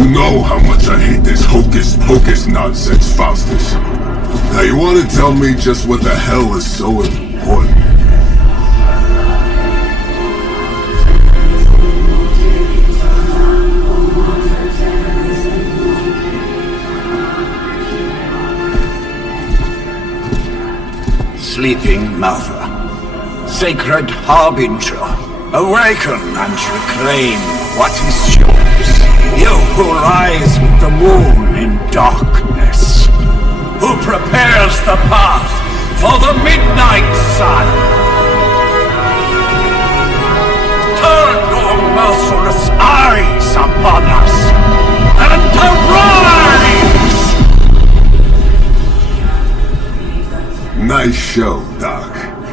You know how much I hate this hocus-pocus nonsense, Faustus. Now you want to tell me just what the hell is so important? Sleeping Mother, sacred harbinger, awaken and reclaim what is yours. You who rise with the moon in darkness, who prepares the path for the midnight sun. Turn your merciless eyes upon us, and arise! Nice show, Doc.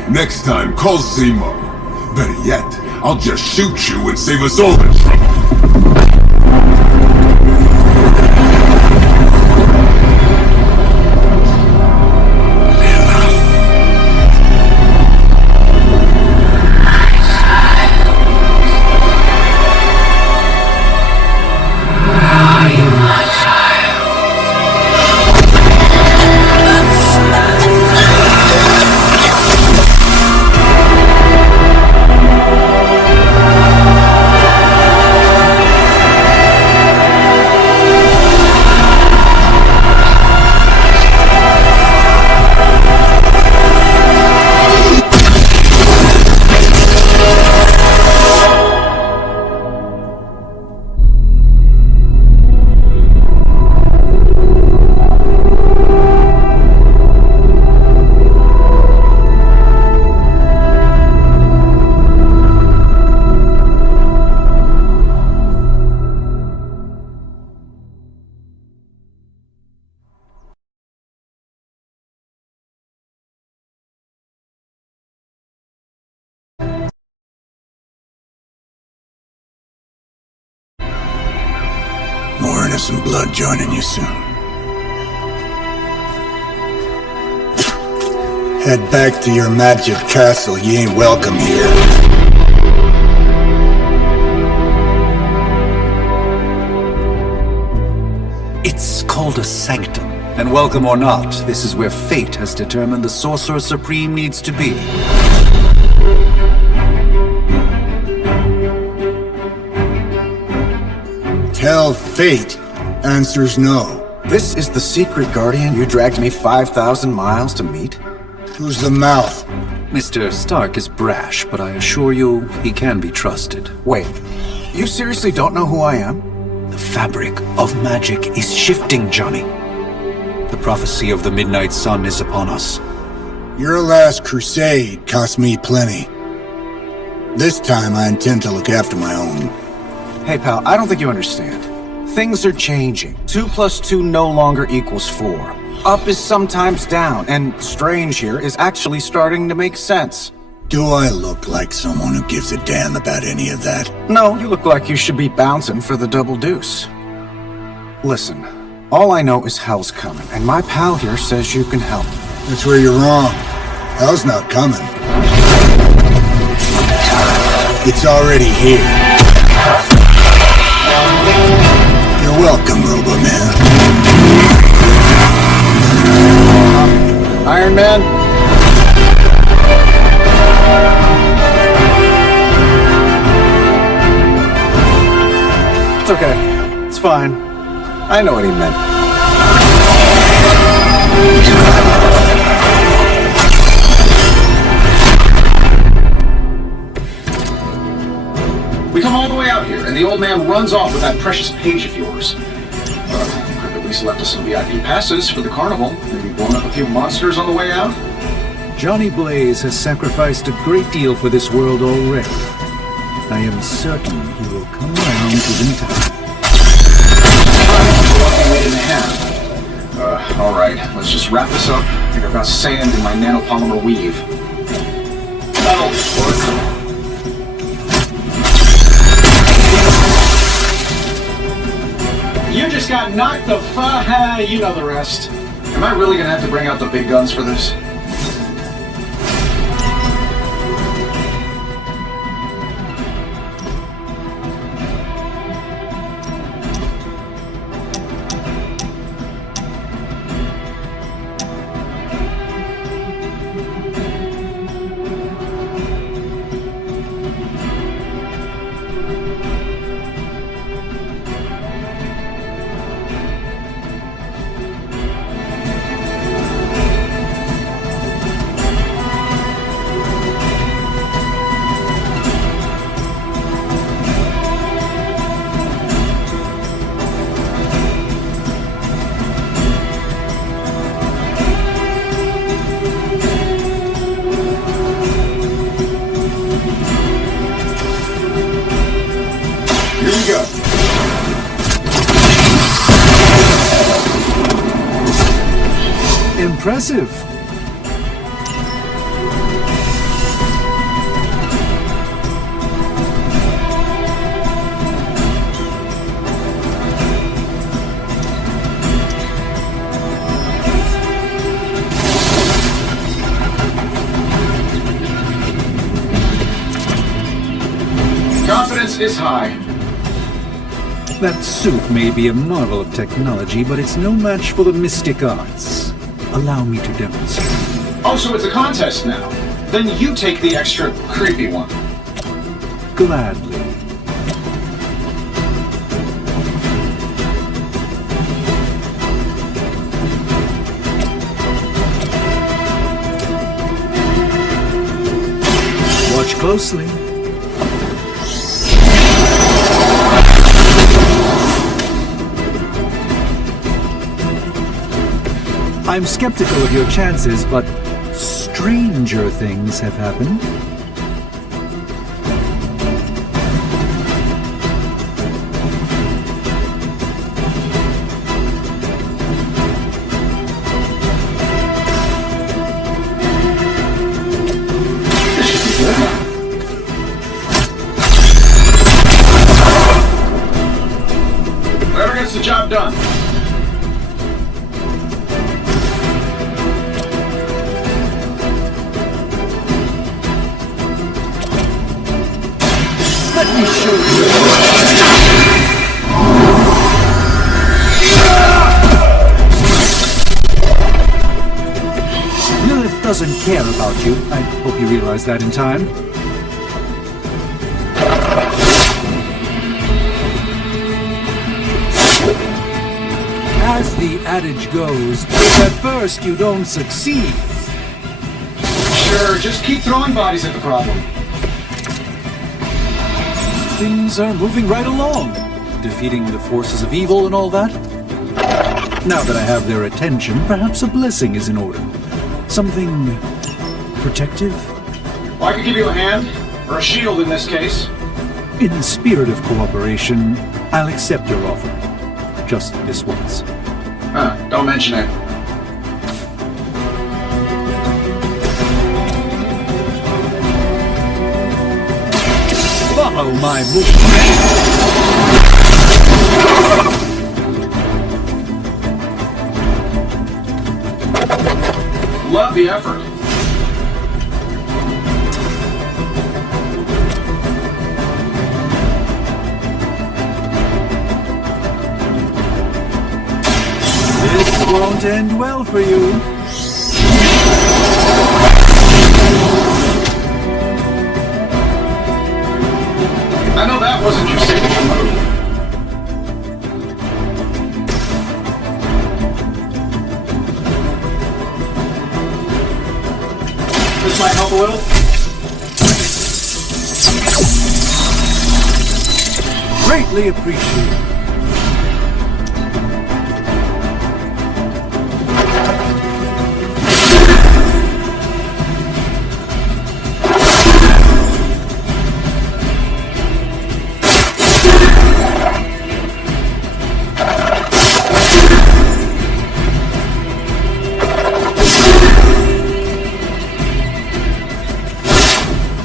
Next time, call Zemo. Better yet, I'll just shoot you and save us all in trouble. More innocent blood joining you soon. Head back to your magic castle. You ain't welcome here. It's called a sanctum. And welcome or not, this is where fate has determined the Sorcerer Supreme needs to be. Tell fate. Answers no. This is the secret guardian you dragged me 5,000 miles to meet? Who's the mouth? Mr. Stark is brash, but I assure you, he can be trusted. Wait, you seriously don't know who I am? The fabric of magic is shifting, Johnny. The prophecy of the Midnight Sun is upon us. Your last crusade cost me plenty. This time I intend to look after my own. Hey pal, I don't think you understand. Things are changing. 2 + 2 no longer equals 4. Up is sometimes down, and strange here is actually starting to make sense. Do I look like someone who gives a damn about any of that? No, you look like you should be bouncing for the double deuce. Listen, all I know is hell's coming, and my pal here says you can help. That's where you're wrong. Hell's not coming. It's already here. You're welcome, Robo-Man. Iron Man? It's okay. It's fine. I know what he meant. We come all the way out here, and the old man runs off with that precious page of yours. Could at least left us some VIP passes for the carnival. Maybe blown up a few monsters on the way out. Johnny Blaze has sacrificed a great deal for this world already. I am certain he will come around in time. We didn't have. All right, let's just wrap this up. I think I've got sand in my nanopolymer weave. That'll work. You just got knocked the you know the rest. Am I really gonna have to bring out the big guns for this? Here we go. Impressive. Confidence is high. That suit may be a marvel of technology, but it's no match for the mystic arts. Allow me to demonstrate. Oh, so it's a contest now. Then you take the extra creepy one. Gladly. Watch closely. I'm skeptical of your chances, but stranger things have happened. Whoever gets the job done. Let me show you. Lilith doesn't care about you. I hope you realize that in time. As the adage goes, if at first you don't succeed, Sure, just keep throwing bodies at the problem. things are moving right along. Defeating the forces of evil and all that. Now that I have their attention, perhaps a blessing is in order. Something protective? Well, I could give you a hand, or a shield in this case. In the spirit of cooperation, I'll accept your offer. Just this once. Don't mention it. Follow my movement. Love the effort. This won't end well for you. I know that wasn't your signature move. This might help a little. Greatly appreciated.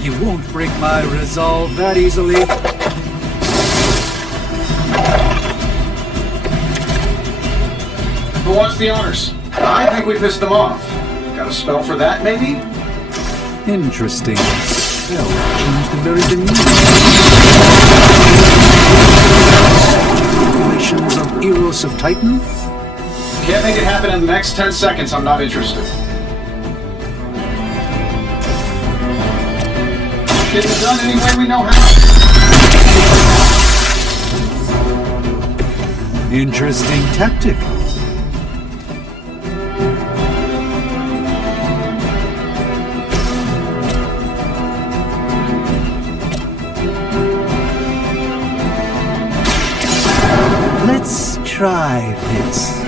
You won't break my resolve that easily. Who wants the honors? I think we pissed them off. Got a spell for that, maybe? Interesting. Spell changed the very demeanor. Speculations of Eros of Titan? Can't make it happen in the next 10 seconds. I'm not interested. Get it done any way we know how. Interesting tactic. Let's try this.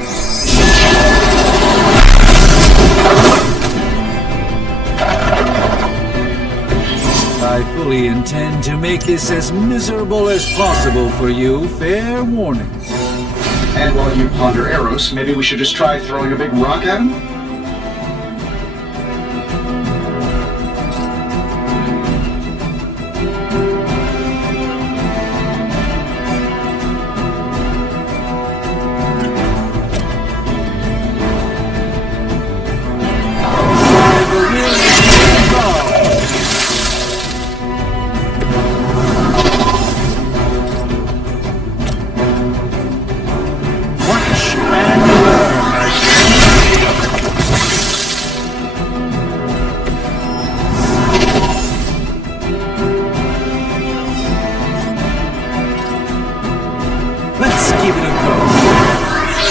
I fully intend to make this as miserable as possible for you. Fair warning. And while you ponder Eros, maybe we should just try throwing a big rock at him? Let's give it a go.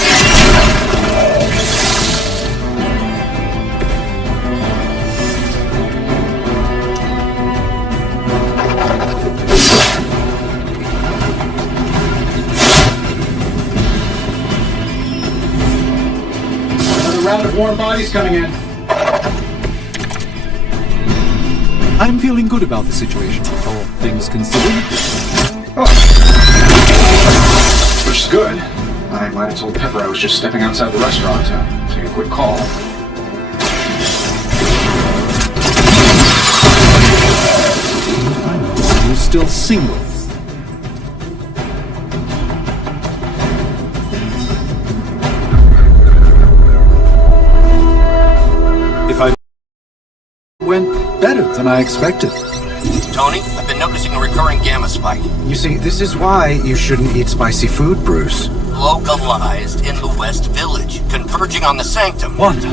Another round of warm bodies coming in. I'm feeling good about the situation, all things considered. Which is good. I might have told Pepper I was just stepping outside the restaurant to take a quick call. I notice you're still single. If I went better than I expected. Tony, I've been noticing a recurring gamma spike. You see, this is why you shouldn't eat spicy food, Bruce. Localized in the West Village, converging on the Sanctum. Wanda,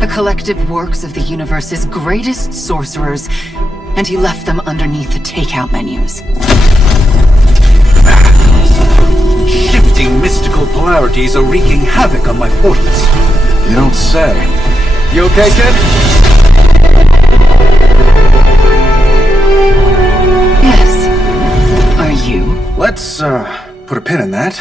The collective works of the universe's greatest sorcerers, and he left them underneath the takeout menus. shifting mystical polarities are wreaking havoc on my portals. You don't say. You okay, kid? Yes. Are you? Let's, put a pin in that.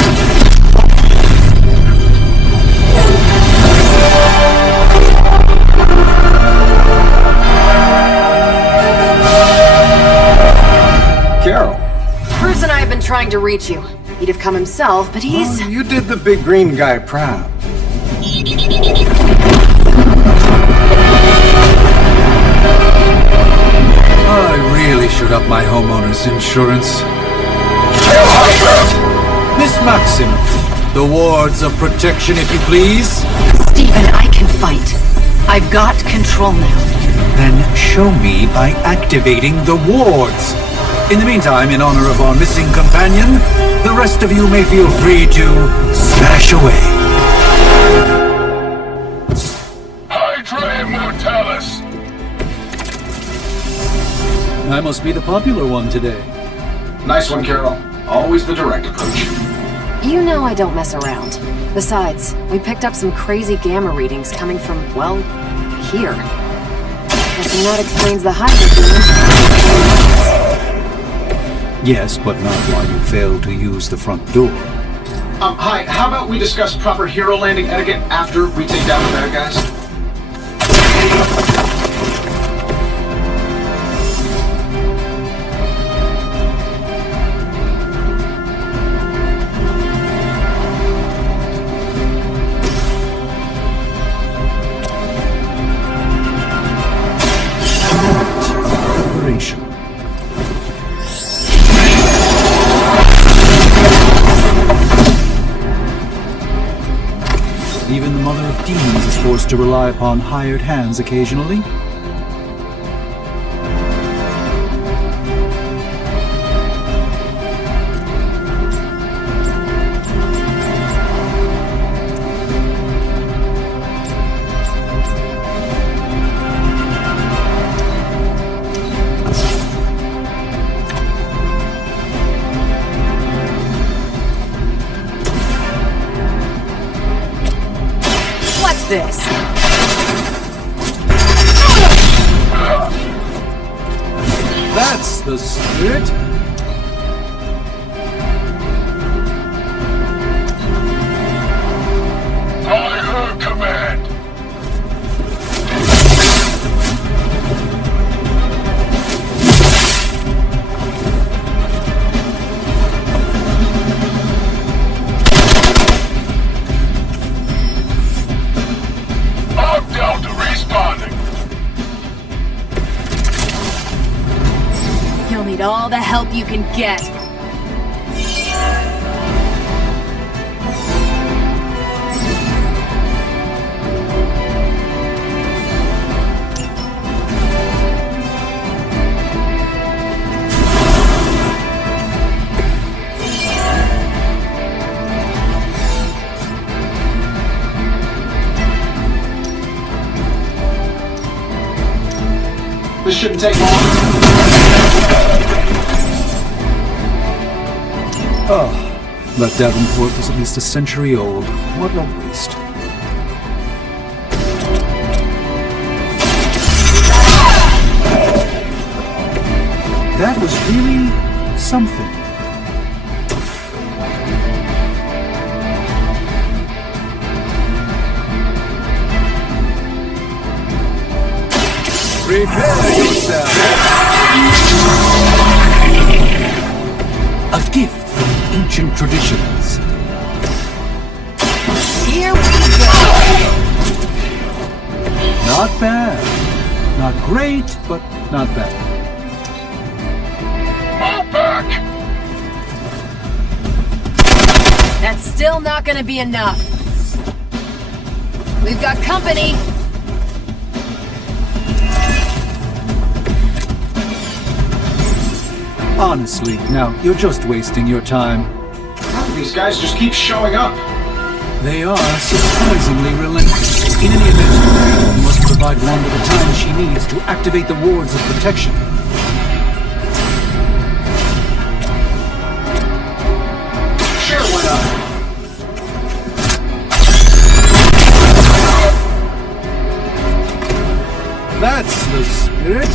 Carol. Bruce and I have been trying to reach you. He'd have come himself, but he's... Oh, you did the big green guy proud. I really should up my homeowner's insurance. Miss Maxim, the wards of protection, if you please. Stephen, I can fight. I've got control now. Then show me by activating the wards. In the meantime, in honor of our missing companion, the rest of you may feel free to smash away. Hydra Immortalis! I must be the popular one today. Nice one, Carol. Always the direct approach. You know I don't mess around. Besides, we picked up some crazy gamma readings coming from, well, here. Guessing that explains the Hydra demons. Yes, but not while you fail to use the front door. Hi, how about we discuss proper hero landing etiquette after we take down the bad guys? Preparation. Even the Mother of Demons is forced to rely upon hired hands occasionally. What's this? That's the spirit. By her command! all the help you can get. This shouldn't take long. Oh, that Davenport was at least a century old. What a waste. That was really something. Prepare yourself! A gift from ancient traditions. Here we go! Not bad. Not great, but not bad. That's still not gonna be enough. We've got company! Honestly, now, you're just wasting your time. How do these guys just keep showing up? They are surprisingly relentless. In any event, you must provide Wanda the time she needs to activate the wards of protection. Sure, why not? That's the spirit.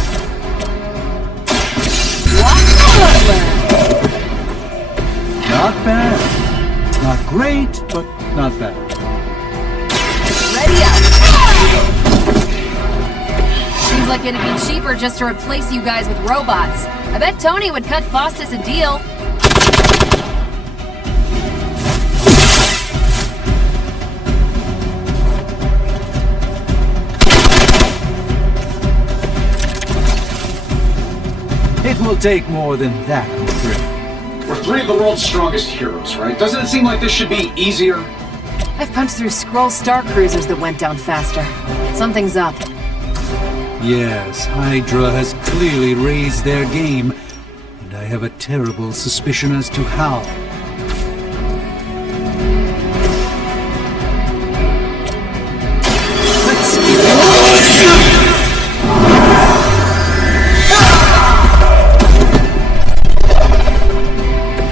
Not bad. Not great, but not bad. Ready up! Seems like it'd be cheaper just to replace you guys with robots. I bet Tony would cut Faustus a deal. It will take more than that, I'm afraid. We're three of the world's strongest heroes, right? Doesn't it seem like this should be easier? I've punched through Skrull Star Cruisers that went down faster. Something's up. Yes, Hydra has clearly raised their game, and I have a terrible suspicion as to how.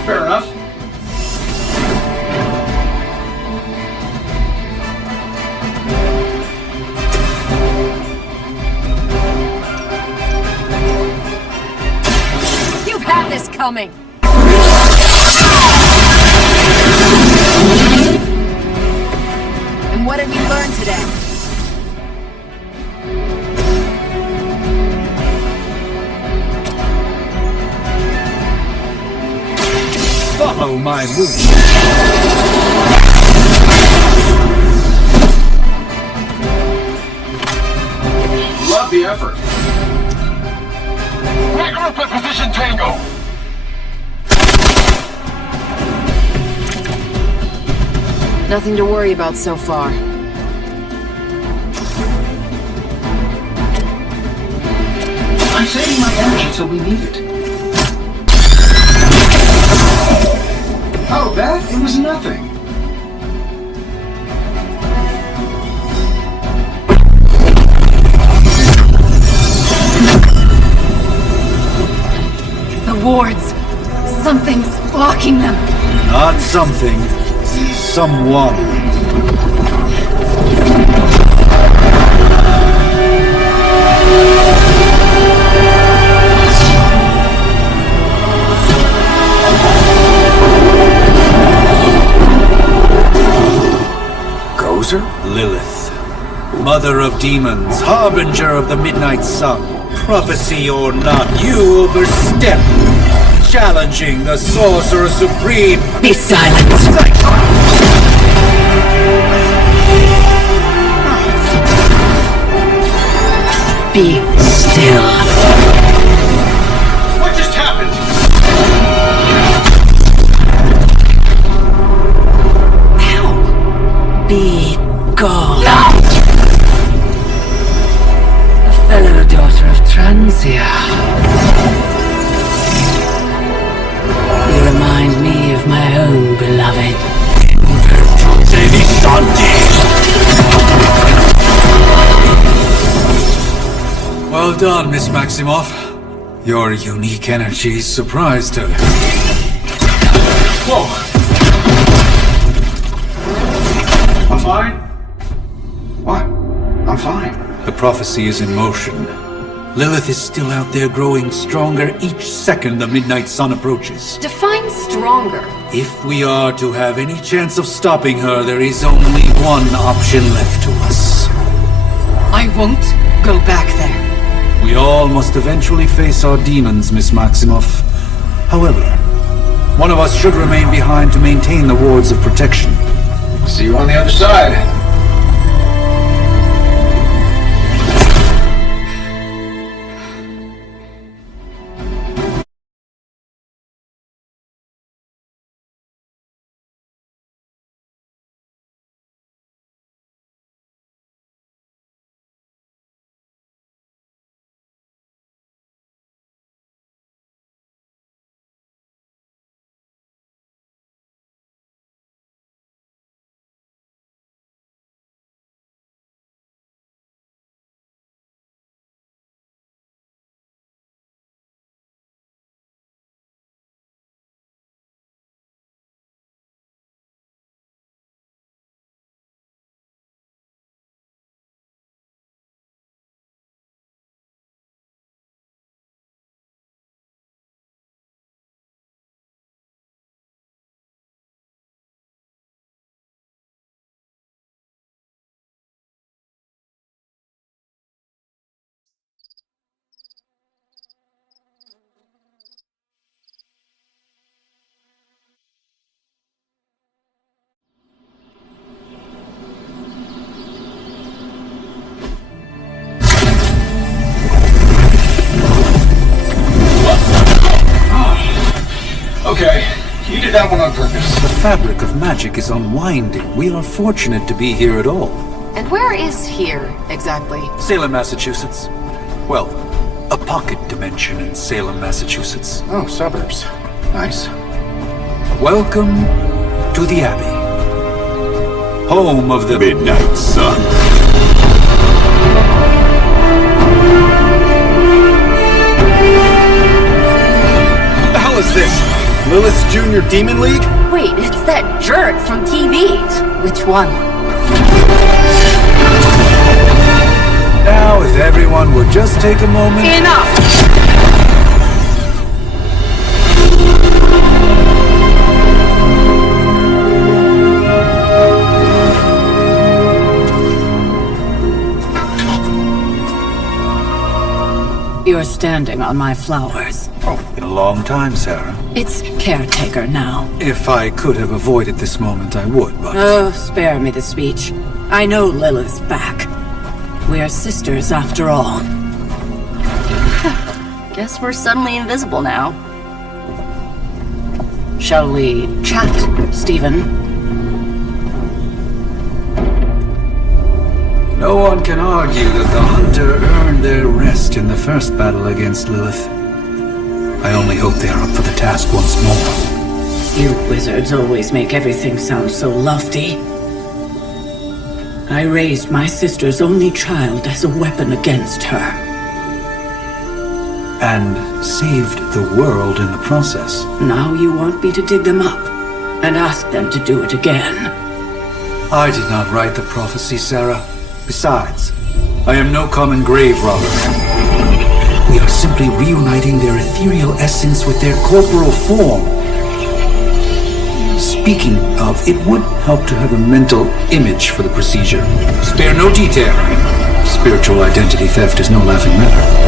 Fair enough. You've had this coming! And what did we learn today? Follow my movement. Love the effort. Regroup at position Tango. Nothing to worry about so far. I'm saving my energy till we need it. Oh, that? It was nothing. The wards. Something's blocking them. Not something. Someone. Gozer? Lilith, mother of demons, harbinger of the midnight sun. Prophecy or not, you overstep, challenging the Sorcerer Supreme. Be silent. Be still. What just happened? Well done, Miss Maximoff. Your unique energy surprised her. Whoa! I'm fine. What? I'm fine. The prophecy is in motion. Lilith is still out there growing stronger each second the midnight sun approaches. Define stronger. If we are to have any chance of stopping her, there is only one option left to us. I won't go back there. We all must eventually face our demons, Miss Maximoff. However, one of us should remain behind to maintain the wards of protection. See you on the other side. Okay, you did that one on purpose. The fabric of magic is unwinding. We are fortunate to be here at all. And where is here, exactly? Salem, Massachusetts. Well, a pocket dimension in Salem, Massachusetts. Oh, suburbs. Nice. Welcome to the Abbey. Home of the Midnight Sun. What the hell is this? Lilith's Junior Demon League? Wait, it's that jerk from TV. Which one? Now, if everyone would just take a moment... Enough! You're standing on my flowers. Oh, been a long time, Sarah. It's caretaker now. If I could have avoided this moment, I would, but... Oh, spare me the speech. I know Lilith's back. We're sisters after all. Guess we're suddenly invisible now. Shall we chat, Stephen? No one can argue that the Hunter earned their rest in the first battle against Lilith. I only hope they are up for the task once more. You wizards always make everything sound so lofty. I raised my sister's only child as a weapon against her. And saved the world in the process. Now you want me to dig them up and ask them to do it again. I did not write the prophecy, Sarah. Besides, I am no common grave robber. We are simply reuniting their ethereal essence with their corporal form. Speaking of, it would help to have a mental image for the procedure. Spare no detail. Spiritual identity theft is no laughing matter.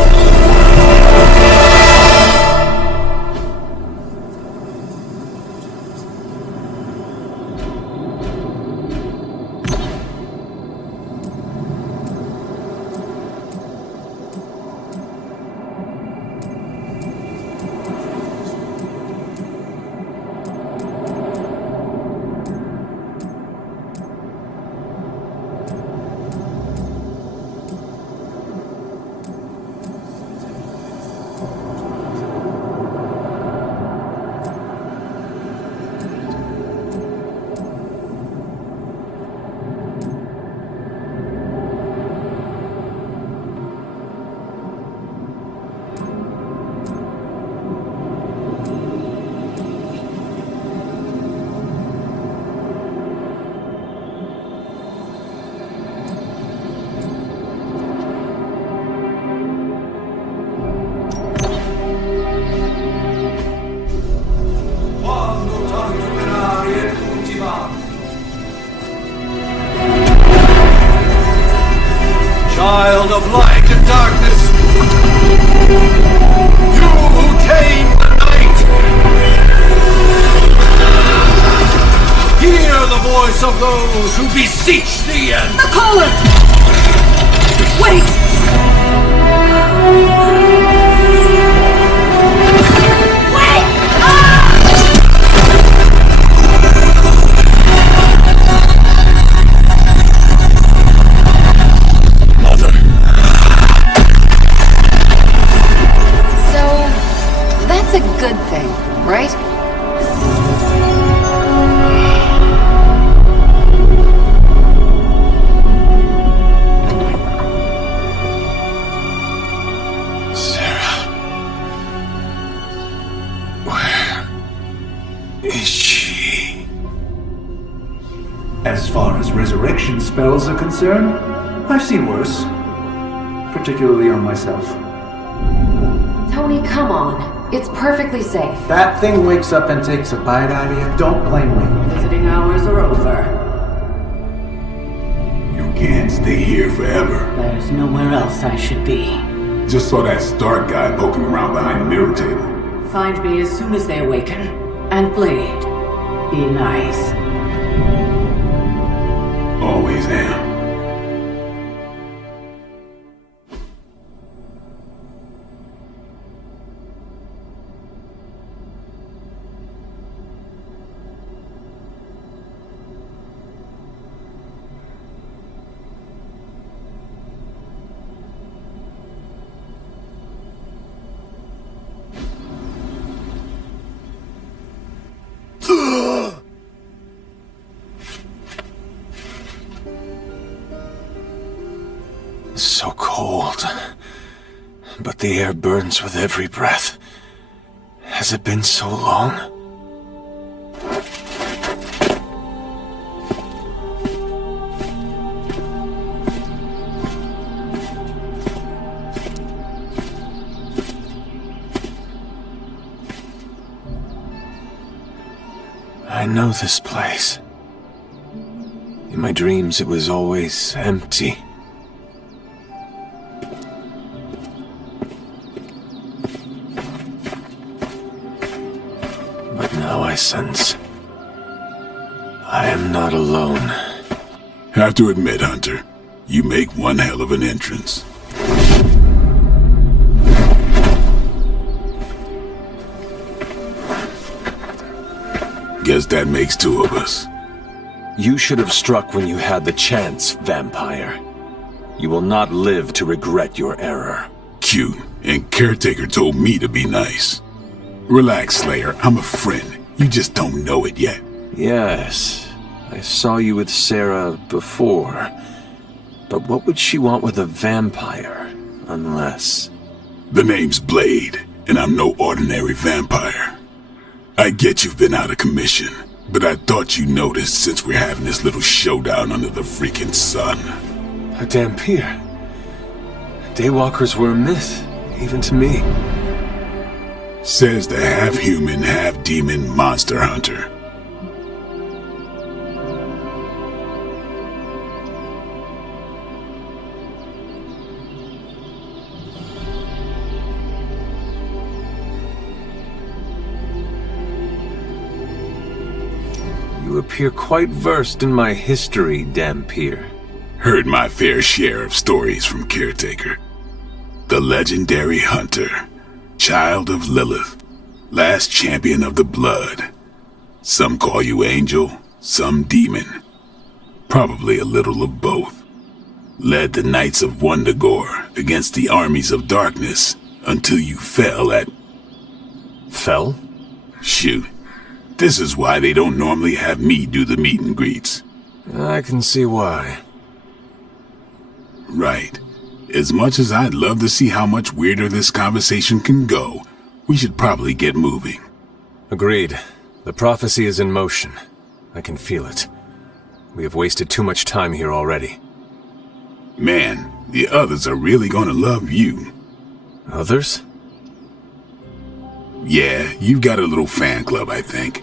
child of light and darkness! You who tame the night! Hear the voice of those who beseech thee and... The caller! Wait! That's a good thing, right? Sarah. Where is she? As far as resurrection spells are concerned, I've seen worse. Particularly on myself. Tony, come on. It's perfectly safe. That thing wakes up and takes a bite out of you. Don't blame me. Visiting hours are over. You can't stay here forever. There's nowhere else I should be. Just saw that Stark guy poking around behind the mirror table. Find me as soon as they awaken. And Blade, be nice. Always am. So cold. But the air burns with every breath. Has it been so long? I know this place. In my dreams, it was always empty. But now I sense I am not alone. Have to admit, Hunter, you make one hell of an entrance. Guess that makes two of us. You should have struck when you had the chance, vampire. You will not live to regret your error. Cute, and Caretaker told me to be nice. Relax, Slayer, I'm a friend. You just don't know it yet. Yes, I saw you with Sarah before. But what would she want with a vampire, unless... The name's Blade, and I'm no ordinary vampire. I get you've been out of commission, but I thought you noticed since we're having this little showdown under the freaking sun. A Dhampir. Daywalkers were a myth, even to me. Says the half-human, half-demon monster hunter. You appear quite versed in my history, Dhampir. Heard my fair share of stories from Caretaker. The legendary hunter, child of Lilith, last champion of the blood. Some call you angel, some demon. Probably a little of both. Led the Knights of Wundagore against the armies of darkness until you fell at... Fell? Shoot. This is why they don't normally have me do the meet and greets. I can see why. Right. As much as I'd love to see how much weirder this conversation can go, we should probably get moving. Agreed. The prophecy is in motion. I can feel it. We have wasted too much time here already. Man, the others are really gonna love you. Others? Yeah, you've got a little fan club, I think.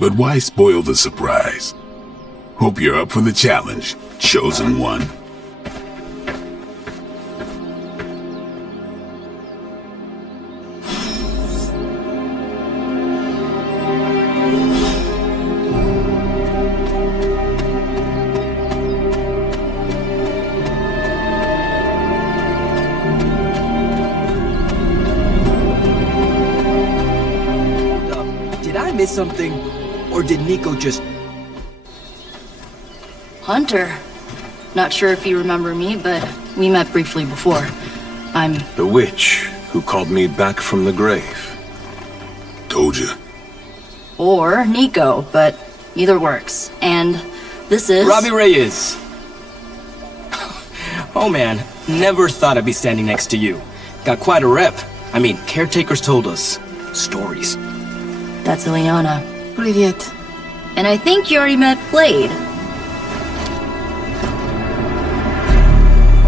But why spoil the surprise? Hope you're up for the challenge, Chosen One. I miss something? Or did Nico just... Hunter. Not sure if you remember me, but we met briefly before. I'm... The witch who called me back from the grave. Told you. Or Nico, but either works. And this is... Robbie Reyes. Oh man, never thought I'd be standing next to you. Got quite a rep. I mean, caretakers told us stories. That's Ileana. Привет. And I think you already met Blade.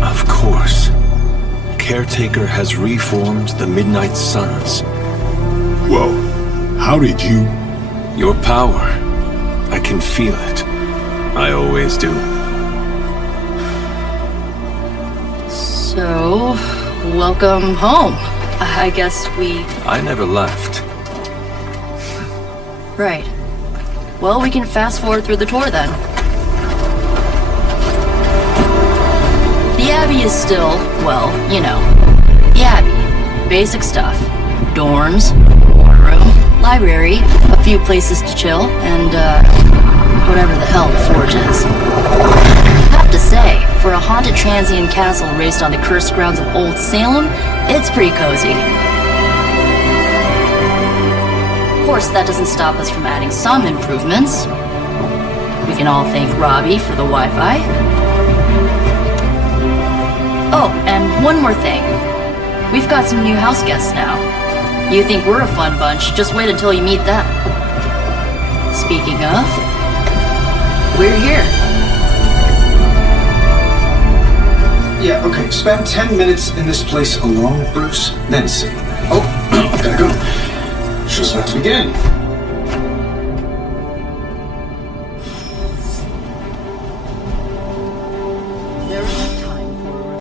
Of course. Caretaker has reformed the Midnight Suns. Whoa. How did you... Your power. I can feel it. I always do. So, welcome home. I guess we... I never left. Right. Well, we can fast forward through the tour then. The Abbey is still, well, you know, the Abbey. Basic stuff. Dorms, room, library, a few places to chill, and, whatever the hell the Forge is. I have to say, for a haunted transient castle raised on the cursed grounds of Old Salem, it's pretty cozy. Of course, that doesn't stop us from adding some improvements. We can all thank Robbie for the Wi-Fi. Oh, and one more thing. We've got some new house guests now. You think we're a fun bunch, just wait until you meet them. Speaking of, we're here. Yeah, okay. Spend 10 minutes in this place alone, Bruce, then see. Oh, gotta go. Show's about to begin. There is no time for...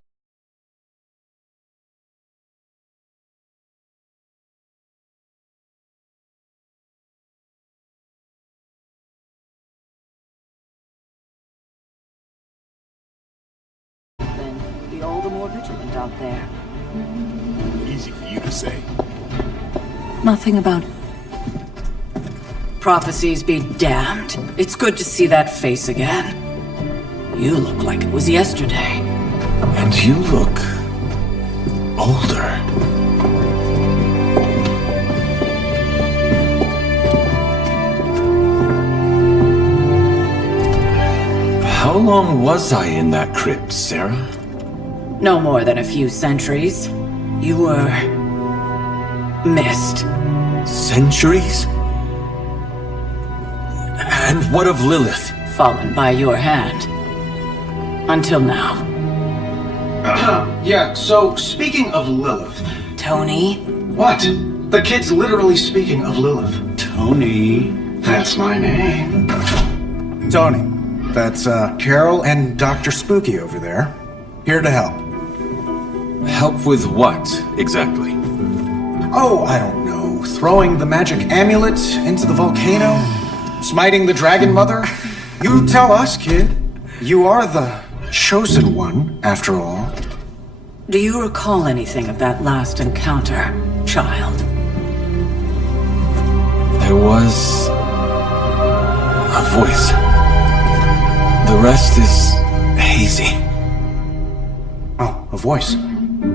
Then be all the more vigilant out there. Easy for you to say. Nothing about... Prophecies be damned. It's good to see that face again. You look like it was yesterday. And you look... older. How long was I in that crypt, Sarah? No more than a few centuries. You were... missed. Centuries? And what of Lilith? Fallen by your hand. Until now. Yeah, so speaking of Lilith... Tony? What? The kid's literally speaking of Lilith. Tony. That's my name. Tony. That's, Carol and Dr. Spooky over there. Here to help. Help with what, exactly? Oh, I don't know. Throwing the magic amulet into the volcano? Smiting the Dragon Mother? You tell us, kid. You are the chosen one, after all. Do you recall anything of that last encounter, child? There was... a voice. The rest is hazy. Oh, a voice.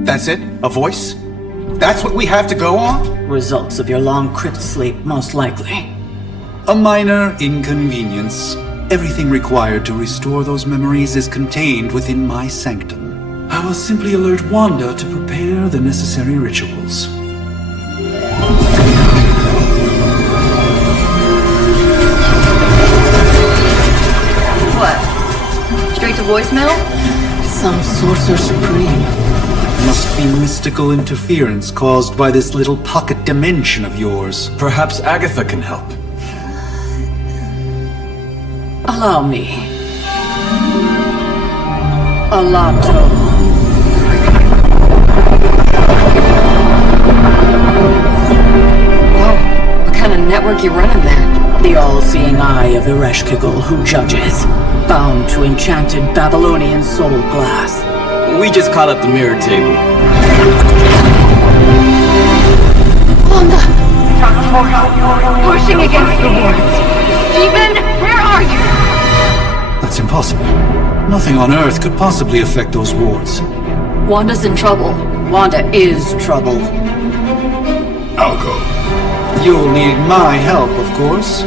That's it? A voice? That's what we have to go on? Results of your long crypt sleep, most likely. A minor inconvenience. Everything required to restore those memories is contained within my sanctum. I will simply alert Wanda to prepare the necessary rituals. What? Straight to voicemail? Some sorcerer supreme. Must be mystical interference caused by this little pocket dimension of yours. Perhaps Agatha can help. Allow me. Alato. Whoa, what kind of network you running there? The all-seeing eye of Ereshkigal who judges, bound to enchanted Babylonian soul glass. We just caught up the mirror table. Wanda! portal, pushing against the wards. Stephen, where are you? That's impossible. Nothing on Earth could possibly affect those wards. Wanda's in trouble. Wanda is trouble. I'll go. You'll need my help, of course.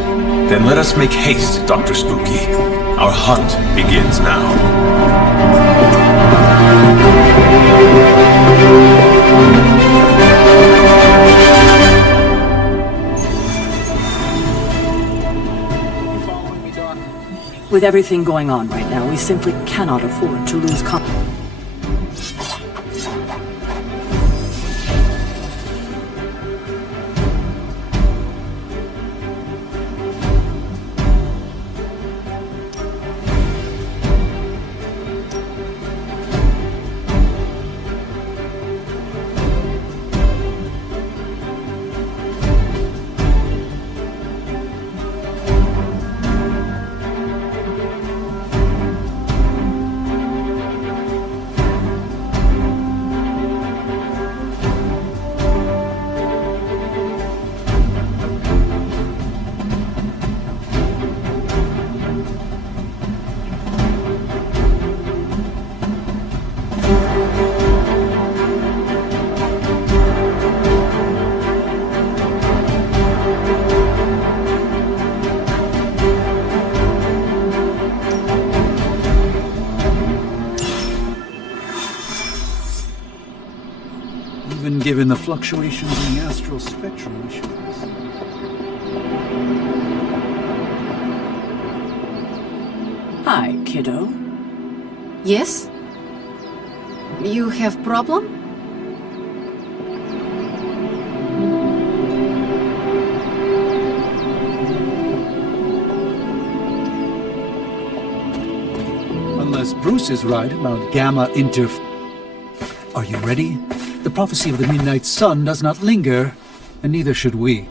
Then let us make haste, Dr. Spooky. Our hunt begins now. With everything going on right now, we simply cannot afford to lose Even given the fluctuations in the astral spectrum, we should... Hi, kiddo. Yes? You have problem? Unless Bruce is right about Gamma Interf... Are you ready? The prophecy of the Midnight Sun does not linger, and neither should we.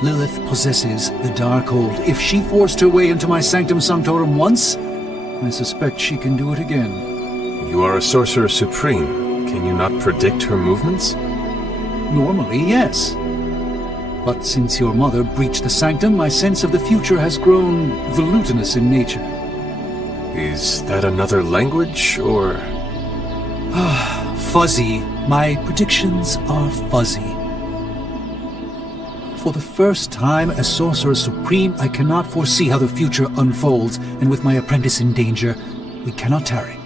Lilith possesses the Darkhold. If she forced her way into my Sanctum Sanctorum once, I suspect she can do it again. You are a Sorcerer Supreme. Can you not predict her movements? Normally, yes. But since your mother breached the Sanctum, my sense of the future has grown volutinous in nature. Is that another language, or...? Fuzzy. My predictions are fuzzy. For the first time as Sorcerer Supreme, I cannot foresee how the future unfolds, and with my apprentice in danger, we cannot tarry.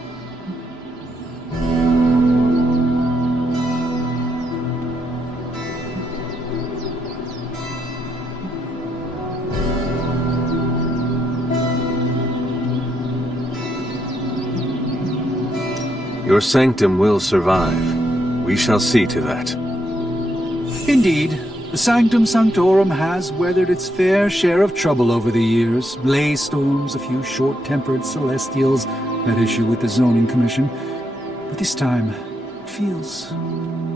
Your sanctum will survive. We shall see to that. Indeed, the Sanctum Sanctorum has weathered its fair share of trouble over the years. Blaze storms, a few short-tempered celestials, that issue with the Zoning Commission. But this time, it feels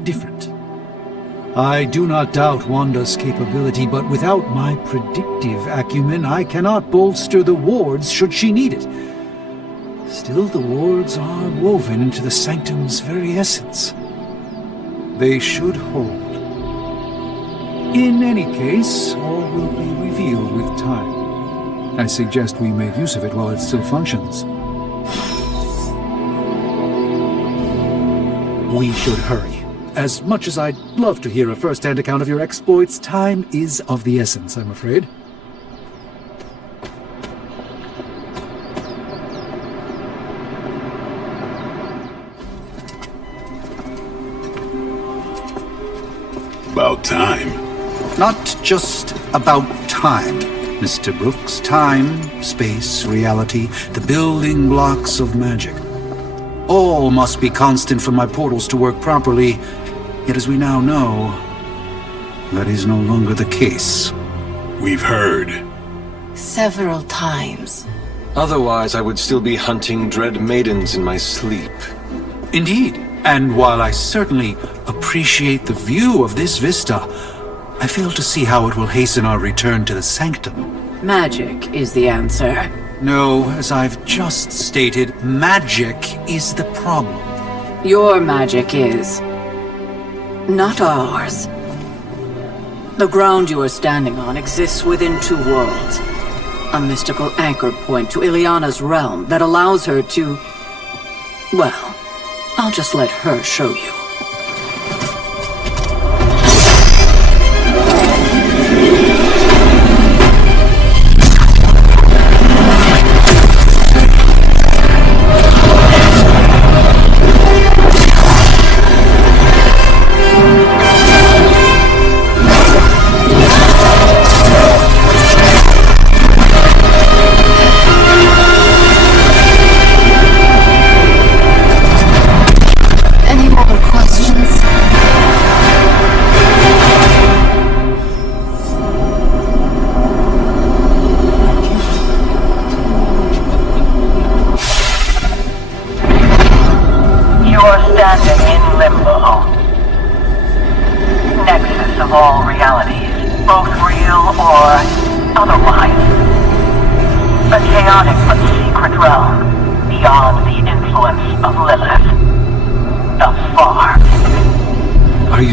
different. I do not doubt Wanda's capability, but without my predictive acumen, I cannot bolster the wards should she need it. Still, the wards are woven into the Sanctum's very essence. They should hold. In any case, all will be revealed with time. I suggest we make use of it while it still functions. We should hurry. As much as I'd love to hear a first-hand account of your exploits, time is of the essence, I'm afraid. About time. Not just about time, Mr. Brooks. Time, space, reality, the building blocks of magic. All must be constant for my portals to work properly, yet as we now know, that is no longer the case. We've heard. Several times. Otherwise, I would still be hunting dread maidens in my sleep. Indeed. And while I certainly appreciate the view of this vista, I fail to see how it will hasten our return to the Sanctum. Magic is the answer. No, as I've just stated, magic is the problem. Your magic is. Not ours. The ground you are standing on exists within two worlds. A mystical anchor point to Ileana's realm that allows her to... Well, I'll just let her show you.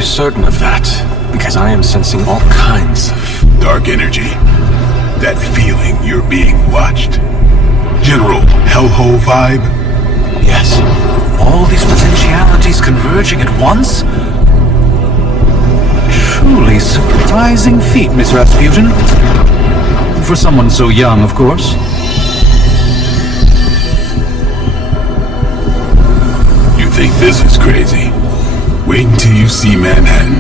Certain of that, because I am sensing all kinds of dark energy. That feeling you're being watched. General hellhole vibe? Yes. All these potentialities converging at once? Truly surprising feat, Miss Rasputin. For someone so young, of course. You think this is crazy? Wait until you see Manhattan.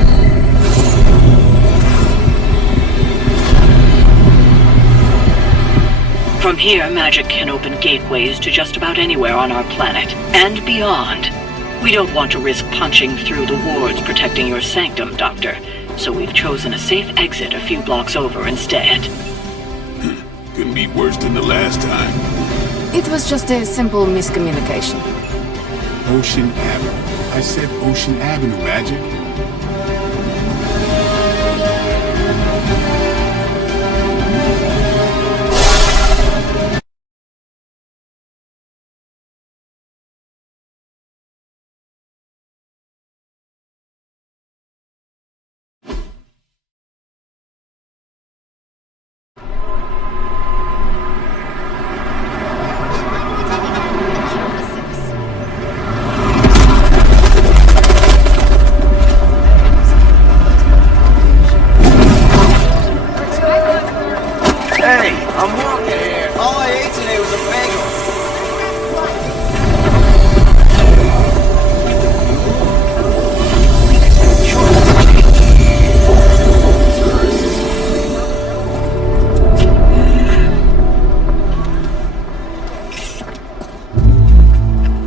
From here, magic can open gateways to just about anywhere on our planet, and beyond. We don't want to risk punching through the wards protecting your sanctum, Doctor, so we've chosen a safe exit a few blocks over instead. Couldn't be worse than the last time. It was just a simple miscommunication. Ocean Avenue. I said Ocean Avenue, Magic.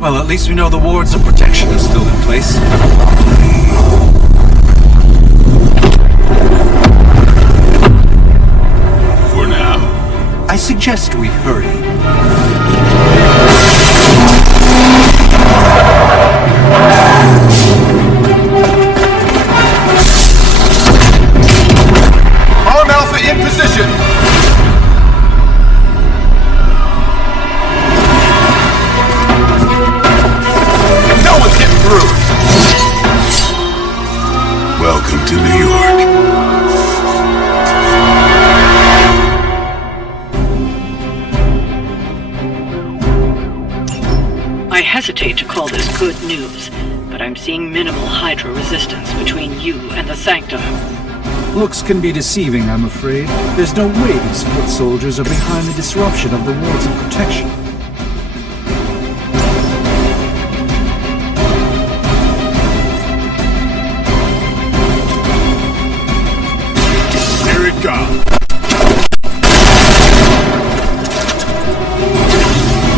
Well, at least we know the wards of protection are still in place. For now. I suggest we hurry. Arm Alpha in position! Welcome to New York. I hesitate to call this good news, but I'm seeing minimal Hydra resistance between you and the Sanctum. Looks can be deceiving, I'm afraid. There's no way these foot soldiers are behind the disruption of the wards of protection. Here it comes.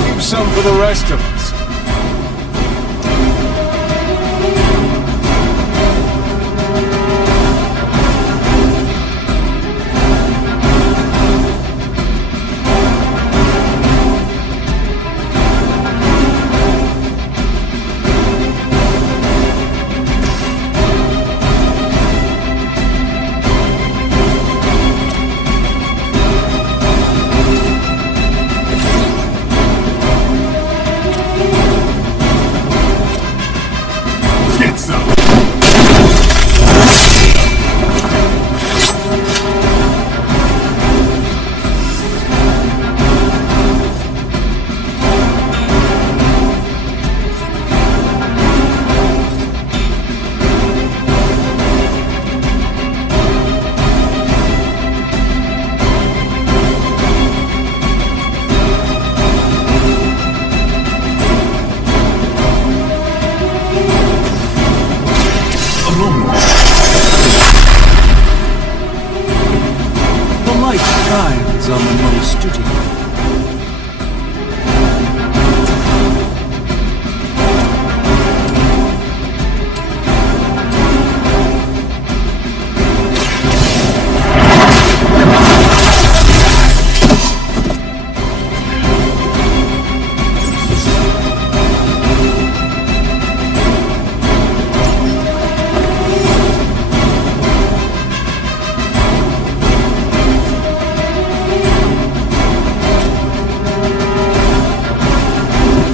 Leave some for the rest of us. light shines on the most dutiful.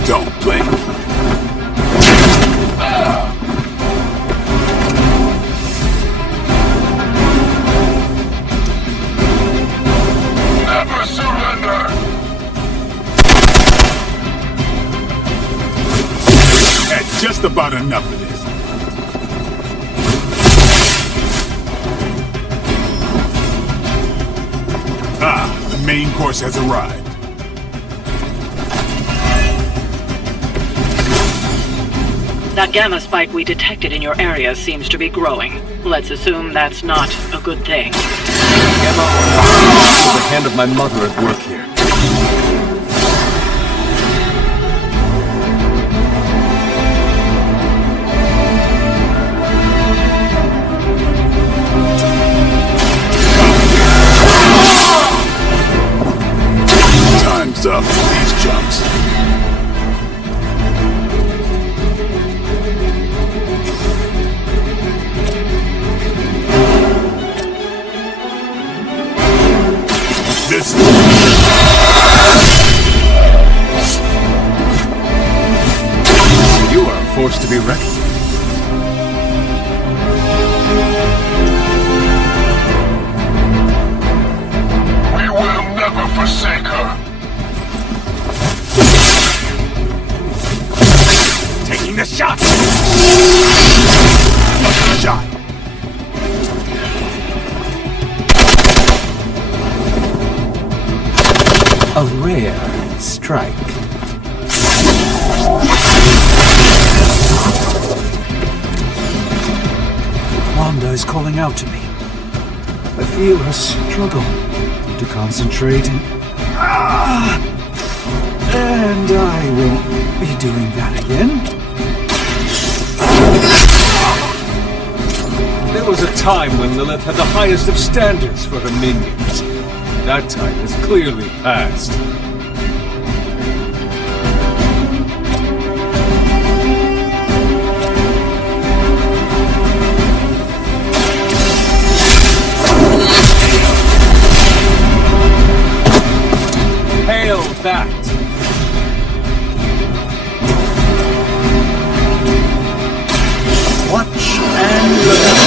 Don't blink. Never surrender! That's just about enough of this. The main course has arrived. That gamma spike we detected in your area seems to be growing. Let's assume that's not a good thing. Gamma or not, the hand of my mother at work here. Time's up for these jumps. This You are a force to be reckoned with. We will never forsake her. taking the shot. Shot. A rare strike. Wanda is calling out to me. I feel her struggle to concentrate and I won't be doing that again. There was a time when Lilith had the highest of standards for her minions. That time has clearly passed. Hail that! Watch and learn.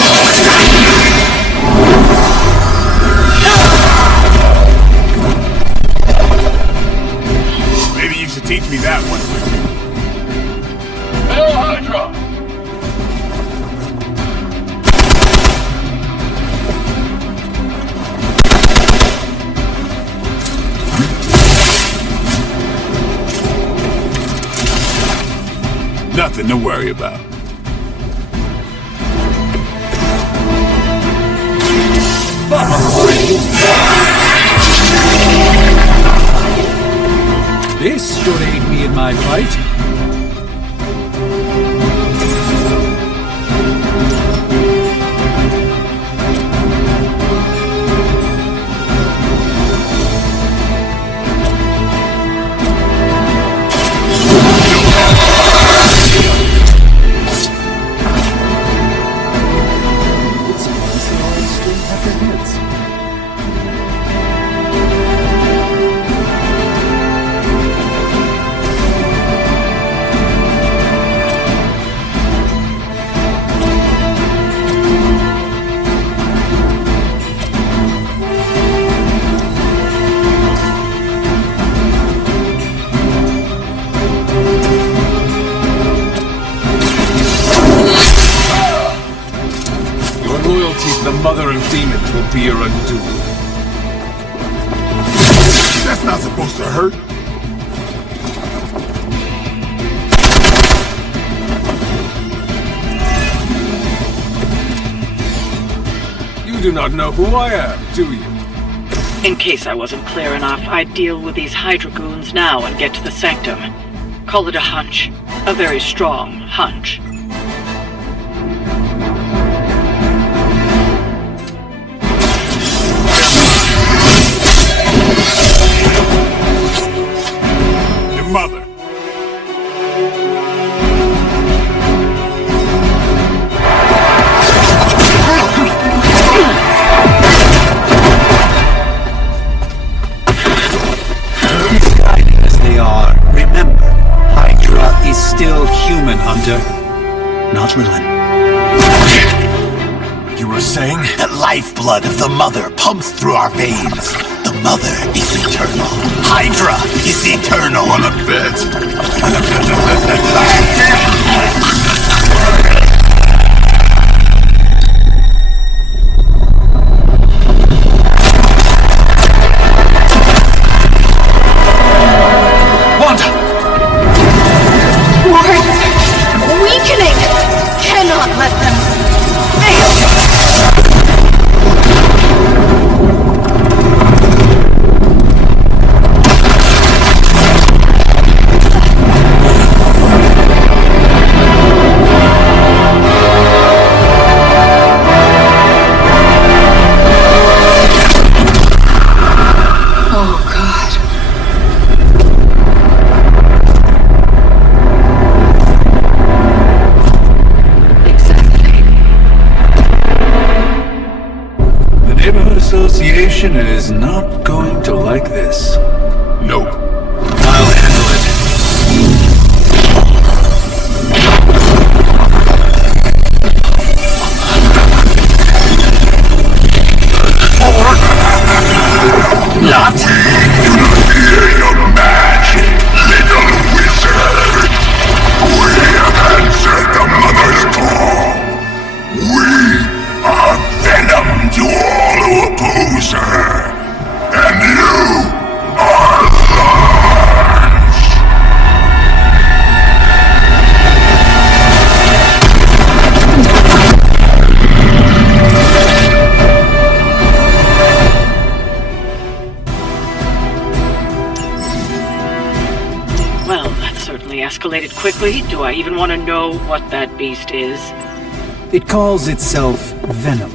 Maybe you should teach me that one. Hail Hydra! Nothing to worry about. This should aid me in my fight. It's almost all straight at their heads. Your loyalty to the Mother of Demons will be your undoing. That's not supposed to hurt. You do not know who I am, do you? In case I wasn't clear enough, I'd deal with these Hydra goons now and get to the Sanctum. Call it a hunch. A very strong hunch. Your mother. As they are, remember, Hydra is still human, Hunter. Not Lilith. You were saying? The lifeblood of the Mother pumps through our veins. The Mother is eternal. Hydra is eternal. Wanna bet? Wanda! Wards! Weakening! Cannot let them fail! Oh, God. Exactly. The Neighborhood Association is not going to like this. Nope. I'll handle it. Not Fear your magic, little wizard. We have answered the Mother's call. We are venom to all who oppose her. And you are large. Well, that certainly escalated quickly. Do I even want to know what that beast is? It calls itself Venom.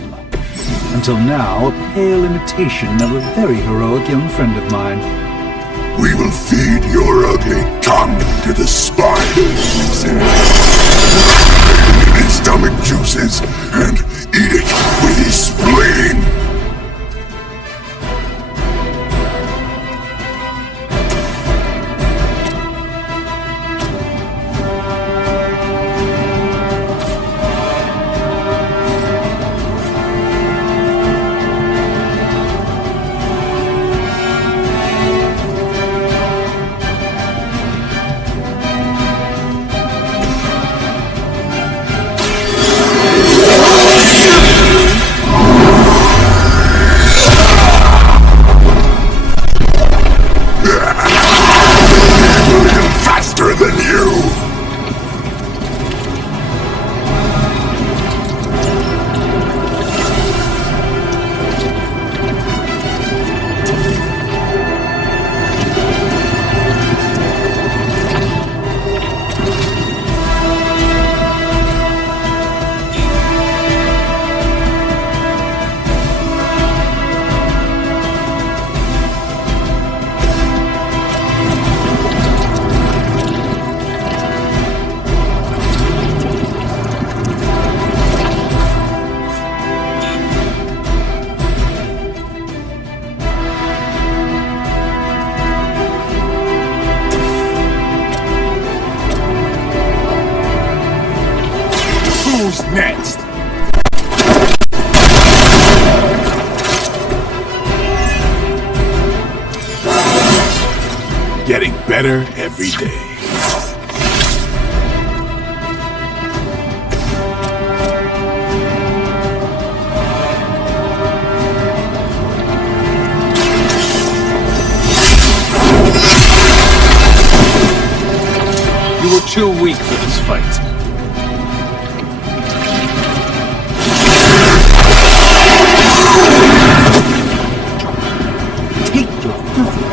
Until now, a pale imitation of a very heroic young friend of mine. We will feed your ugly tongue to the spiders. Its stomach juices and eat it with his spleen. Faster than you! Who's next? Getting better every day. You were too weak for this fight.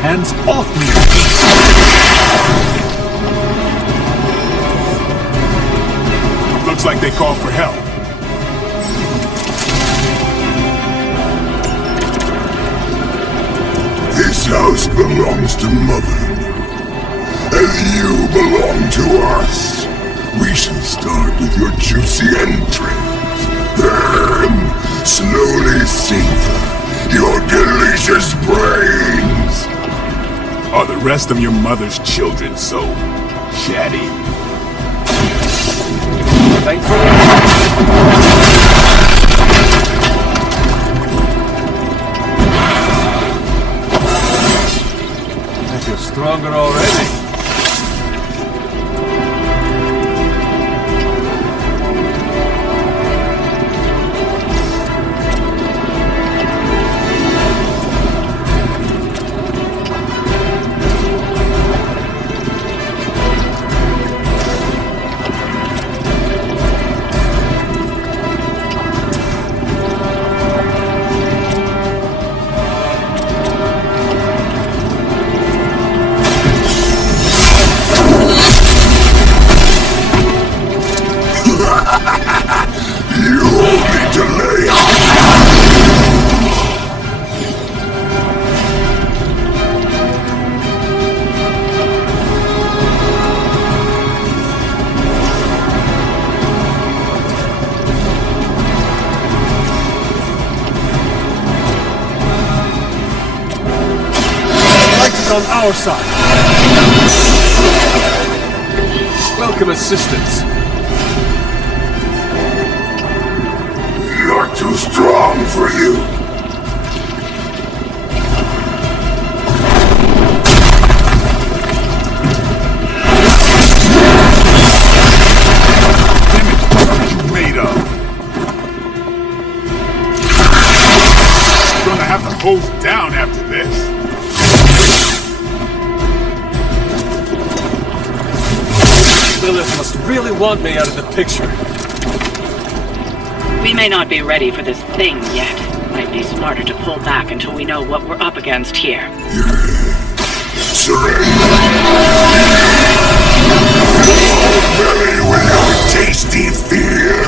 hands off me! Looks like they called for help. This house belongs to Mother. And you belong to us. We shall start with your juicy entrails. Then slowly savor your delicious brains. Are the rest of your mother's children so chatty? Thankfully. I feel stronger already. On our side. Welcome assistance. You're too strong for you. What are you made of? You're gonna have to hose down after this. Lilith must really want me out of the picture. We may not be ready for this thing yet. Might be smarter to pull back until we know what we're up against here. Surrender. Belly with your tasty fear.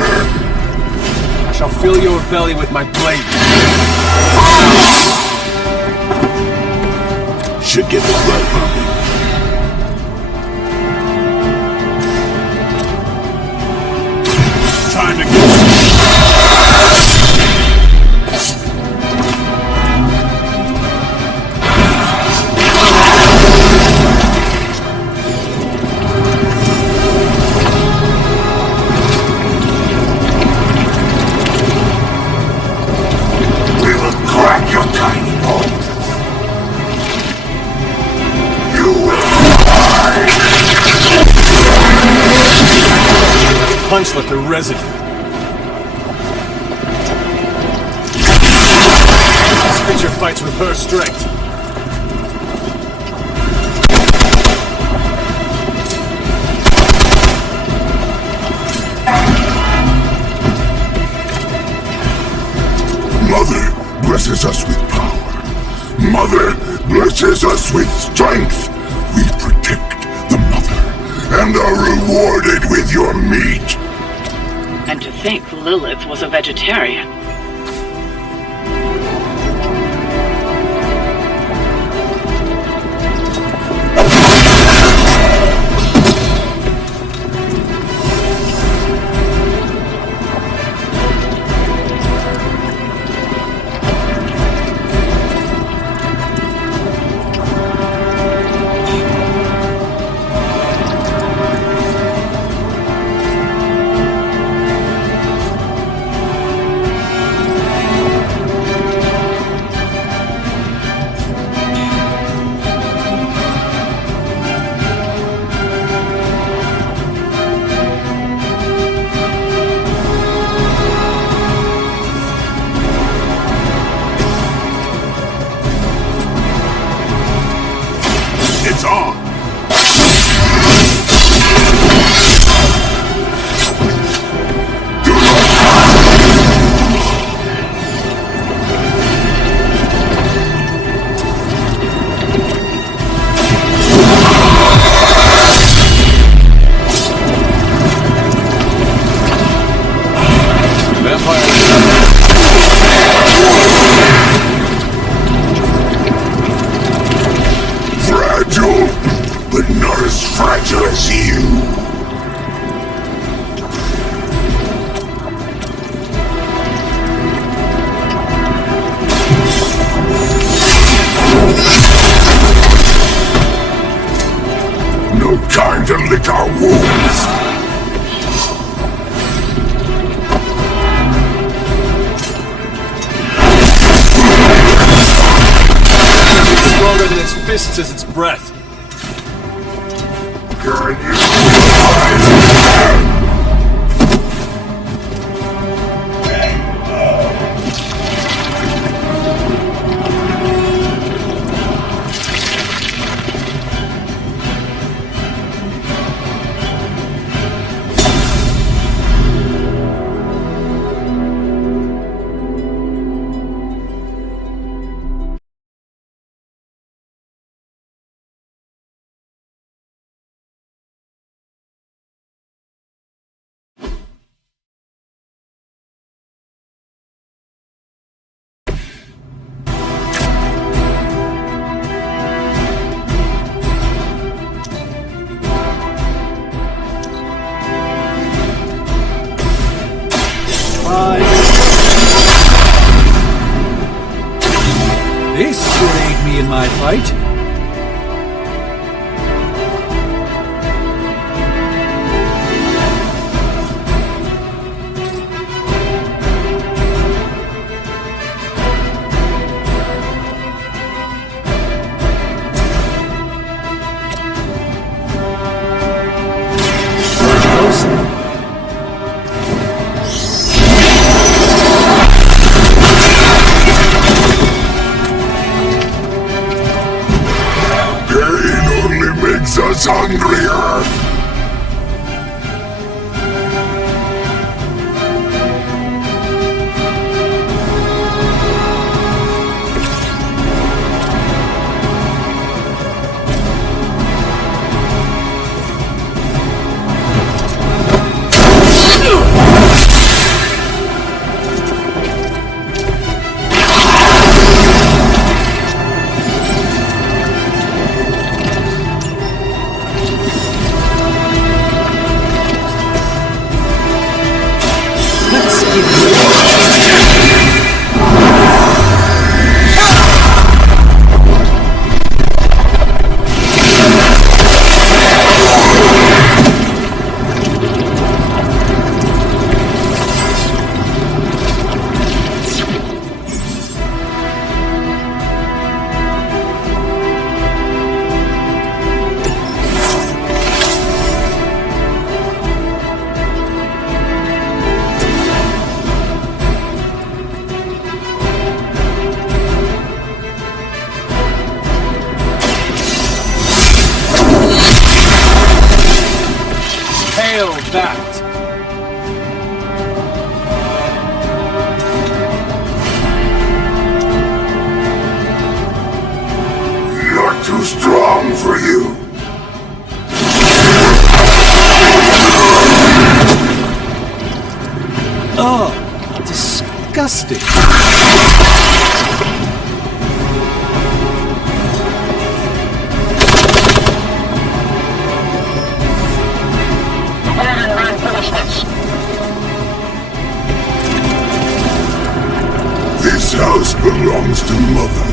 I shall fill your belly with my blade. Should get the blood pumping. Time to go. We will crack your tiny bones. You will die. Punch left a residue. This creature fights with her strength. Mother blesses us with power. Mother blesses us with strength. We protect the Mother and are rewarded with your meat. And to think Lilith was a vegetarian. is you. No time to lick our wounds. It's stronger than its fists as its breath. This will aid me in my fight. Us hungrier! Too strong for you. Oh, disgusting. This house belongs to Mother.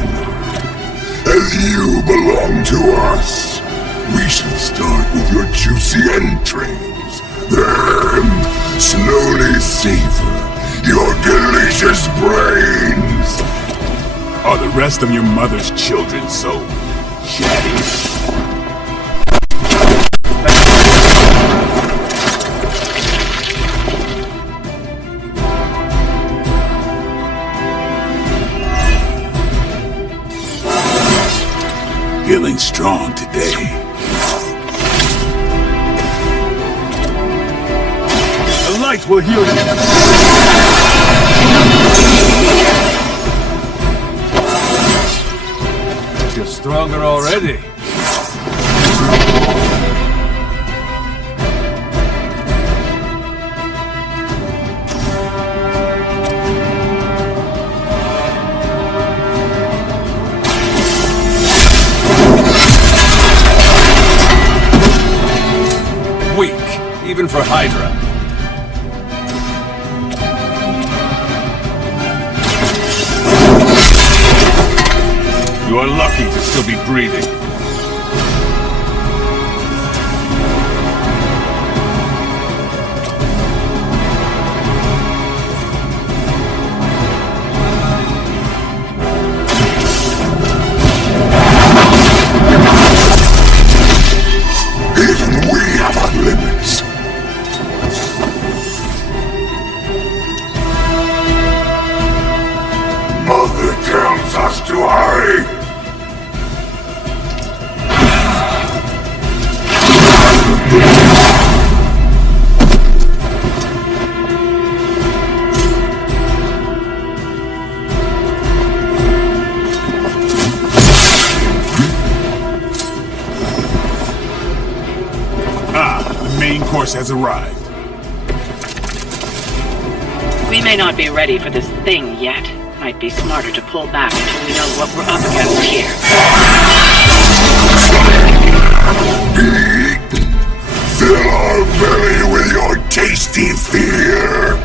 As you belong to us, we shall start with your juicy entrails, then slowly savor your delicious brains. Are the rest of your mother's children so chatty? Feeling strong today. The light will heal you. You're stronger already. even for Hydra. You are lucky to still be breathing. Even we have our limits. Mother tells us to hurry. The main course has arrived. We may not be ready for this thing yet. Might be smarter to pull back until we know what we're up against here. Fill our belly with your tasty fear.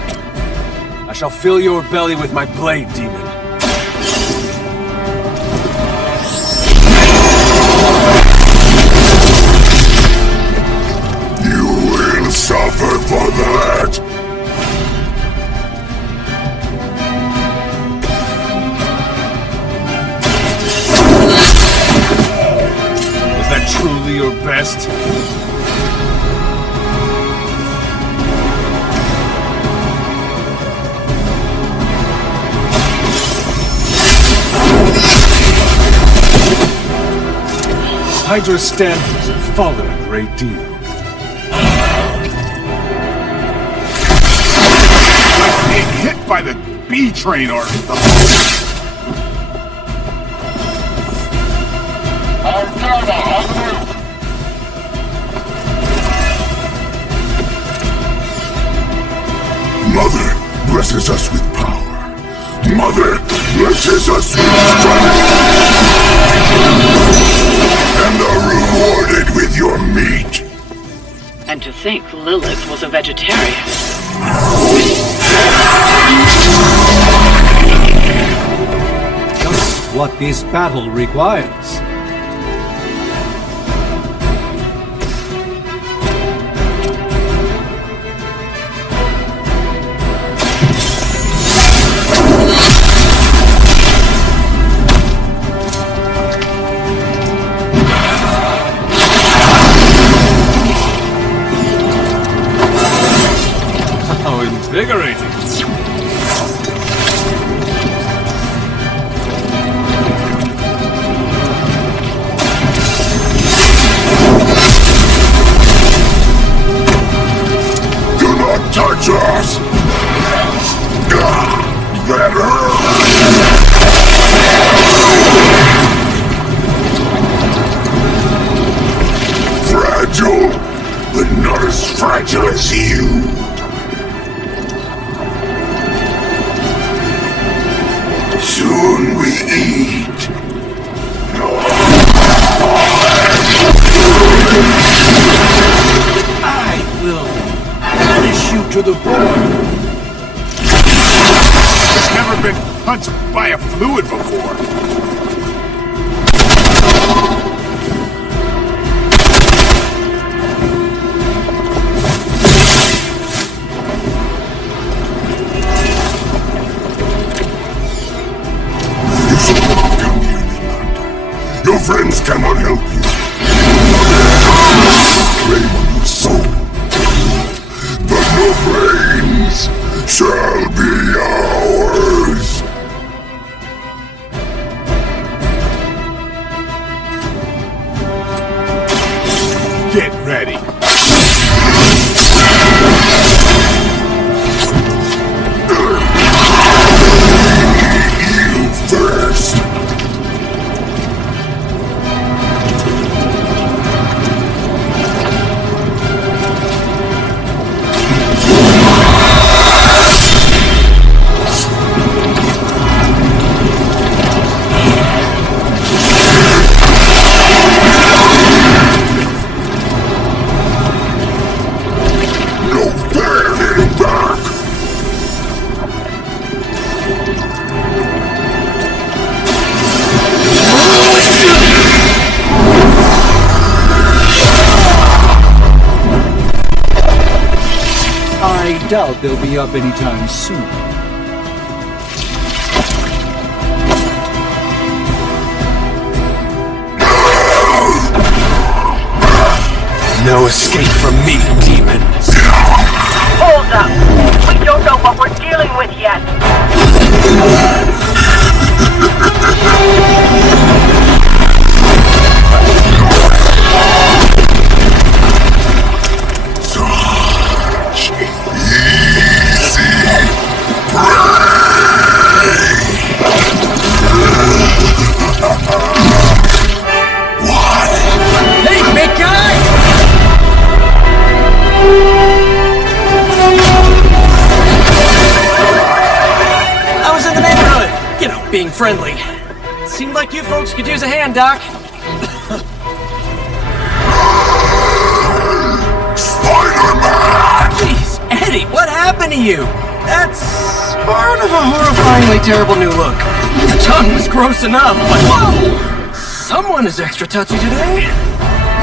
I shall fill your belly with my blade, demon. You will suffer for that. Was that truly your best? Hydra's standards have fallen a great deal. Like being hit by the B train or the... Mother blesses us with power. Mother blesses us with strength. And are rewarded with your meat. And to think Lilith was a vegetarian. Just what this battle requires. How invigorating! Do not touch us! That hurts! Fragile, but not as fragile as you. Soon we eat. I will punish you to the bone. He's never been punched by a fluid before. Your friends cannot help you. Claim on your soul. But your brains shall be ours. Get ready. You first. doubt they'll be up anytime soon. No escape from me, demon. Hold up! We don't know what we're dealing with yet! Hey, big guy! I was in the neighborhood, you know, being friendly. Seemed like you folks could use a hand, Doc. Spider-Man! Jeez, Eddie, what happened to you? That's part of a horrifyingly terrible new look. The tongue was gross enough, but whoa! Someone is extra touchy today.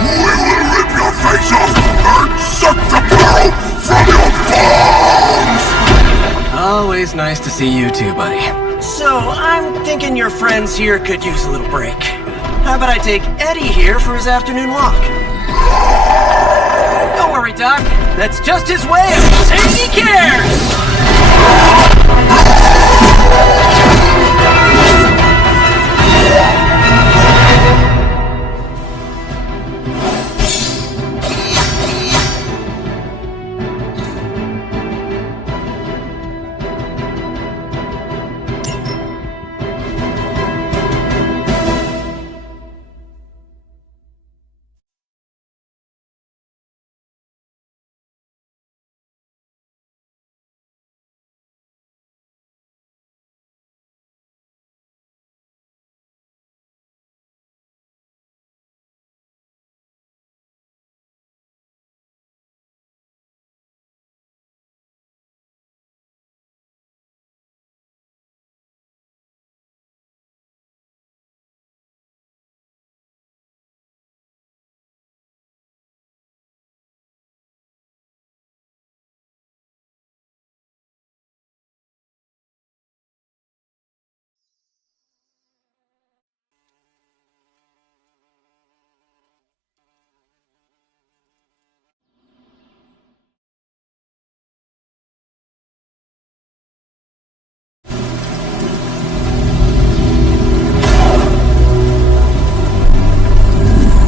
We will rip your face off and suck the marrow from your bones! Always nice to see you too, buddy. So, I'm thinking your friends here could use a little break. How about I take Eddie here for his afternoon walk? Don't worry, Doc. That's just his way of saying he cares!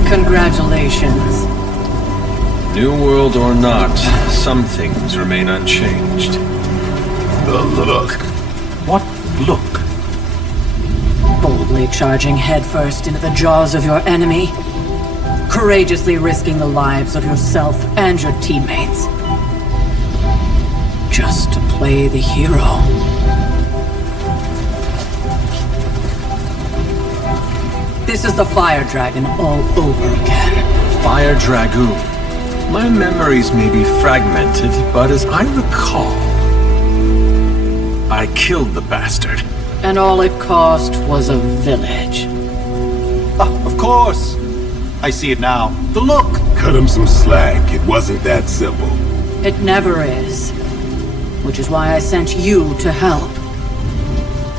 Congratulations. New world or not, some things remain unchanged. The look. What look? Boldly charging headfirst into the jaws of your enemy. Courageously risking the lives of yourself and your teammates. Just to play the hero. This is the Fire Dragon all over again. Fire Dragoon. My memories may be fragmented, but as I recall, I killed the bastard. And all it cost was a village. Of course. I see it now. The look. Cut him some slack. It wasn't that simple. It never is. Which is why I sent you to help.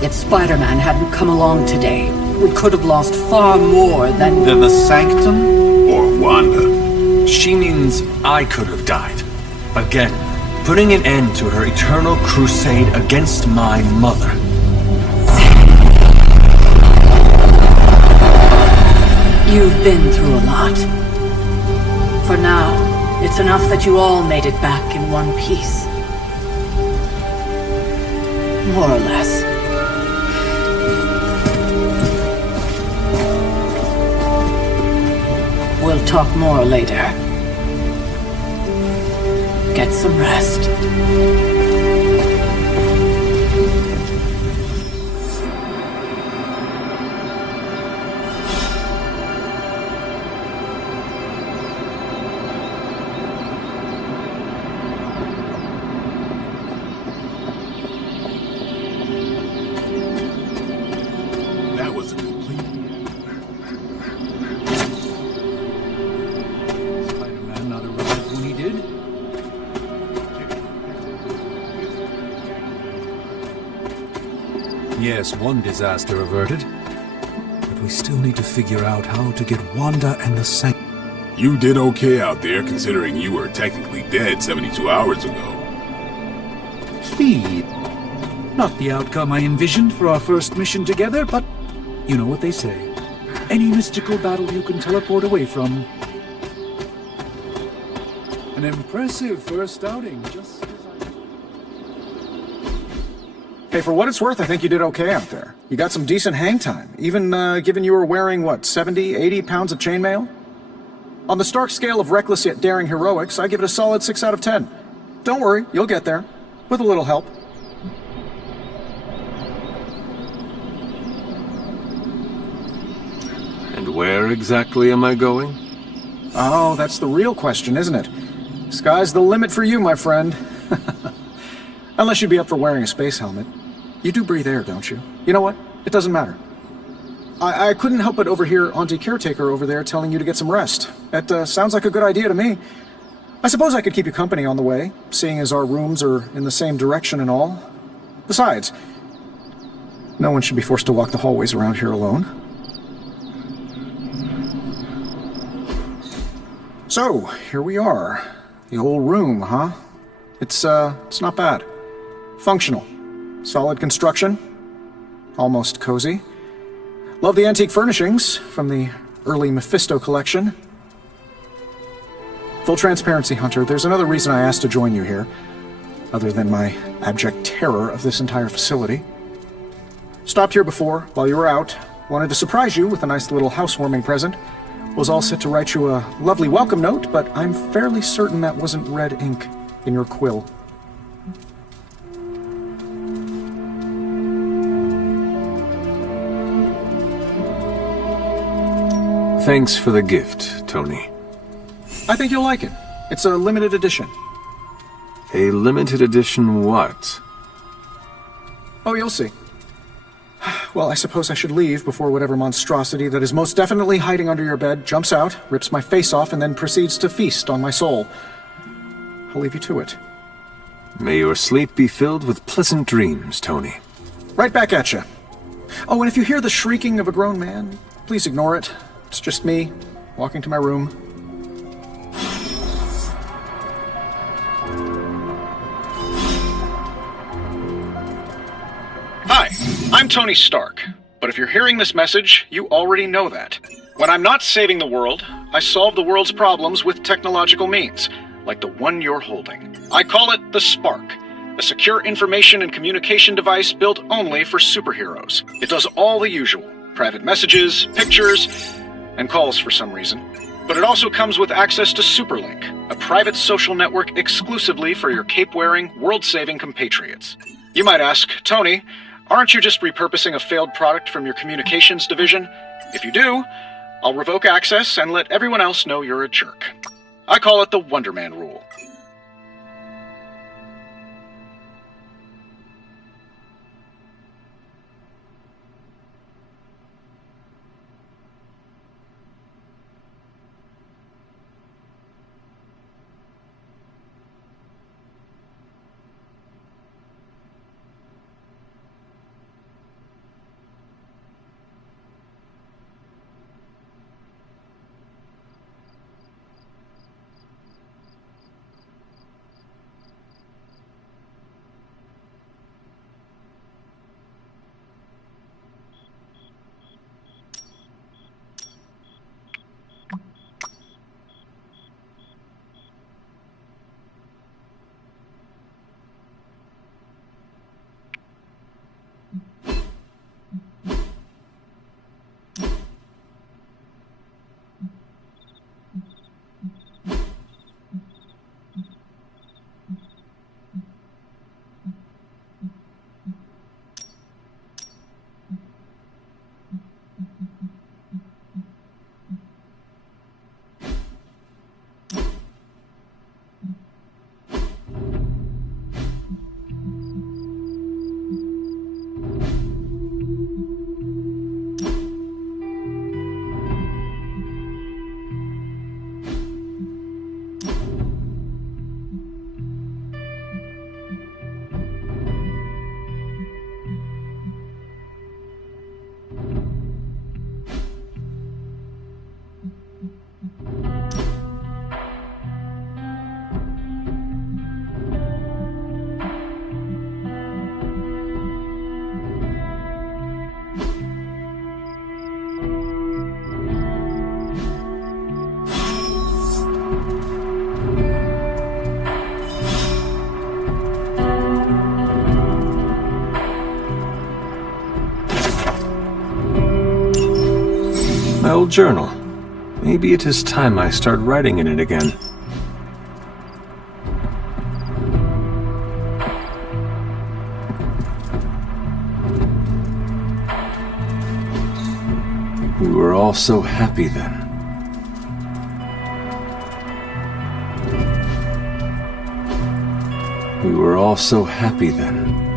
If Spider-Man hadn't come along today, we could have lost far more than the Sanctum? Or Wanda. She means I could have died. Again, putting an end to her eternal crusade against my mother. You've been through a lot. For now, it's enough that you all made it back in one piece. More or less. We'll talk more later. Get some rest. That was a complete... Spider-Man not arrived when he did? Yes, one disaster averted. But we still need to figure out how to get Wanda and the Sanctum. You did okay out there, considering you were technically dead 72 hours ago. Speed. Not the outcome I envisioned for our first mission together, but you know what they say. Any mystical battle you can teleport away from. An impressive first outing, just as Hey, for what it's worth, I think you did okay out there. You got some decent hang time, even given you were wearing, what, 70, 80 pounds of chainmail? On the Stark scale of reckless yet daring heroics, I give it a solid 6 out of 10. Don't worry, you'll get there. With a little help. And where exactly am I going? Oh, that's the real question, isn't it? Sky's the limit for you, my friend. Unless you'd be up for wearing a space helmet. You do breathe air, don't you? You know what? It doesn't matter. I couldn't help but overhear Auntie Caretaker over there telling you to get some rest. That sounds like a good idea to me. I suppose I could keep you company on the way, seeing as our rooms are in the same direction and all. Besides, no one should be forced to walk the hallways around here alone. So, here we are. The old room, huh? It's not bad. Functional. Solid construction. Almost cozy. Love the antique furnishings from the early Mephisto collection. Full transparency, Hunter, there's another reason I asked to join you here, other than my abject terror of this entire facility. Stopped here before, while you were out. Wanted to surprise you with a nice little housewarming present. Was all set to write you a lovely welcome note, but I'm fairly certain that wasn't red ink in your quill. Thanks for the gift, Tony. I think you'll like it. It's a limited edition. A limited edition what? Oh, you'll see. Well, I suppose I should leave before whatever monstrosity that is most definitely hiding under your bed jumps out, rips my face off, and then proceeds to feast on my soul. I'll leave you to it. May your sleep be filled with pleasant dreams, Tony. Right back at you. Oh, and if you hear the shrieking of a grown man, please ignore it. It's just me, walking to my room. Hi, I'm Tony Stark, but if you're hearing this message, you already know that. When I'm not saving the world, I solve the world's problems with technological means, like the one you're holding. I call it the Spark, a secure information and communication device built only for superheroes. It does all the usual, private messages, pictures, and calls for some reason. But it also comes with access to Superlink, a private social network exclusively for your cape-wearing, world-saving compatriots. You might ask, Tony, aren't you just repurposing a failed product from your communications division? If you do, I'll revoke access and let everyone else know you're a jerk. I call it the Wonder Man rule. old journal. Maybe it is time I start writing in it again. We were all so happy then. We were all so happy then.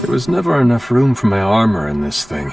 There was never enough room for my armor in this thing.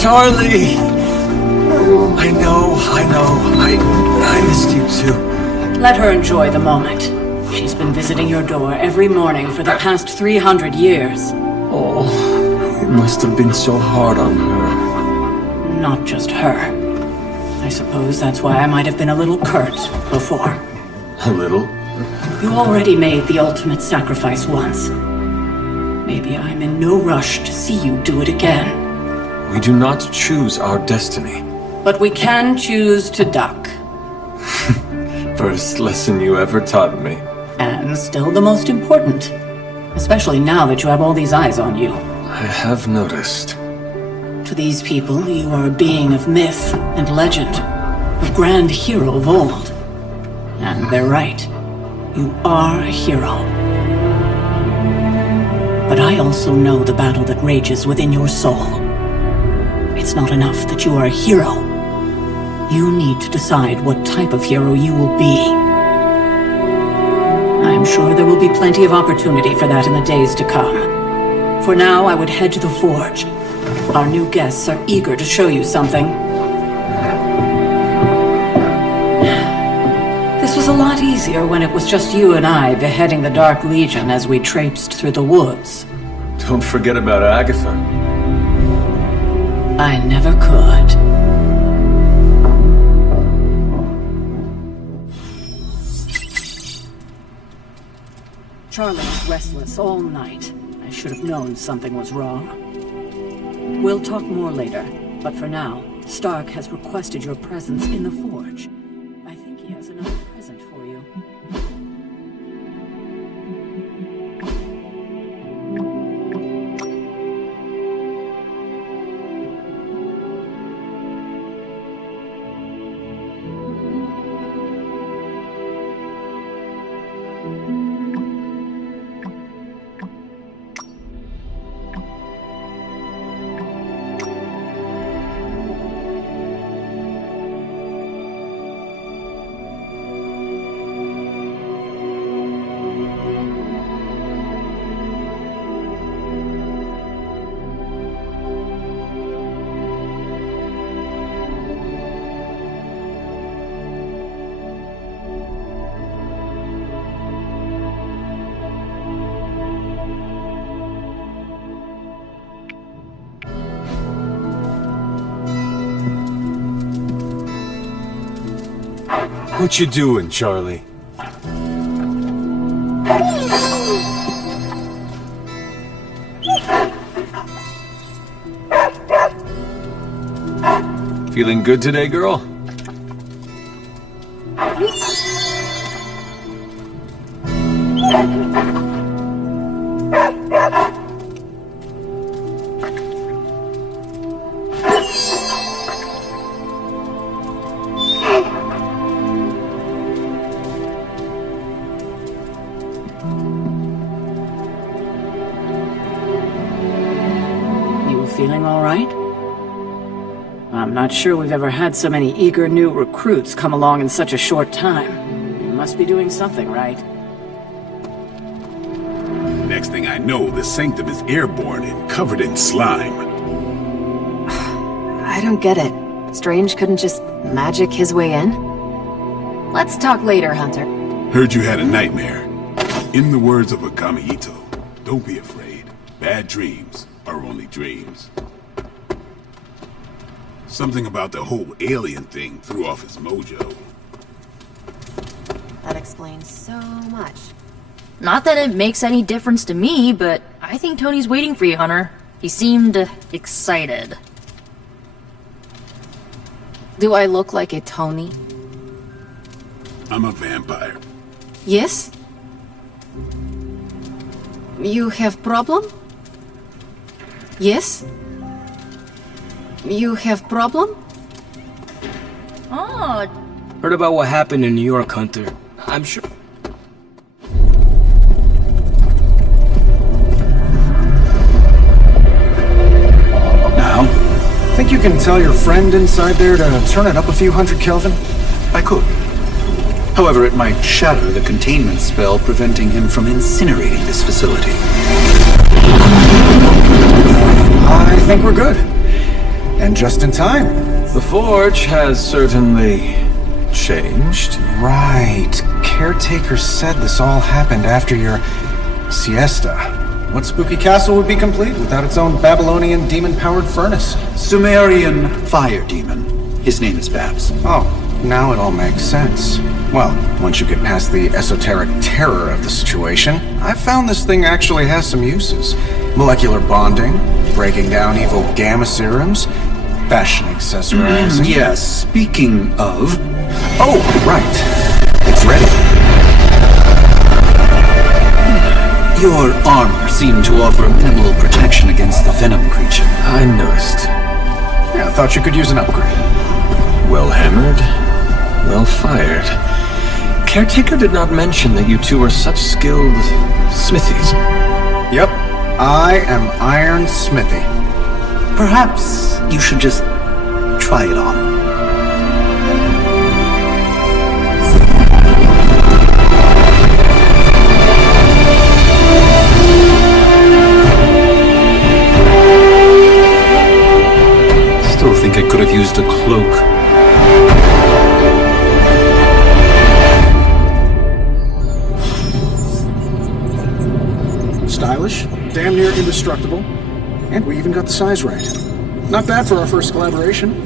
Charlie! I know. I missed you too. Let her enjoy the moment. She's been visiting your door every morning for the past 300 years. Oh, it must have been so hard on her. Not just her. I suppose that's why I might have been a little curt before. A little? You already made the ultimate sacrifice once. Maybe I'm in no rush to see you do it again. We do not choose our destiny. But we can choose to duck. First lesson you ever taught me. And still the most important. Especially now that you have all these eyes on you. I have noticed. To these people, you are a being of myth and legend. A grand hero of old. And they're right. You are a hero. But I also know the battle that rages within your soul. It's not enough that you are a hero. You need to decide what type of hero you will be. I'm sure there will be plenty of opportunity for that in the days to come. For now, I would head to the Forge. Our new guests are eager to show you something. This was a lot easier when it was just you and I beheading the Dark Legion as we traipsed through the woods. Don't forget about Agatha. I never could. Charlie was restless all night. I should have known something was wrong. We'll talk more later, but for now, Stark has requested your presence in the Forge. I think he has another present for you. What you doing, Charlie? Feeling good today, girl? You feeling all right? I'm not sure we've ever had so many eager new recruits come along in such a short time. You must be doing something right. Next thing I know, the Sanctum is airborne and covered in slime. I don't get it. Strange couldn't just magic his way in? Let's talk later, Hunter. Heard you had a nightmare. In the words of Akami Ito, don't be afraid. Bad dreams are only dreams. Something about the whole alien thing threw off his mojo. That explains so much. Not that it makes any difference to me, but I think Tony's waiting for you, Hunter. He seemed excited. Do I look like a Tony? I'm a vampire. Yes? You have problem? Yes? You have problem? Oh. Heard about what happened in New York, Hunter. I'm sure... Now? Think you can tell your friend inside there to turn it up a few hundred Kelvin? I could. However, it might shatter the containment spell preventing him from incinerating this facility. I think we're good. And just in time. The Forge has certainly changed. Right. Caretaker said this all happened after your siesta. What spooky castle would be complete without its own Babylonian demon-powered furnace? Sumerian fire demon. His name is Babs. Oh, now it all makes sense. Well, once you get past the esoteric terror of the situation, I've found this thing actually has some uses. Molecular bonding, breaking down evil gamma serums, fashion accessorizing. Yes, speaking of... Oh, right. It's ready. Your armor seemed to offer minimal protection against the venom creature. I noticed. Yeah, I thought you could use an upgrade. Well hammered, well fired. Caretaker did not mention that you two are such skilled smithies. Yep, I am Iron Smithy. Perhaps you should just try it on. Still think I could have used a cloak. Stylish, damn near indestructible, and we even got the size right. Not bad for our first collaboration.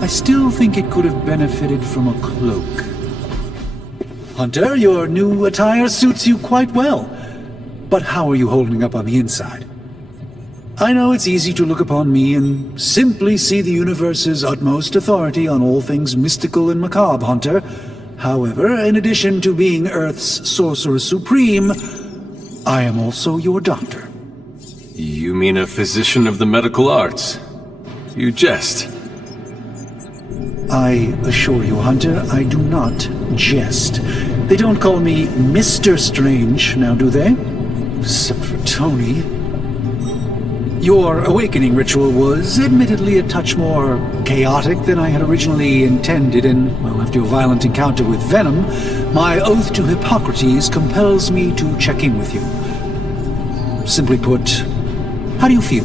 I still think it could have benefited from a cloak. Hunter, your new attire suits you quite well. But how are you holding up on the inside? I know it's easy to look upon me and simply see the universe's utmost authority on all things mystical and macabre, Hunter. However, in addition to being Earth's Sorcerer Supreme, I am also your doctor. You mean a physician of the medical arts? You jest. I assure you, Hunter, I do not jest. They don't call me Mr. Strange, now do they? Except for Tony. Your awakening ritual was admittedly a touch more chaotic than I had originally intended, and, well, after your violent encounter with Venom, my oath to Hippocrates compels me to check in with you. Simply put, how do you feel?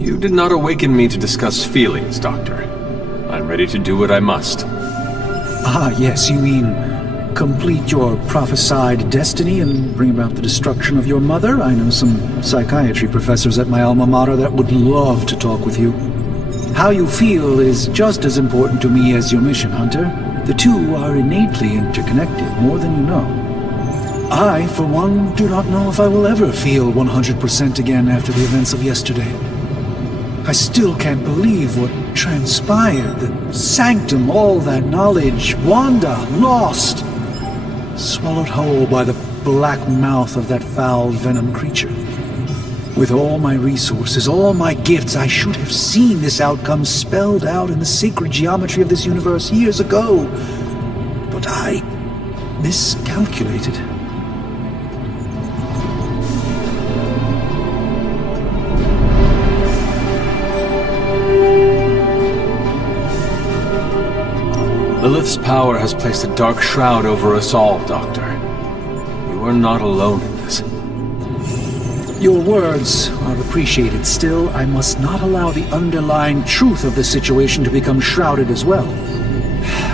You did not awaken me to discuss feelings, Doctor. I'm ready to do what I must. Ah, yes, you mean complete your prophesied destiny and bring about the destruction of your mother? I know some psychiatry professors at my alma mater that would love to talk with you. How you feel is just as important to me as your mission, Hunter. The two are innately interconnected, more than you know. I, for one, do not know if I will ever feel 100% again after the events of yesterday. I still can't believe what transpired. The sanctum, all that knowledge, Wanda, lost. Swallowed whole by the black mouth of that foul venom creature. With all my resources, all my gifts, I should have seen this outcome spelled out in the sacred geometry of this universe years ago. But I miscalculated. Lilith's power has placed a dark shroud over us all, Doctor. You are not alone in this. Your words are appreciated. Still, I must not allow the underlying truth of the situation to become shrouded as well.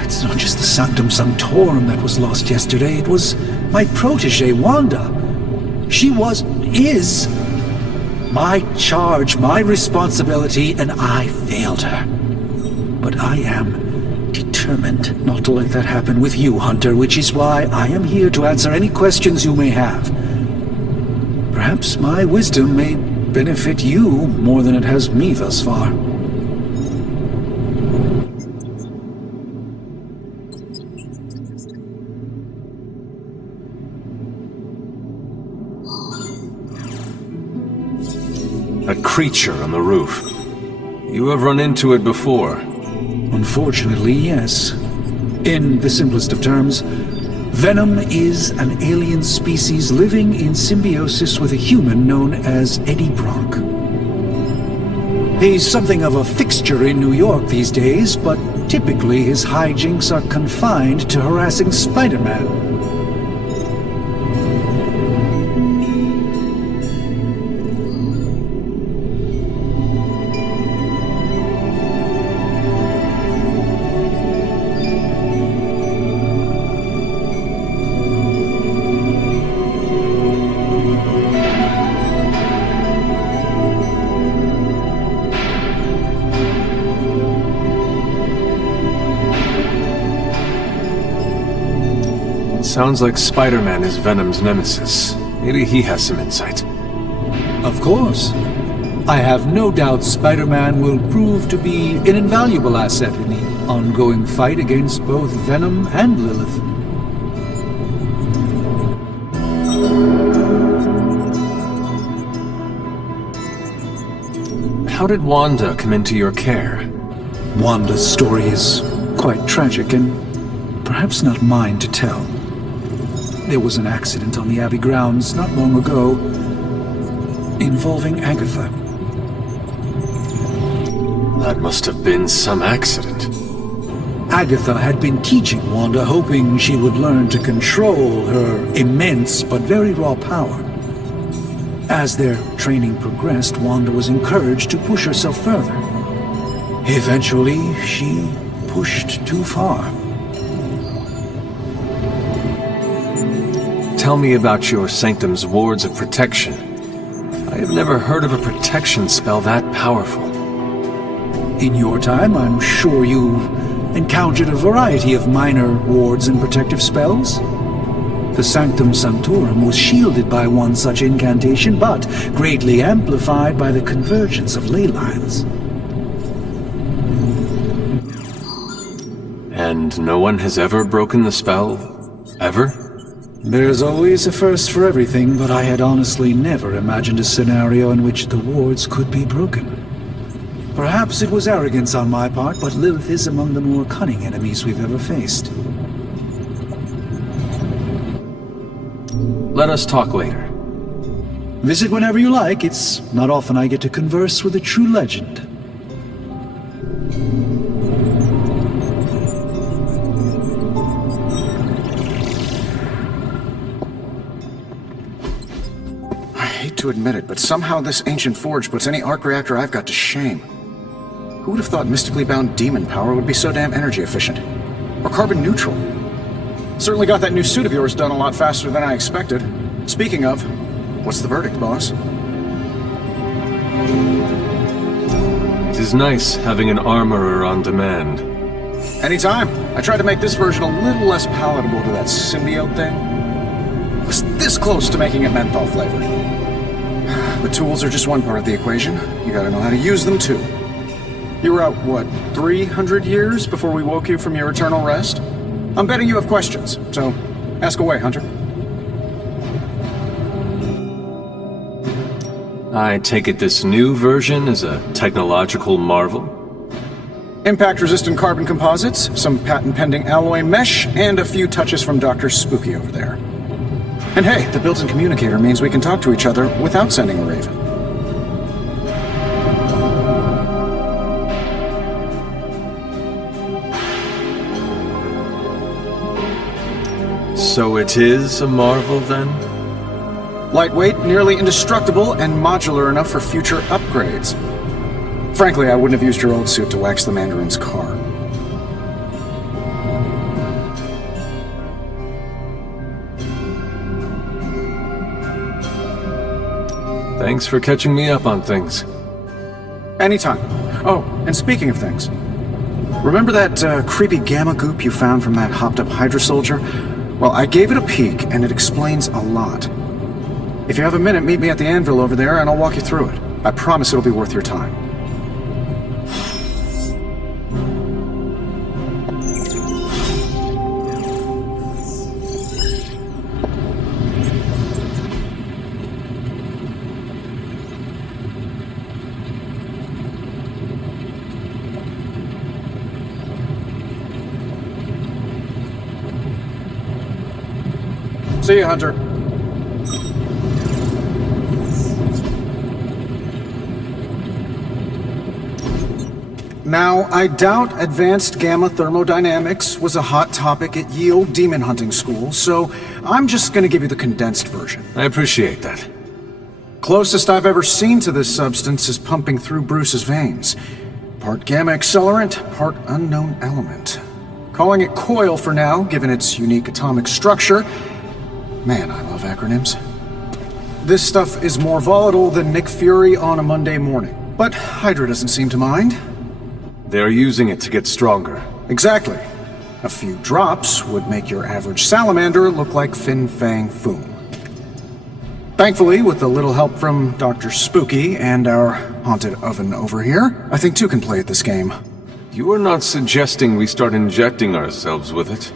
It's not just the Sanctum Sanctorum that was lost yesterday. It was my protege, Wanda. She is my charge, my responsibility, and I failed her. But I am determined not to let that happen with you, Hunter, which is why I am here to answer any questions you may have. Perhaps my wisdom may benefit you more than it has me thus far. A creature on the roof. You have run into it before. Unfortunately, yes. In the simplest of terms, Venom is an alien species living in symbiosis with a human known as Eddie Brock. He's something of a fixture in New York these days, but typically his hijinks are confined to harassing Spider-Man. Sounds like Spider-Man is Venom's nemesis. Maybe he has some insight. Of course. I have no doubt Spider-Man will prove to be an invaluable asset in the ongoing fight against both Venom and Lilith. How did Wanda come into your care? Wanda's story is quite tragic and perhaps not mine to tell. There was an accident on the Abbey grounds not long ago involving Agatha. That must have been some accident. Agatha had been teaching Wanda, hoping she would learn to control her immense but very raw power. As their training progressed, Wanda was encouraged to push herself further. Eventually, she pushed too far. Tell me about your Sanctum's wards of protection. I have never heard of a protection spell that powerful. In your time, I'm sure you've encountered a variety of minor wards and protective spells. The Sanctum Sanctorum was shielded by one such incantation, but greatly amplified by the convergence of ley lines. And no one has ever broken the spell? Ever? There's always a first for everything, but I had honestly never imagined a scenario in which the wards could be broken. Perhaps it was arrogance on my part, but Lilith is among the more cunning enemies we've ever faced. Let us talk later. Visit whenever you like. It's not often I get to converse with a true legend. I hate to admit it, but somehow this ancient forge puts any arc reactor I've got to shame. Who would have thought mystically bound demon power would be so damn energy efficient? Or carbon neutral? Certainly got that new suit of yours done a lot faster than I expected. Speaking of, what's the verdict, boss? It is nice having an armorer on demand. Anytime. I tried to make this version a little less palatable to that symbiote thing. It was this close to making it menthol flavored. But tools are just one part of the equation. You gotta know how to use them too. You were out, what, 300 years before we woke you from your eternal rest? I'm betting you have questions, so ask away, Hunter. I take it this new version is a technological marvel? Impact-resistant carbon composites, some patent-pending alloy mesh, and a few touches from Dr. Spooky over there. And hey, the built-in communicator means we can talk to each other without sending a raven. So it is a marvel, then? Lightweight, nearly indestructible, and modular enough for future upgrades. Frankly, I wouldn't have used your old suit to wax the Mandarin's car. Thanks for catching me up on things. Anytime. Oh, and speaking of things, remember that creepy gamma goop you found from that hopped-up Hydra soldier? Well, I gave it a peek, and it explains a lot. If you have a minute, meet me at the anvil over there, and I'll walk you through it. I promise it'll be worth your time. See you, Hunter. Now, I doubt advanced gamma thermodynamics was a hot topic at Ye Olde Demon Hunting School, so I'm just gonna give you the condensed version. I appreciate that. Closest I've ever seen to this substance is pumping through Bruce's veins. Part gamma accelerant, part unknown element. Calling it coil for now, given its unique atomic structure. Man, I love acronyms. This stuff is more volatile than Nick Fury on a Monday morning. But Hydra doesn't seem to mind. They're using it to get stronger. Exactly. A few drops would make your average salamander look like Fin Fang Foom. Thankfully, with a little help from Dr. Spooky and our haunted oven over here, I think two can play at this game. You are not suggesting we start injecting ourselves with it?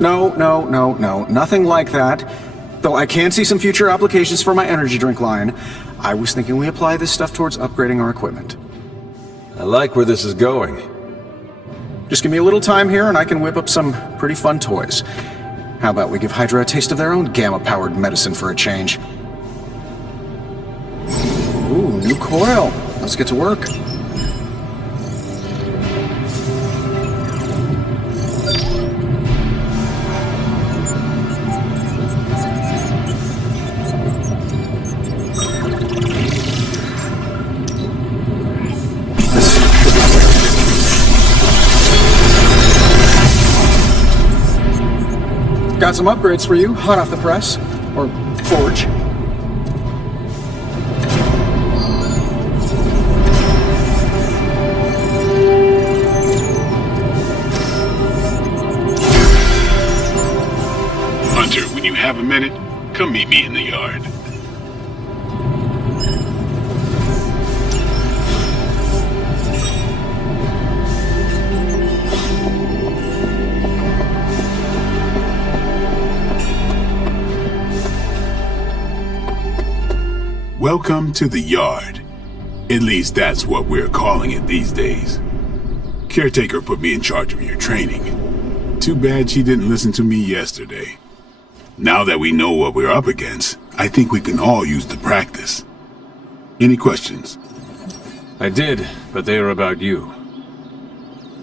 No, nothing like that. Though I can see some future applications for my energy drink line. I was thinking we apply this stuff towards upgrading our equipment. I like where this is going. Just give me a little time here and I can whip up some pretty fun toys. How about we give Hydra a taste of their own gamma-powered medicine for a change? Ooh, new coil. Let's get to work. Got some upgrades for you, hot off the press. Or forge. Hunter, when you have a minute, come meet me in the yard. Welcome to the yard. At least that's what we're calling it these days. Caretaker put me in charge of your training. Too bad she didn't listen to me yesterday. Now that we know what we're up against, I think we can all use the practice. Any questions? I did, but they are about you.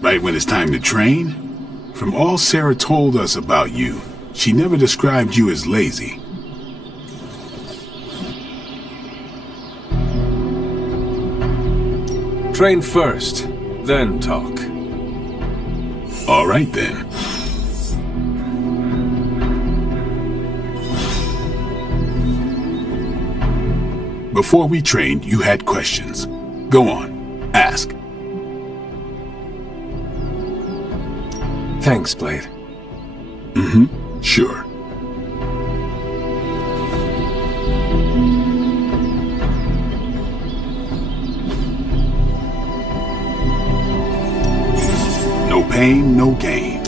Right when it's time to train? From all Sarah told us about you, she never described you as lazy. Train first, then talk. All right then. Before we trained, you had questions. Go on, ask. Thanks, Blade. Sure. No pain, no gain.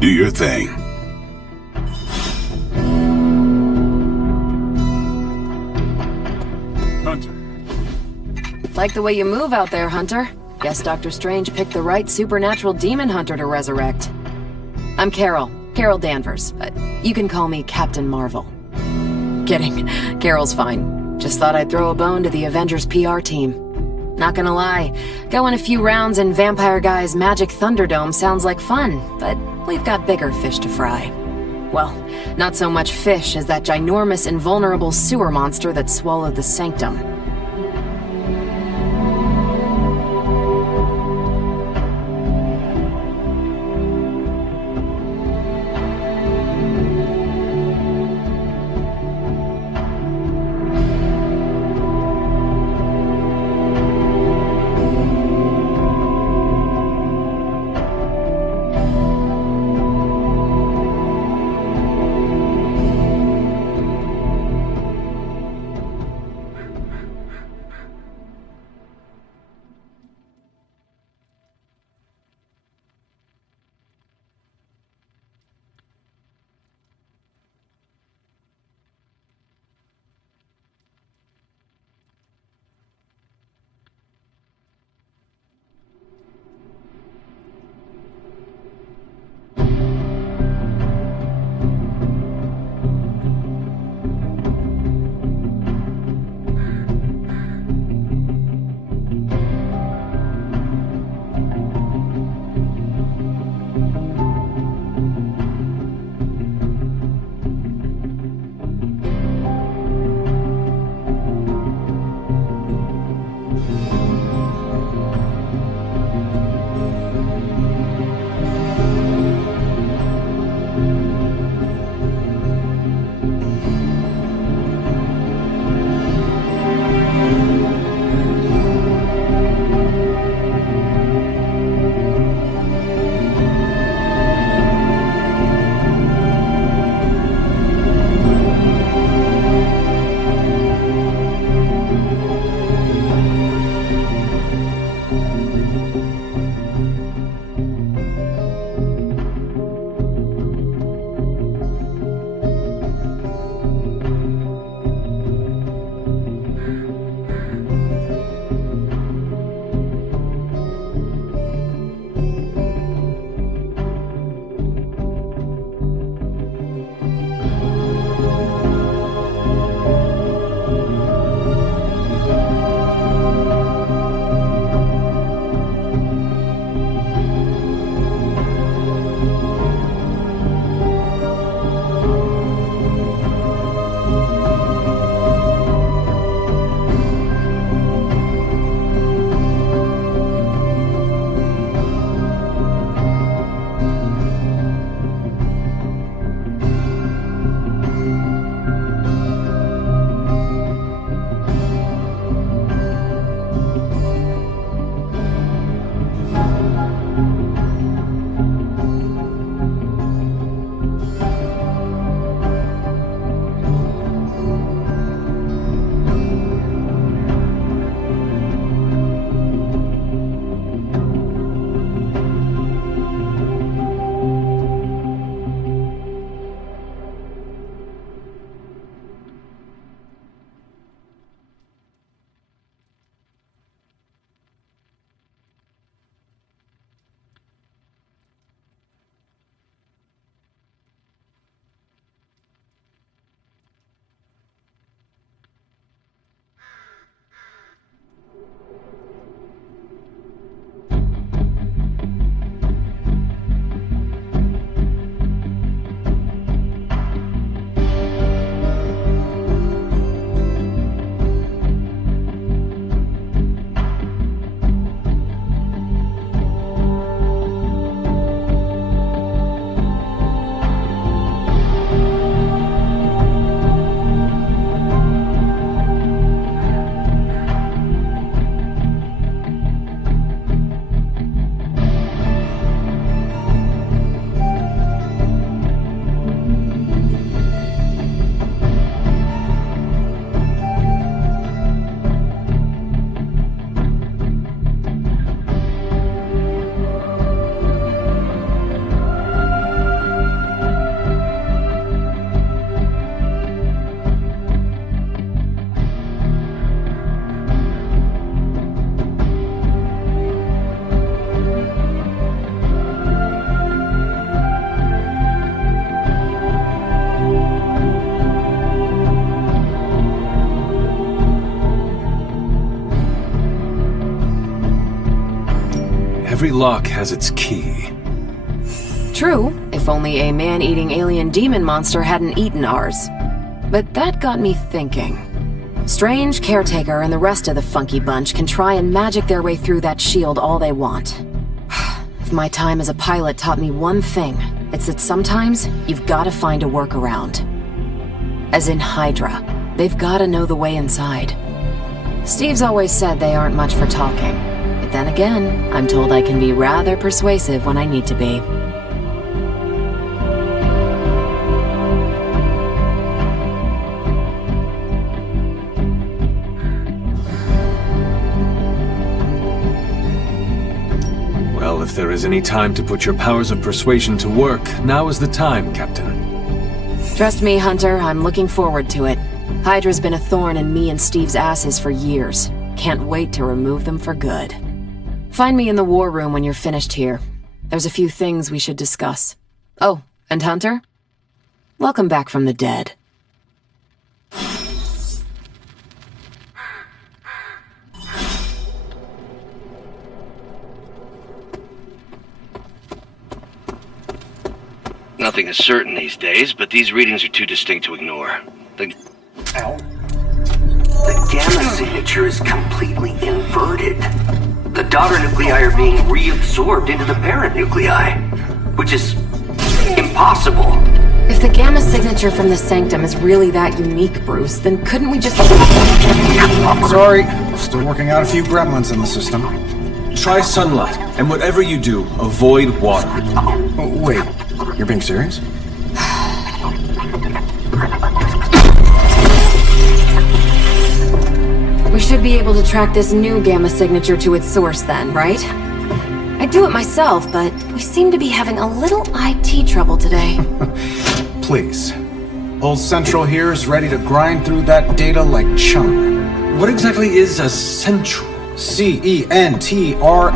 Do your thing. Hunter. Like the way you move out there, Hunter. Guess Dr. Strange picked the right supernatural demon hunter to resurrect. I'm Carol Danvers, but you can call me Captain Marvel. Kidding, Carol's fine. Just thought I'd throw a bone to the Avengers PR team. Not gonna lie, going a few rounds in Vampire Guy's Magic Thunderdome sounds like fun, but we've got bigger fish to fry. Well, not so much fish as that ginormous invulnerable sewer monster that swallowed the Sanctum. lock has its key. True, if only a man-eating alien demon monster hadn't eaten ours. But that got me thinking. Strange, Caretaker, and the rest of the funky bunch can try and magic their way through that shield all they want. If my time as a pilot taught me one thing, it's that sometimes you've gotta find a workaround. As in Hydra, they've gotta know the way inside. Steve's always said they aren't much for talking. But then again, I'm told I can be rather persuasive when I need to be. Well, if there is any time to put your powers of persuasion to work, now is the time, Captain. Trust me, Hunter, I'm looking forward to it. Hydra's been a thorn in me and Steve's asses for years. Can't wait to remove them for good. Find me in the war room when you're finished here. There's a few things we should discuss. Oh, and Hunter? Welcome back from the dead. Nothing is certain these days, but these readings are too distinct to ignore. The gamma signature is completely inverted. The daughter nuclei are being reabsorbed into the parent nuclei, which is impossible. If the gamma signature from the Sanctum is really that unique, Bruce, then couldn't we just... Sorry, still working out a few gremlins in the system. Try sunlight, and whatever you do, avoid water. Oh, wait, you're being serious? We should be able to track this new gamma signature to its source then, right? I'd do it myself, but we seem to be having a little IT trouble today. Please. Old Central here is ready to grind through that data like chum. What exactly is a Central? CENTRAL.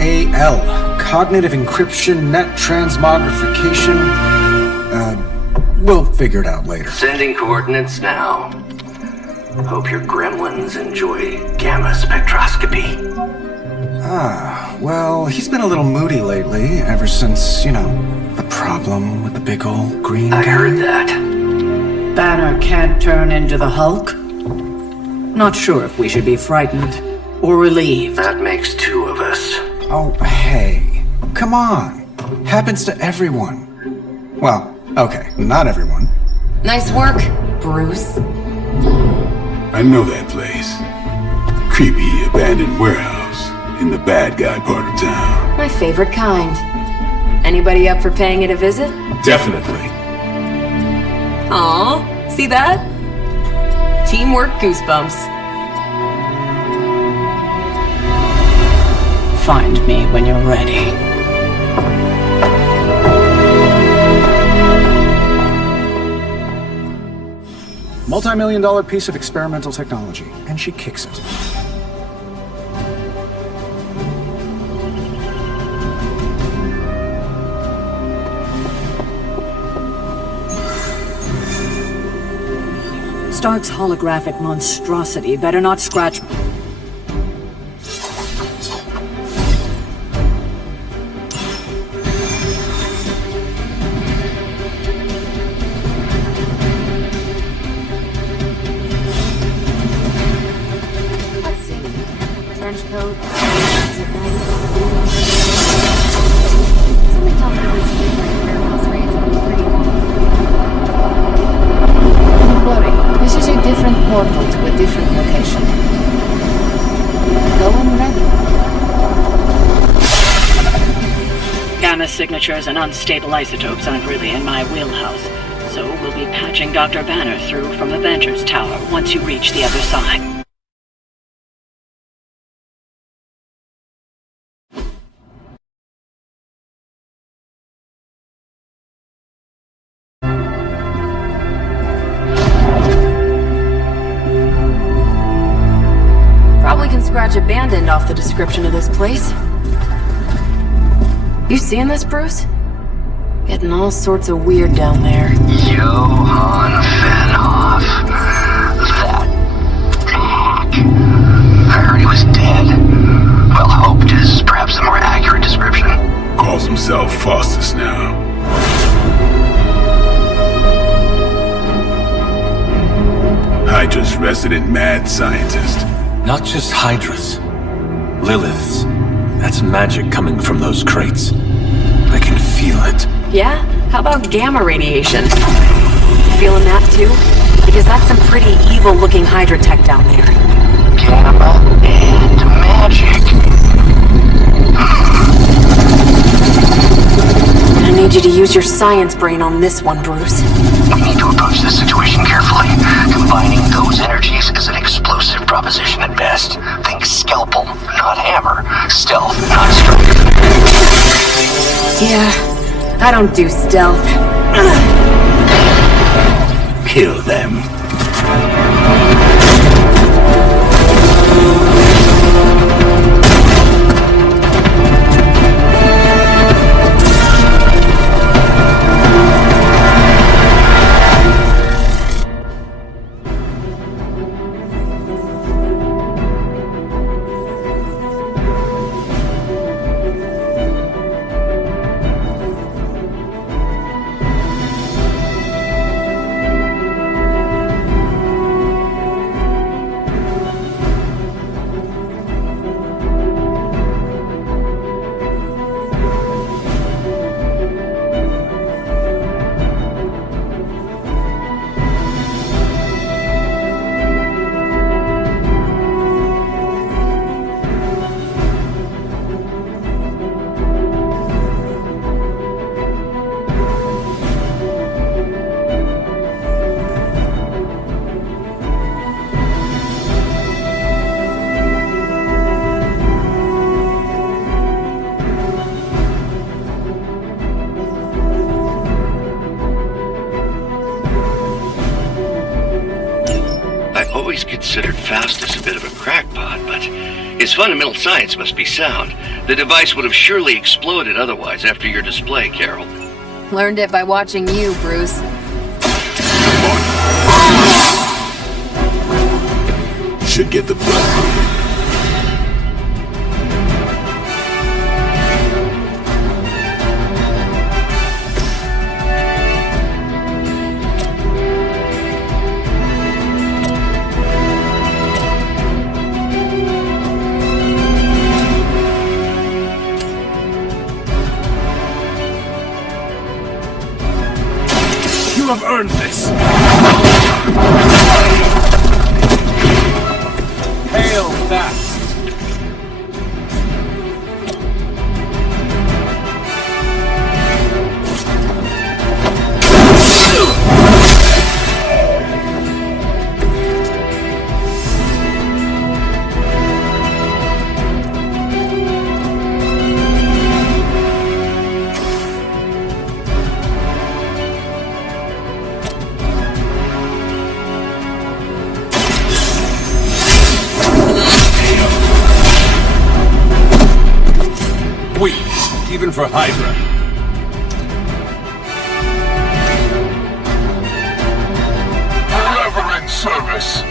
Cognitive Encryption Net Transmogrification. We'll figure it out later. Sending coordinates now. Hope your gremlins enjoy gamma spectroscopy. Well, he's been a little moody lately, ever since, the problem with the big old green guy. I heard that. Banner can't turn into the Hulk? Not sure if we should be frightened or relieved. That makes two of us. Oh, hey. Come on. Happens to everyone. Well, okay, not everyone. Nice work, Bruce. I know that place. Creepy abandoned warehouse in the bad guy part of town. My favorite kind. Anybody up for paying it a visit? Definitely. Aw, see that? Teamwork goosebumps. Find me when you're ready. Multi-million-dollar piece of experimental technology, and she kicks it. Stark's holographic monstrosity better not scratch... Let's see. Trench coat. Something tells me these midnight warehouse raids will be pretty long. Don't worry. This is a different portal to a different location. Go when ready. Gamma signatures and unstable isotopes aren't really in my wheelhouse, so we'll be patching Dr. Banner through from the Vengeance Tower once you reach the other side. Probably can scratch abandoned off the description of this place. You seeing this, Bruce? Getting all sorts of weird down there. Johann Fenhoff. That hack. I heard he was dead. Well, hoped is perhaps a more accurate description. Hydra's resident mad scientist. Not just Hydra's. Lilith's. That's magic coming from those crates. I can feel it. Yeah? How about gamma radiation? You feeling that too? Because that's some pretty evil-looking Hydra tech down there. Gamma and magic. I need you to use your science brain on this one, Bruce. We need to approach this situation carefully. Combining those energies is an explosive proposition at best. Think scalpel, not hammer. Stealth, not strength. Yeah, I don't do stealth. Kill them. Considered Faustus a bit of a crackpot, but his fundamental science must be sound. The device would have surely exploded otherwise after your display, Carol. Learned it by watching you, Bruce. Should get the blood moving. You have earned this! Hail that! Even for Hydra. Reverend service.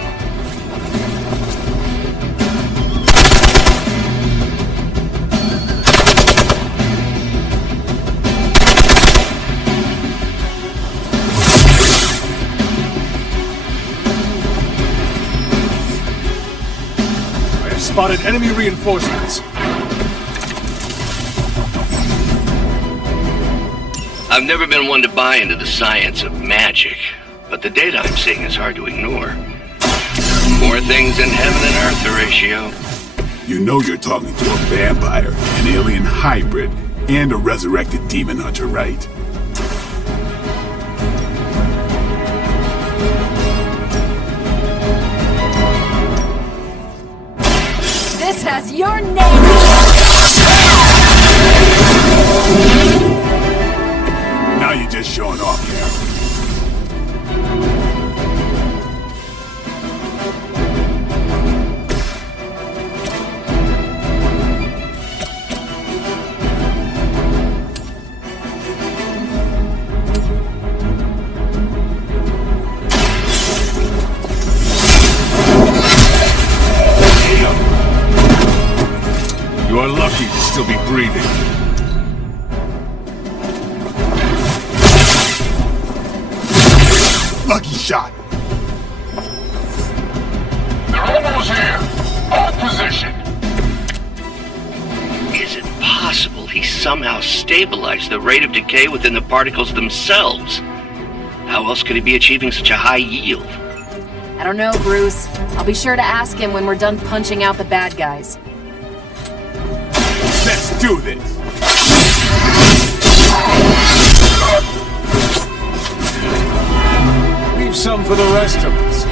I have spotted enemy reinforcements. I've never been one to buy into the science of magic, but the data I'm seeing is hard to ignore. More things in heaven and earth, Horatio. You know you're talking to a vampire, an alien hybrid, and a resurrected demon hunter, right? This has your name! Now you're just showing off, Carol. You are lucky to still be breathing. Lucky shot. he somehow stabilized the rate of decay within the particles themselves. How else could he be achieving such a high yield? I don't know, Bruce. I'll be sure to ask him when we're done punching out the bad guys. Let's do this! Leave some for the rest of us.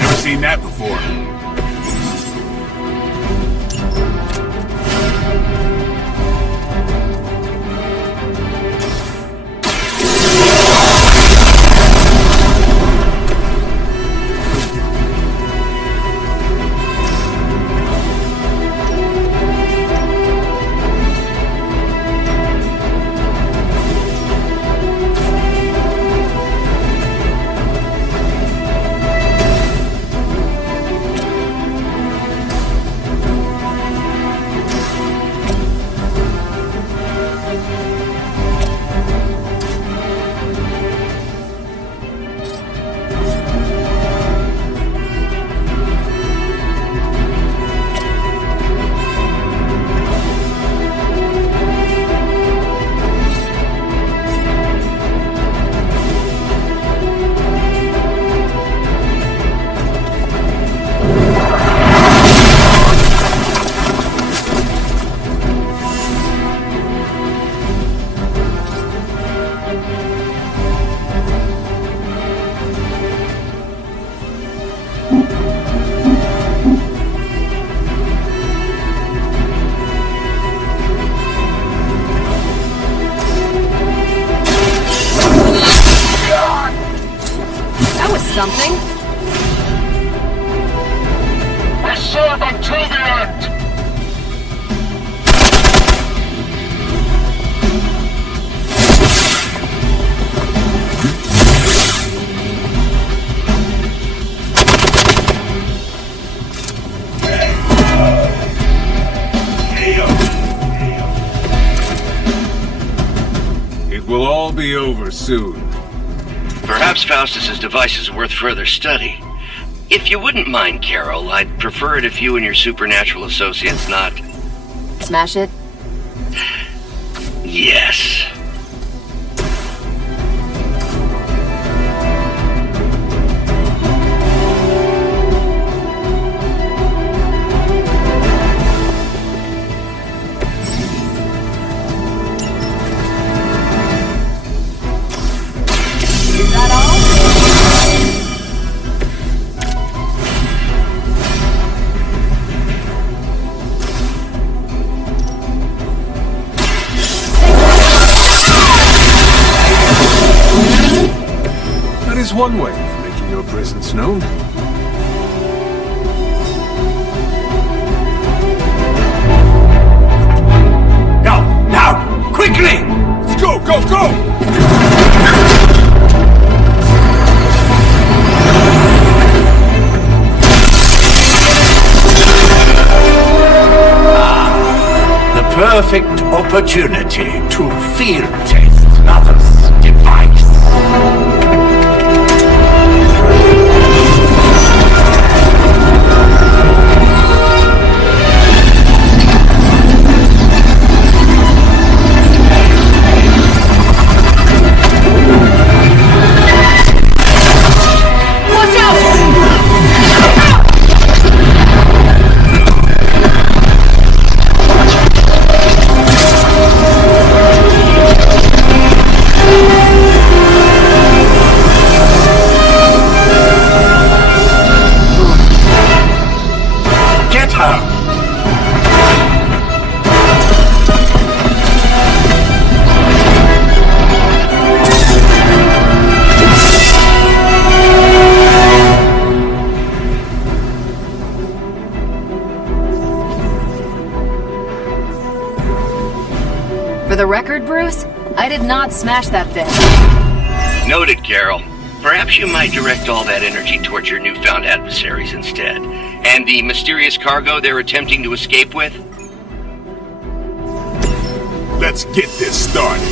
Never seen that before. Something? I saw them to the end! It will all be over soon. Perhaps Faustus's device is worth further study. If you wouldn't mind, Carol, I'd prefer it if you and your supernatural associates not... Smash it? Yes. One way of making your presence known. Now, quickly! Let's go, go, go! The perfect opportunity to field test another's device. For the record, Bruce, I did not smash that thing. Noted, Carol. Perhaps you might direct all that energy towards your newfound adversaries instead. And the mysterious cargo they're attempting to escape with? Let's get this started.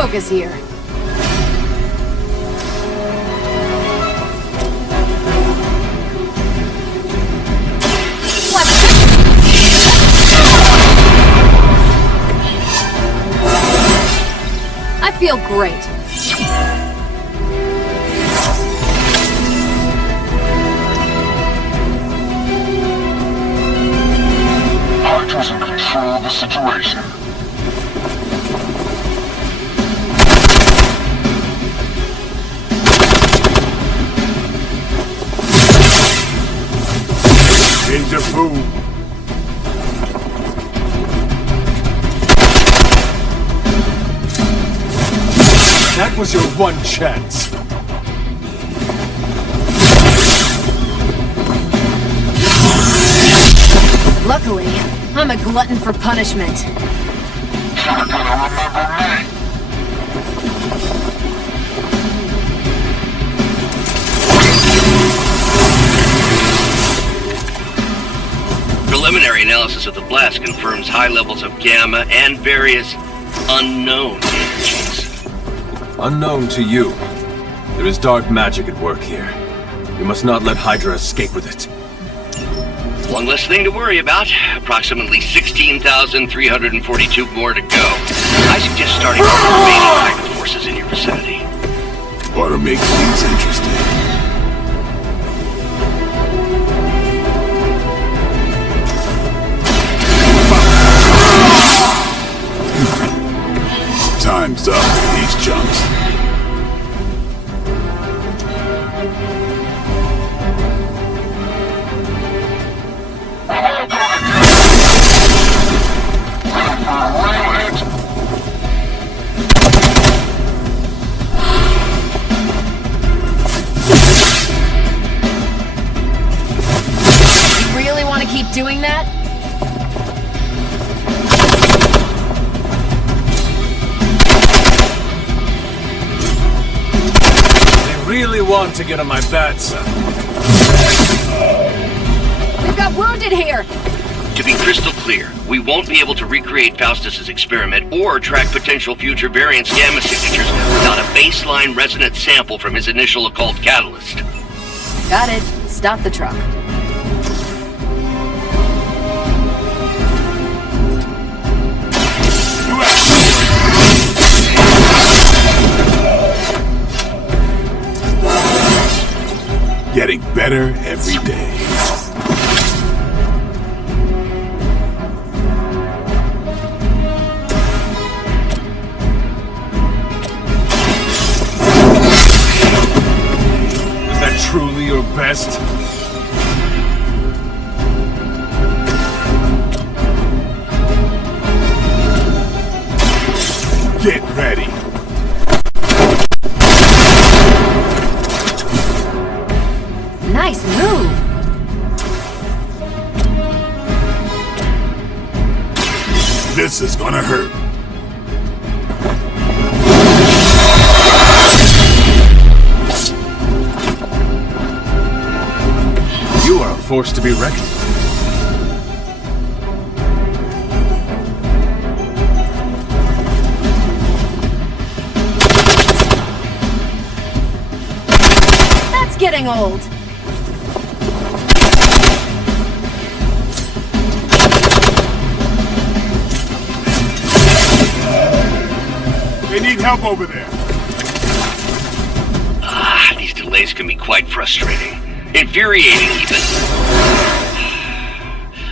focus here. I feel great. Hydra's in control of the situation. Deja vu. That was your one chance. Luckily, I'm a glutton for punishment. You're gonna remember me. Preliminary analysis of the blast confirms high levels of gamma and various unknown energies. Unknown to you. There is dark magic at work here. We must not let Hydra escape with it. One less thing to worry about. Approximately 16,342 more to go. I suggest starting with the remaining Hydra forces in your vicinity. Ought to make things interesting. Time's up for these chumps. You really want to keep doing that? Really want to get on my bad side. We've got wounded here! To be crystal clear, we won't be able to recreate Faustus's experiment or track potential future variance gamma signatures without a baseline resonance sample from his initial occult catalyst. Got it. Stop the truck. Getting better every day. Is that truly your best? Get ready. Nice move! This is gonna hurt. You are a force to be reckoned with. That's getting old! They need help over there. These delays can be quite frustrating. Infuriating, even.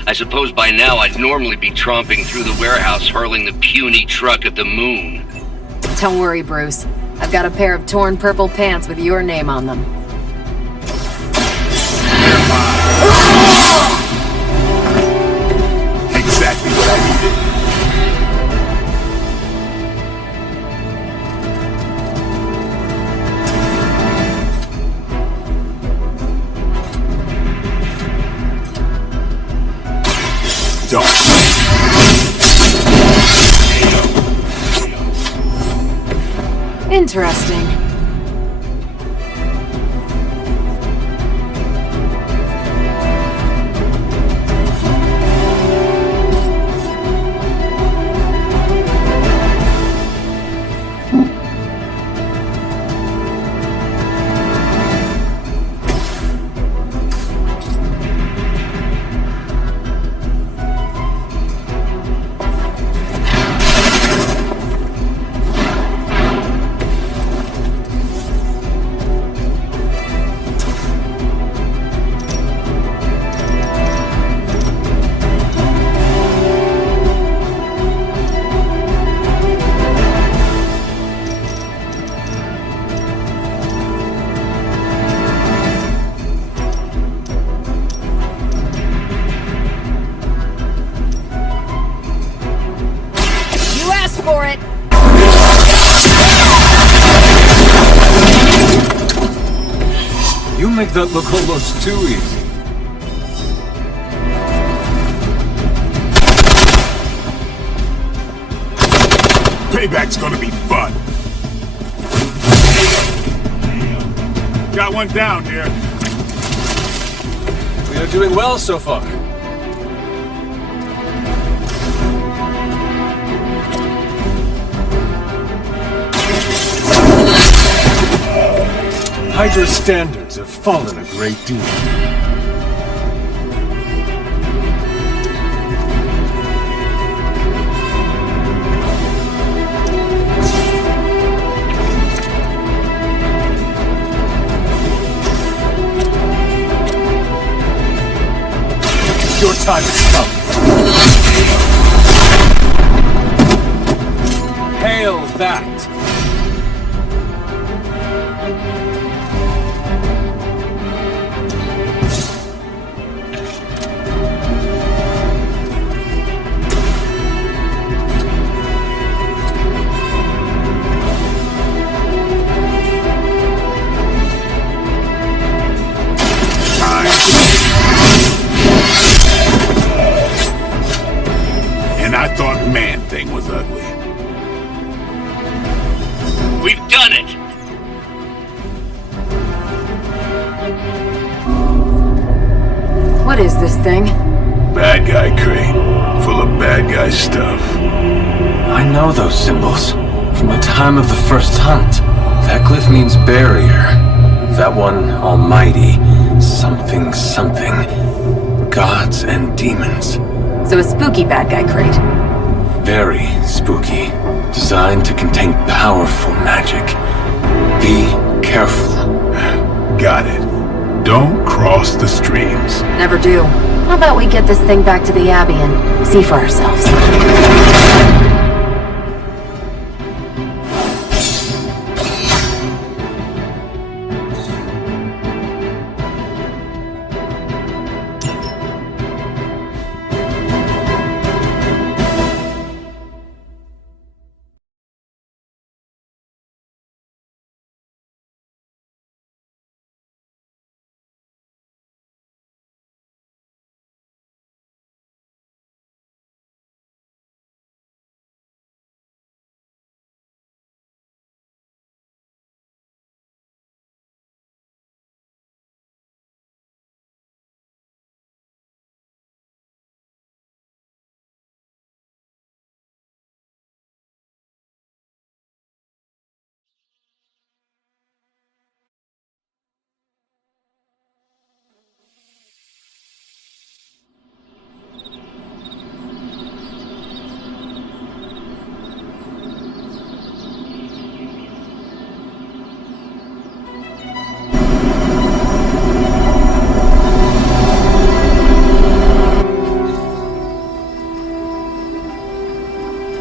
I suppose by now I'd normally be tromping through the warehouse hurling the puny truck at the moon. Don't worry, Bruce. I've got a pair of torn purple pants with your name on them. Exactly what I needed. Interesting. make that look almost too easy. Payback's gonna be fun. Got one down here. We are doing well so far. Hydra's standards have fallen a great deal. Your time has come. Hail that! And I thought Man-Thing was ugly. We've done it! What is this thing? Bad guy crate, full of bad guy stuff. I know those symbols from the time of the first hunt. That glyph means barrier. That one, almighty. Something, something. Gods and demons. So a spooky bad guy crate. Very spooky. Designed to contain powerful magic. Be careful. Got it. Don't cross the streams. Never do. How about we get this thing back to the Abbey and see for ourselves?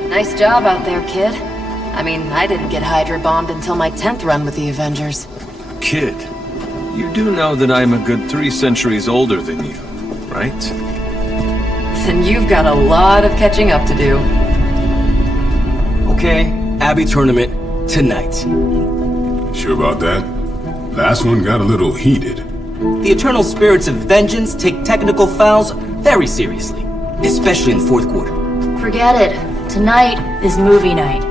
Nice job out there, kid. I mean, I didn't get Hydra bombed until my 10th run with the Avengers. Kid, you do know that I'm a good 3 centuries older than you, right? Then you've got a lot of catching up to do. Okay, Abbey tournament tonight. Sure about that? Last one got a little heated. The Eternal Spirits of Vengeance take technical fouls very seriously, especially in the fourth quarter. Forget it. Tonight is movie night.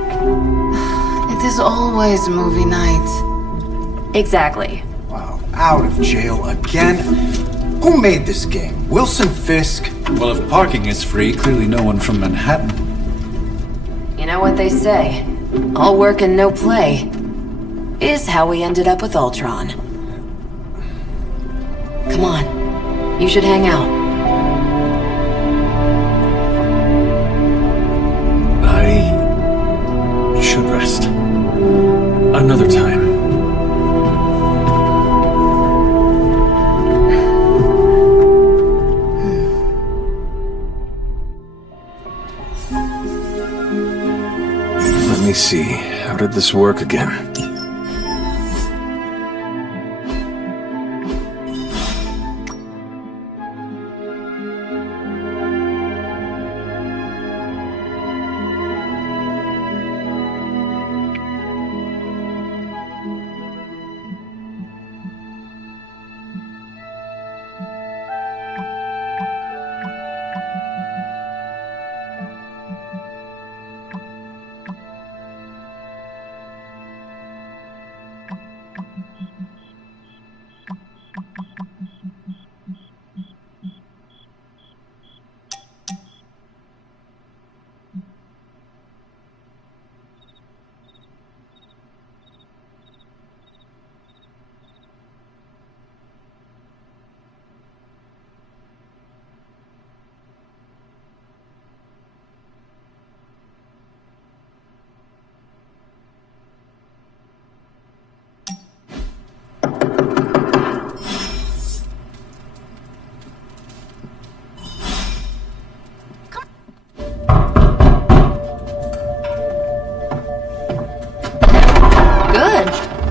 It is always movie night. Exactly. Wow, out of jail again? Who made this game? Wilson Fisk? Well, if parking is free, clearly no one from Manhattan. You know what they say? All work and no play is how we ended up with Ultron. Come on, you should hang out. I should rest. Another time. Let me see. How did this work again?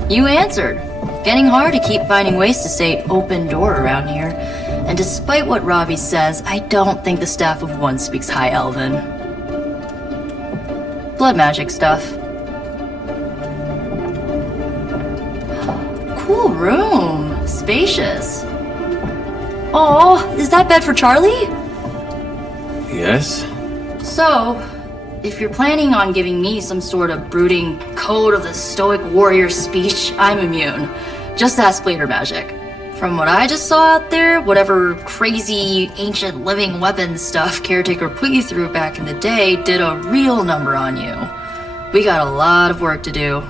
You answered. Getting hard to keep finding ways to say open door around here. And despite what Robbie says, I don't think the staff of One speaks High Elven. Blood magic stuff. Cool room. Spacious. Oh, is that bed for Charlie? Yes? So, if you're planning on giving me some sort of brooding code of the stoic warrior speech, I'm immune. Just ask Later Magic. From what I just saw out there, whatever crazy ancient living weapons stuff Caretaker put you through back in the day did a real number on you. We got a lot of work to do.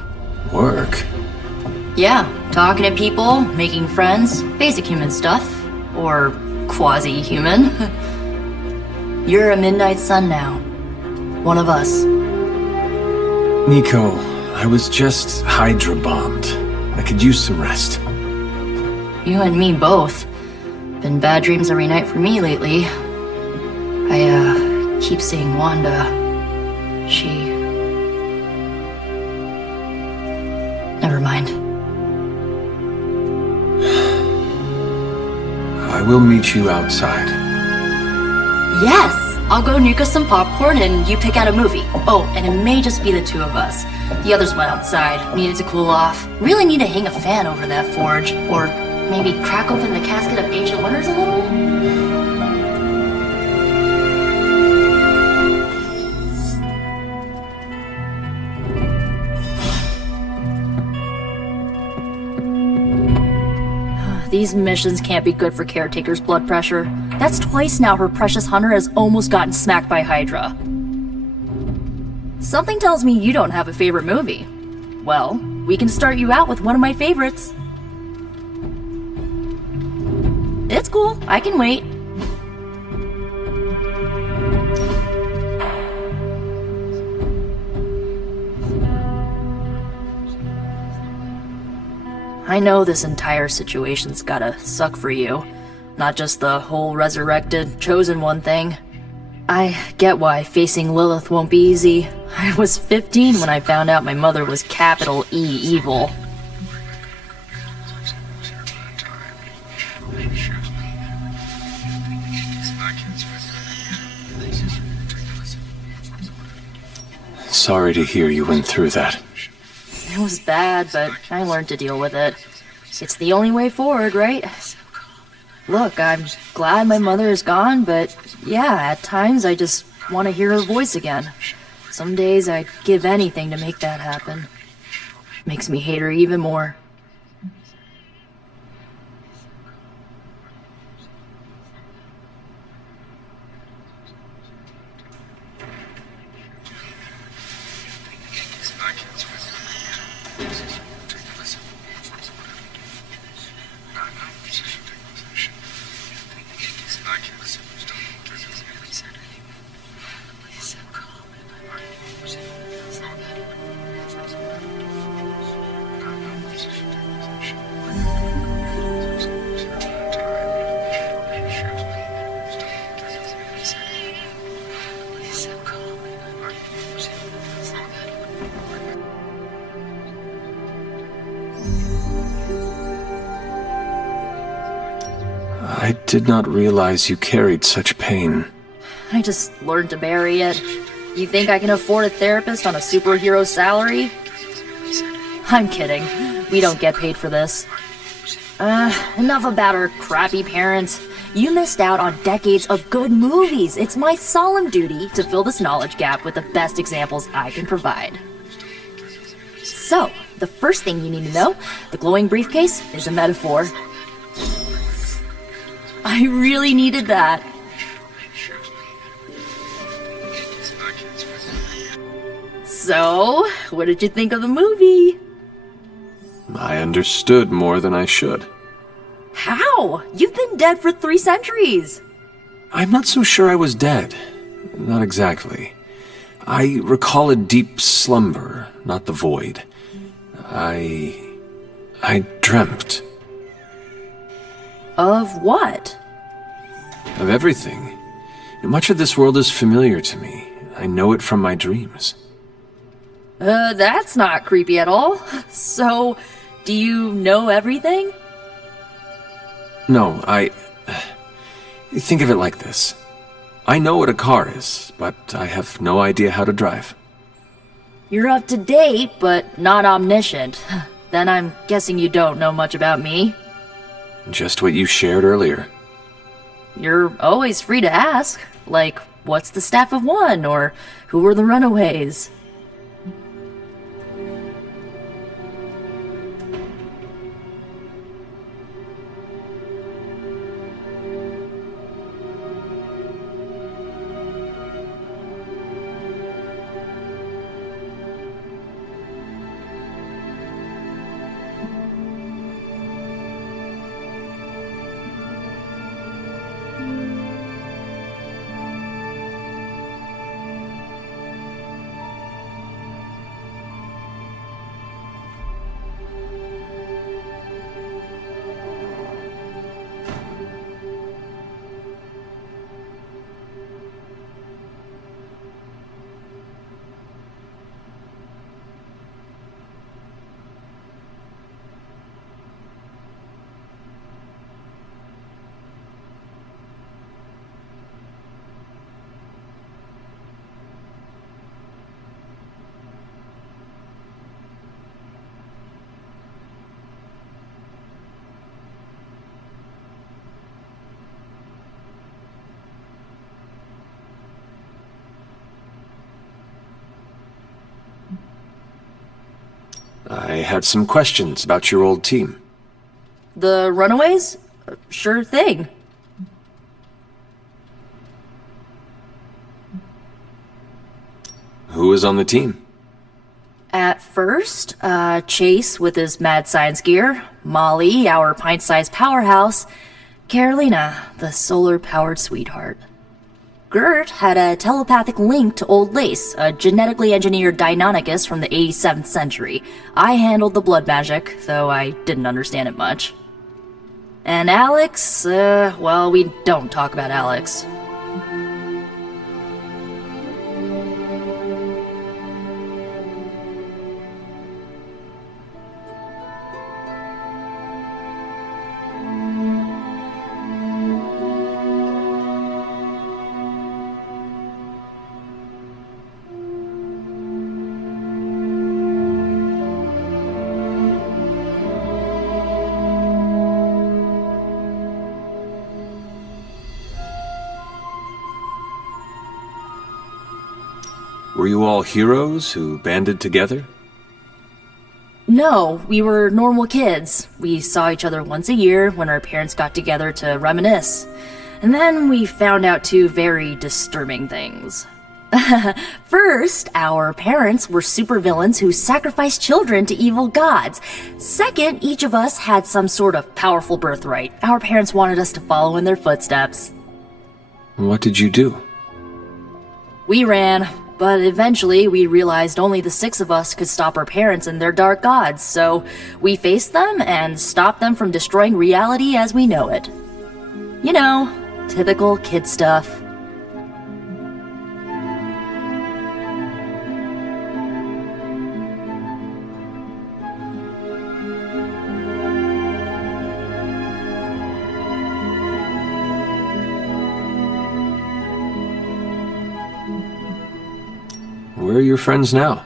Work? Yeah, talking to people, making friends, basic human stuff. Or quasi-human. You're a Midnight Sun now. One of us. Nico, I was just Hydra bombed. I could use some rest. You and me both. Been bad dreams every night for me lately. I, keep seeing Wanda. She... Never mind. I will meet you outside. Yes! I'll go nuke us some popcorn and you pick out a movie. Oh, and it may just be the two of us. The others went outside, needed to cool off. Really need to hang a fan over that forge. Or maybe crack open the casket of Ancient Wonders a little? These missions can't be good for Caretaker's blood pressure. That's twice now her precious hunter has almost gotten smacked by Hydra. Something tells me you don't have a favorite movie. Well, we can start you out with one of my favorites. It's cool, I can wait. I know this entire situation's gotta suck for you. Not just the whole resurrected, chosen one thing. I get why facing Lilith won't be easy. I was 15 when I found out my mother was capital E evil. Sorry to hear you went through that. It was bad, but I learned to deal with it. It's the only way forward, right? Look, I'm glad my mother is gone, but yeah, at times I just want to hear her voice again. Some days I'd give anything to make that happen. Makes me hate her even more. I did not realize you carried such pain. I just learned to bury it. You think I can afford a therapist on a superhero salary? I'm kidding. We don't get paid for this. Enough about our crappy parents. You missed out on decades of good movies. It's my solemn duty to fill this knowledge gap with the best examples I can provide. So, the first thing you need to know, the glowing briefcase is a metaphor. I really needed that. So, what did you think of the movie? I understood more than I should. How? You've been dead for 3 centuries! I'm not so sure I was dead. Not exactly. I recall a deep slumber, not the void. I dreamt. Of what? Of everything. Much of this world is familiar to me. I know it from my dreams. That's not creepy at all. So, Do you know everything? No, think of it like this. I know what a car is, but I have no idea how to drive. You're up to date, but not omniscient. Then I'm guessing you don't know much about me. Just what you shared earlier. You're always free to ask. Like, what's the Staff of One? Or who were the Runaways? I had some questions about your old team. The Runaways? Sure thing. Who was on the team? At first, Chase with his mad science gear, Molly, our pint-sized powerhouse, Carolina, the solar-powered sweetheart. Gert had a telepathic link to Old Lace, a genetically engineered Deinonychus from the 87th century. I handled the blood magic, though I didn't understand it much. And Alex, well, we don't talk about Alex. Were you all heroes who banded together? No, we were normal kids. We saw each other once a year when our parents got together to reminisce. And then we found out two very disturbing things. First, our parents were supervillains who sacrificed children to evil gods. Second, each of us had some sort of powerful birthright. Our parents wanted us to follow in their footsteps. What did you do? We ran. But eventually, we realized only the 6 of us could stop our parents and their dark gods, so we faced them and stopped them from destroying reality as we know it. You know, typical kid stuff. Where are your friends now?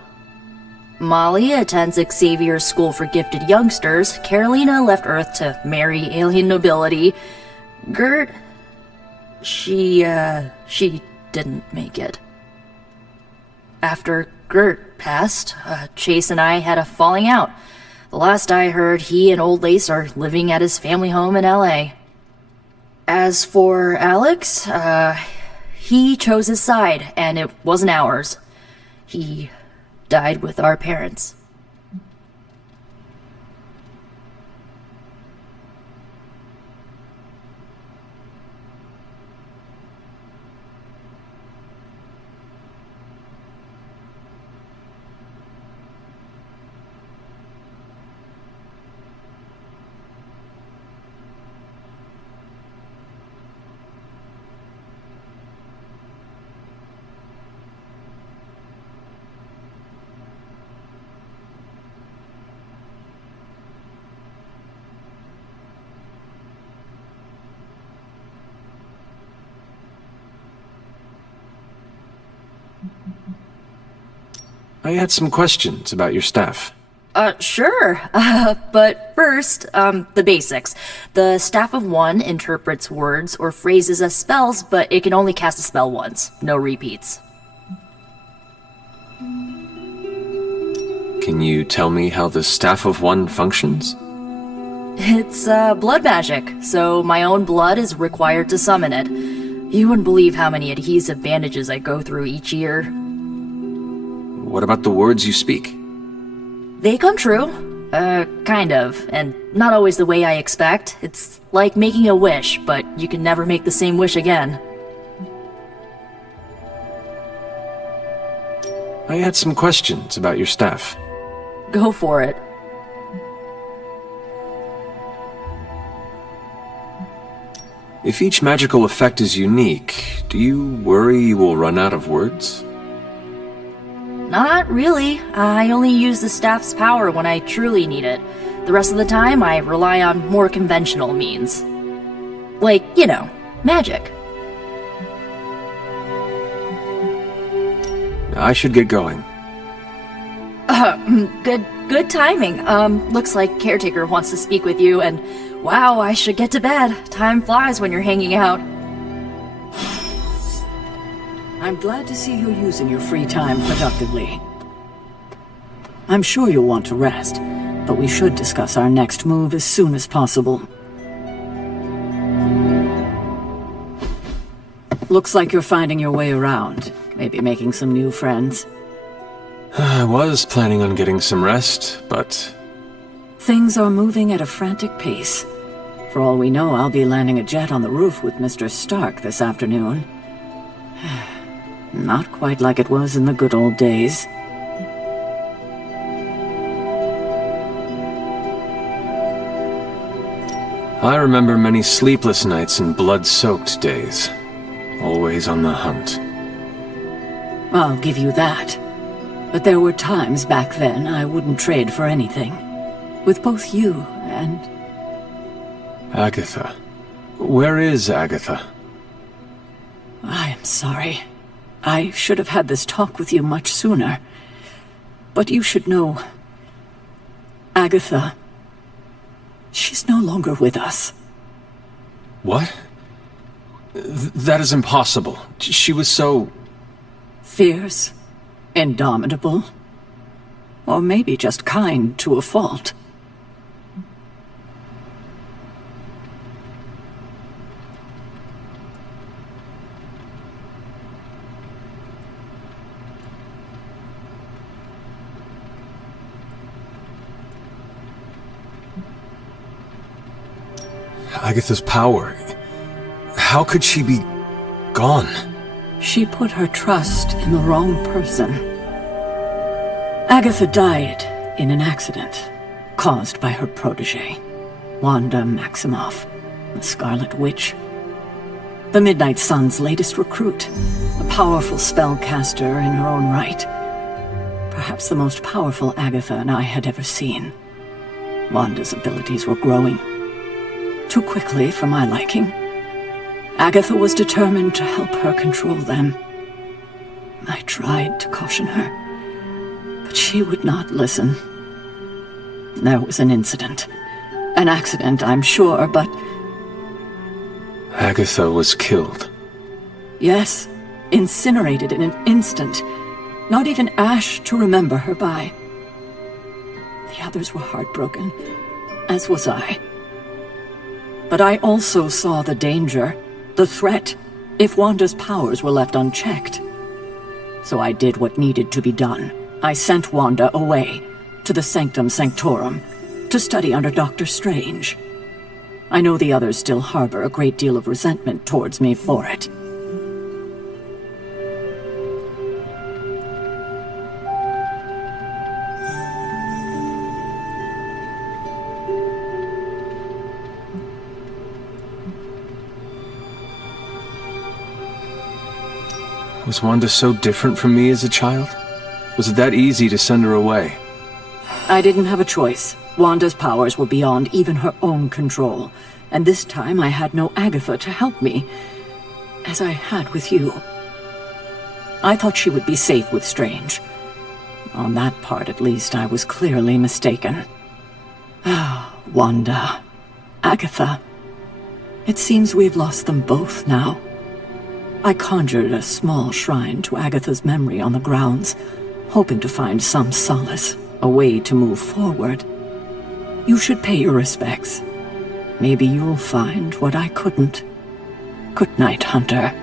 Molly attends Xavier's School for Gifted Youngsters. Carolina left Earth to marry alien nobility. Gert... She didn't make it. After Gert passed, Chase and I had a falling out. The last I heard, he and Old Lace are living at his family home in LA. As for Alex, he chose his side, and it wasn't ours. He died with our parents. I had some questions about your staff. Sure. But first, the basics. The Staff of One interprets words or phrases as spells, but it can only cast a spell once. No repeats. Can you tell me how the Staff of One functions? It's, blood magic, so my own blood is required to summon it. You wouldn't believe how many adhesive bandages I go through each year. What about the words you speak? They come true. Kind of. And not always the way I expect. It's like making a wish, but you can never make the same wish again. I had some questions about your staff. Go for it. If each magical effect is unique, do you worry you will run out of words? Not really. I only use the staff's power when I truly need it. The rest of the time, I rely on more conventional means. Like, you know, magic. I should get going. Good timing. Looks like Caretaker wants to speak with you, and wow, I should get to bed. Time flies when you're hanging out. I'm glad to see you using your free time productively. I'm sure you'll want to rest, but we should discuss our next move as soon as possible. Looks like you're finding your way around, maybe making some new friends. I was planning on getting some rest, but... Things are moving at a frantic pace. For all we know, I'll be landing a jet on the roof with Mr. Stark this afternoon. Not quite like it was in the good old days. I remember many sleepless nights and blood-soaked days. Always on the hunt. I'll give you that. But there were times back then I wouldn't trade for anything. With both you and... Agatha. Where is Agatha? I am sorry. I should have had this talk with you much sooner. But you should know... Agatha... She's no longer with us. What? That is impossible. She was so... Fierce. Indomitable. Or maybe just kind to a fault. Agatha's power. How could she be gone? She put her trust in the wrong person. Agatha died in an accident caused by her protege, Wanda Maximoff, the Scarlet Witch. The Midnight Sun's latest recruit, a powerful spellcaster in her own right. Perhaps the most powerful Agatha and I had ever seen. Wanda's abilities were growing. Too quickly for my liking. Agatha was determined to help her control them. I tried to caution her, but she would not listen. There was an incident. An accident, I'm sure, but... Agatha was killed. Yes, incinerated in an instant. Not even ash to remember her by. The others were heartbroken, as was I. But I also saw the danger. The threat, if Wanda's powers were left unchecked. So I did what needed to be done. I sent Wanda away, to the Sanctum Sanctorum, to study under Doctor Strange. I know the others still harbor a great deal of resentment towards me for it. Was Wanda so different from me as a child? Was it that easy to send her away? I didn't have a choice. Wanda's powers were beyond even her own control. And this time I had no Agatha to help me, as I had with you. I thought she would be safe with Strange. On that part, at least, I was clearly mistaken. Ah, Wanda. Agatha. It seems we've lost them both now. I conjured a small shrine to Agatha's memory on the grounds, hoping to find some solace, a way to move forward. You should pay your respects. Maybe you'll find what I couldn't. Good night, Hunter.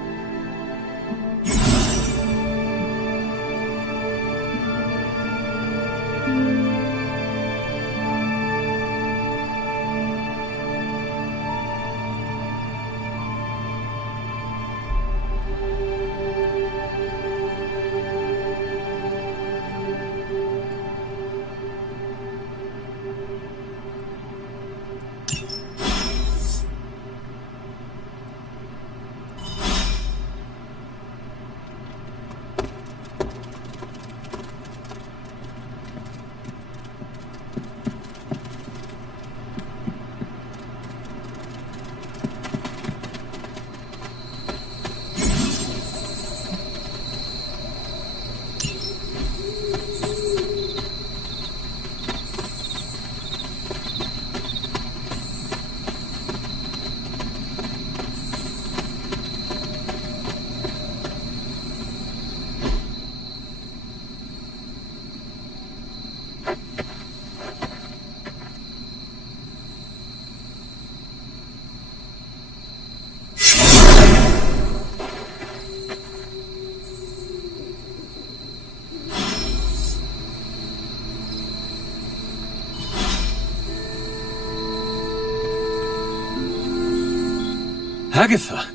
Agatha!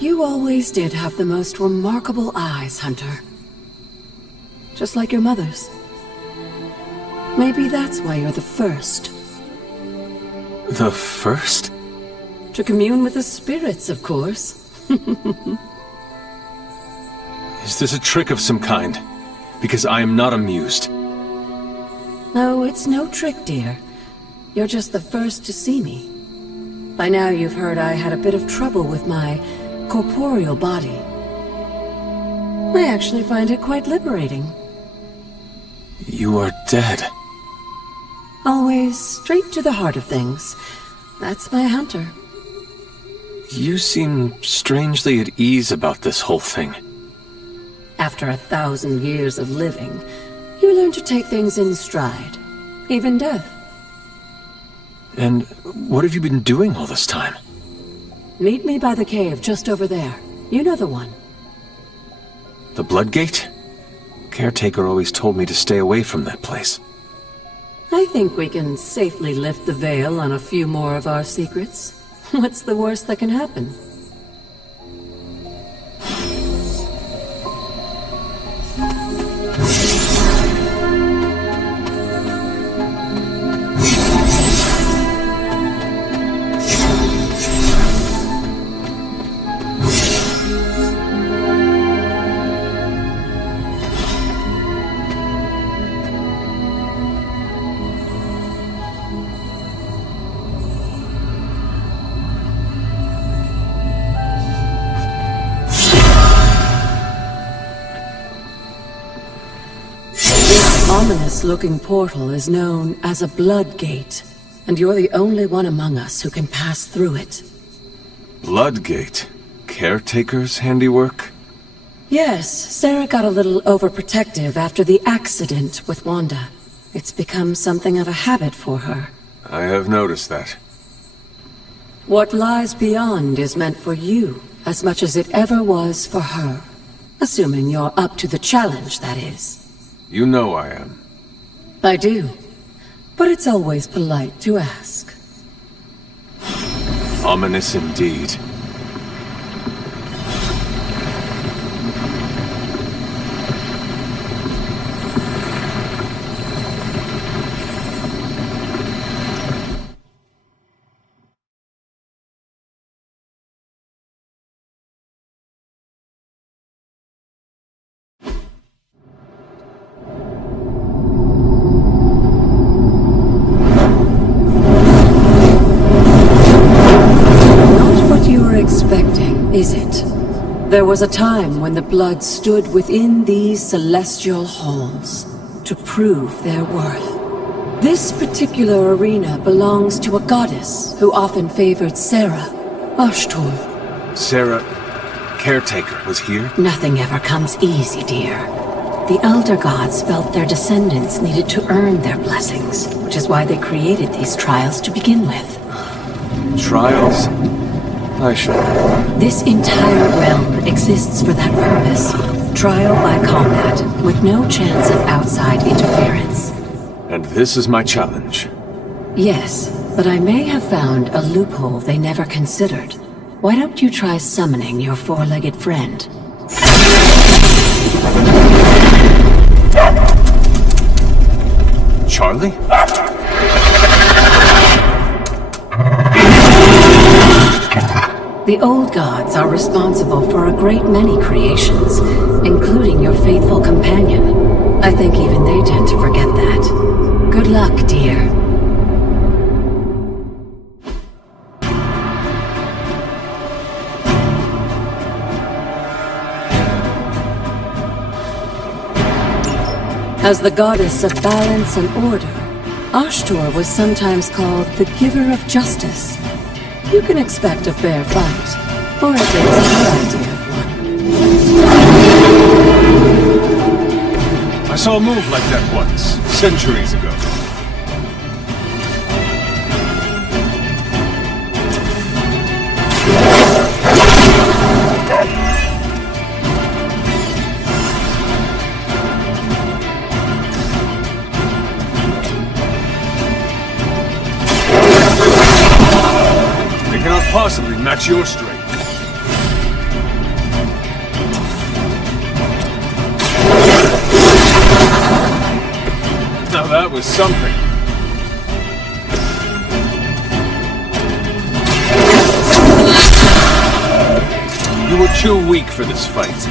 You always did have the most remarkable eyes, Hunter. Just like your mother's. Maybe that's why you're the first. The first? To commune with the spirits, of course. Is this a trick of some kind? Because I am not amused. No, it's no trick, dear. You're just the first to see me. By now you've heard I had a bit of trouble with my corporeal body. I actually find it quite liberating. You are dead. Always straight to the heart of things. That's my Hunter. You seem strangely at ease about this whole thing. After 1,000 years of living, you learn to take things in stride. Even death. And what have you been doing all this time? Meet me by the cave just over there. You know the one. The Bloodgate? Caretaker always told me to stay away from that place. I think we can safely lift the veil on a few more of our secrets. What's the worst that can happen? Ominous-looking portal is known as a Bloodgate, and you're the only one among us who can pass through it. Bloodgate? Caretaker's handiwork? Yes, Sarah got a little overprotective after the accident with Wanda. It's become something of a habit for her. I have noticed that. What lies beyond is meant for you as much as it ever was for her. Assuming you're up to the challenge, that is. You know I am. I do. But it's always polite to ask. Ominous indeed. There was a time when the Blood stood within these celestial halls to prove their worth. This particular arena belongs to a goddess who often favored Sarah, Ashtur. Sarah, Caretaker, was here? Nothing ever comes easy, dear. The Elder Gods felt their descendants needed to earn their blessings, which is why they created these trials to begin with. Trials? I should. This entire realm exists for that purpose. Trial by combat, with no chance of outside interference. And this is my challenge. Yes, but I may have found a loophole they never considered. Why don't you try summoning your four-legged friend? Charlie? The old gods are responsible for a great many creations, including your faithful companion. I think even they tend to forget that. Good luck, dear. As the goddess of balance and order, Ashtur was sometimes called the giver of justice. You can expect a fair fight, or at least a idea of one. I saw a move like that once, centuries ago. Possibly match your strength. Now that was something. You were too weak for this fight.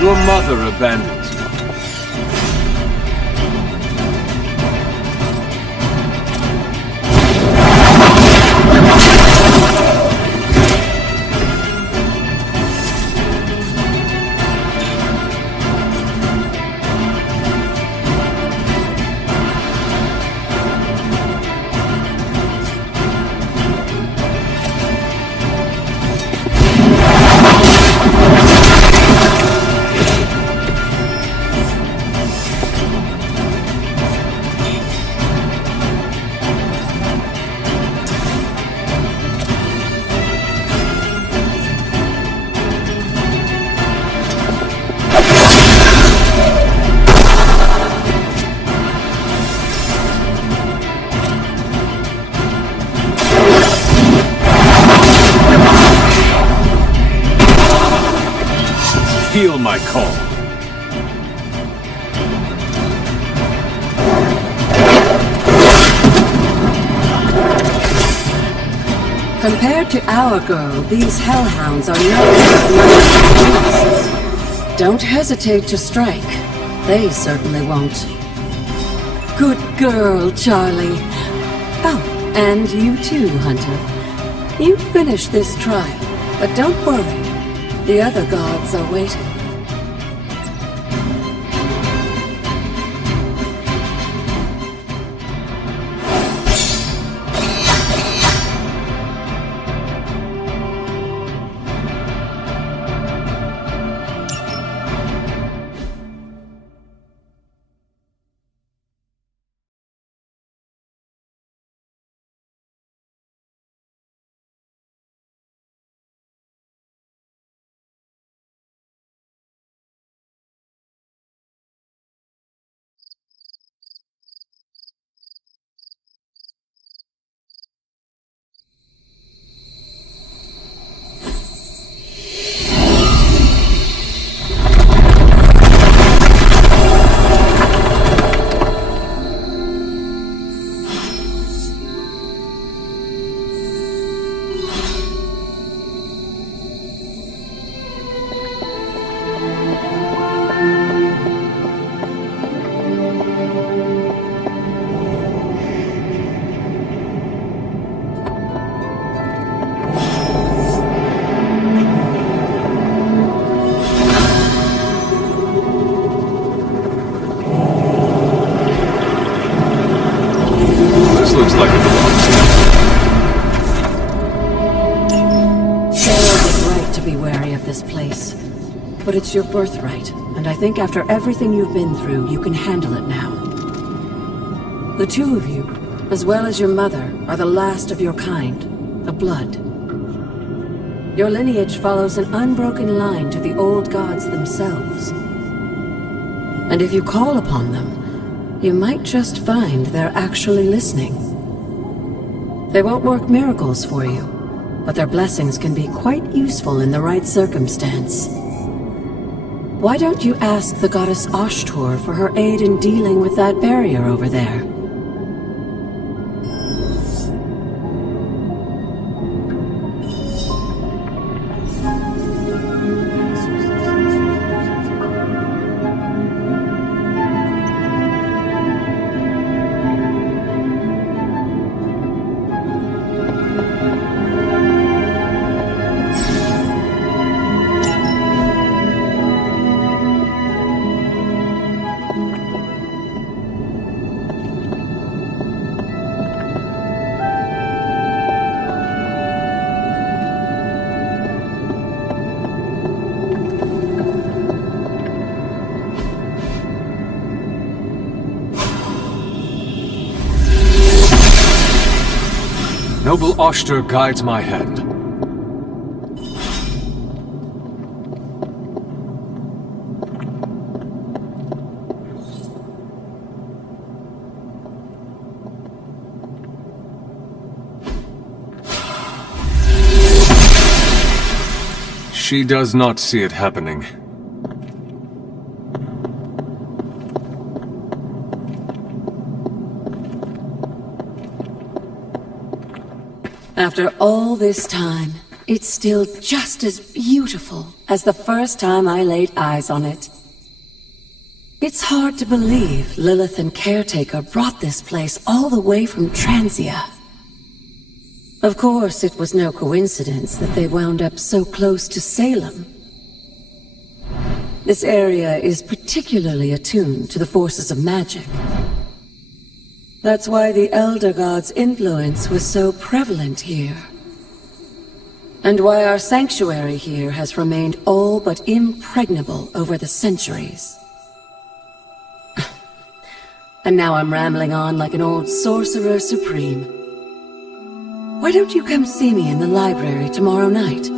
Your mother abandoned you. Feel my call. Compared to our girl, these hellhounds are no beasts. Don't hesitate to strike. They certainly won't. Good girl, Charlie. Oh, and you too, Hunter. You finished this trial, but don't worry. The other gods are waiting. be wary of this place. But it's your birthright, and I think after everything you've been through, you can handle it now. The two of you, as well as your mother, are the last of your kind, the Blood. Your lineage follows an unbroken line to the old gods themselves. And if you call upon them, you might just find they're actually listening. They won't work miracles for you, but their blessings can be quite useful in the right circumstance. Why don't you ask the goddess Ashtur for her aid in dealing with that barrier over there? Noble Ashtur guides my hand. She does not see it happening. After all this time, it's still just as beautiful as the first time I laid eyes on it. It's hard to believe Lilith and Caretaker brought this place all the way from Transia. Of course, it was no coincidence that they wound up so close to Salem. This area is particularly attuned to the forces of magic. That's why the Elder God's influence was so prevalent here. And why our sanctuary here has remained all but impregnable over the centuries. And now I'm rambling on like an old sorcerer supreme. Why don't you come see me in the library tomorrow night?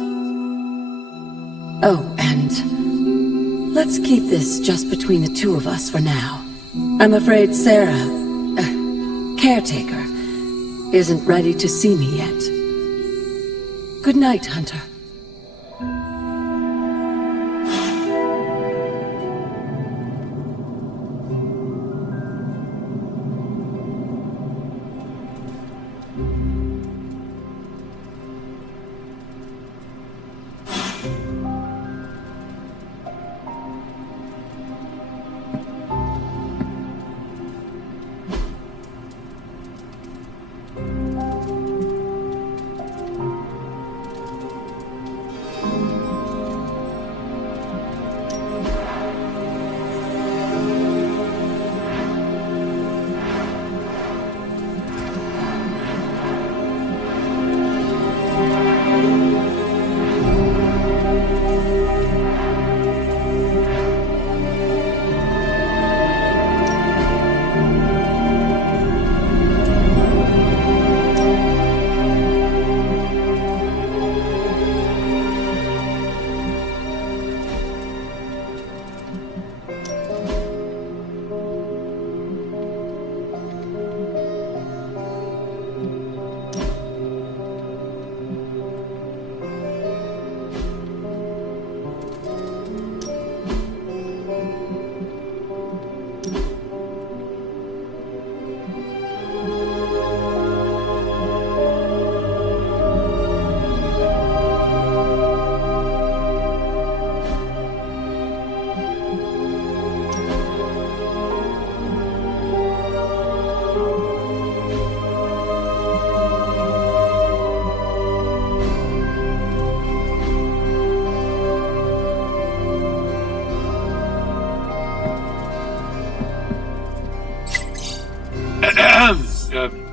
Oh, and let's keep this just between the two of us for now. I'm afraid Sarah, Caretaker, isn't ready to see me yet. Good night, Hunter.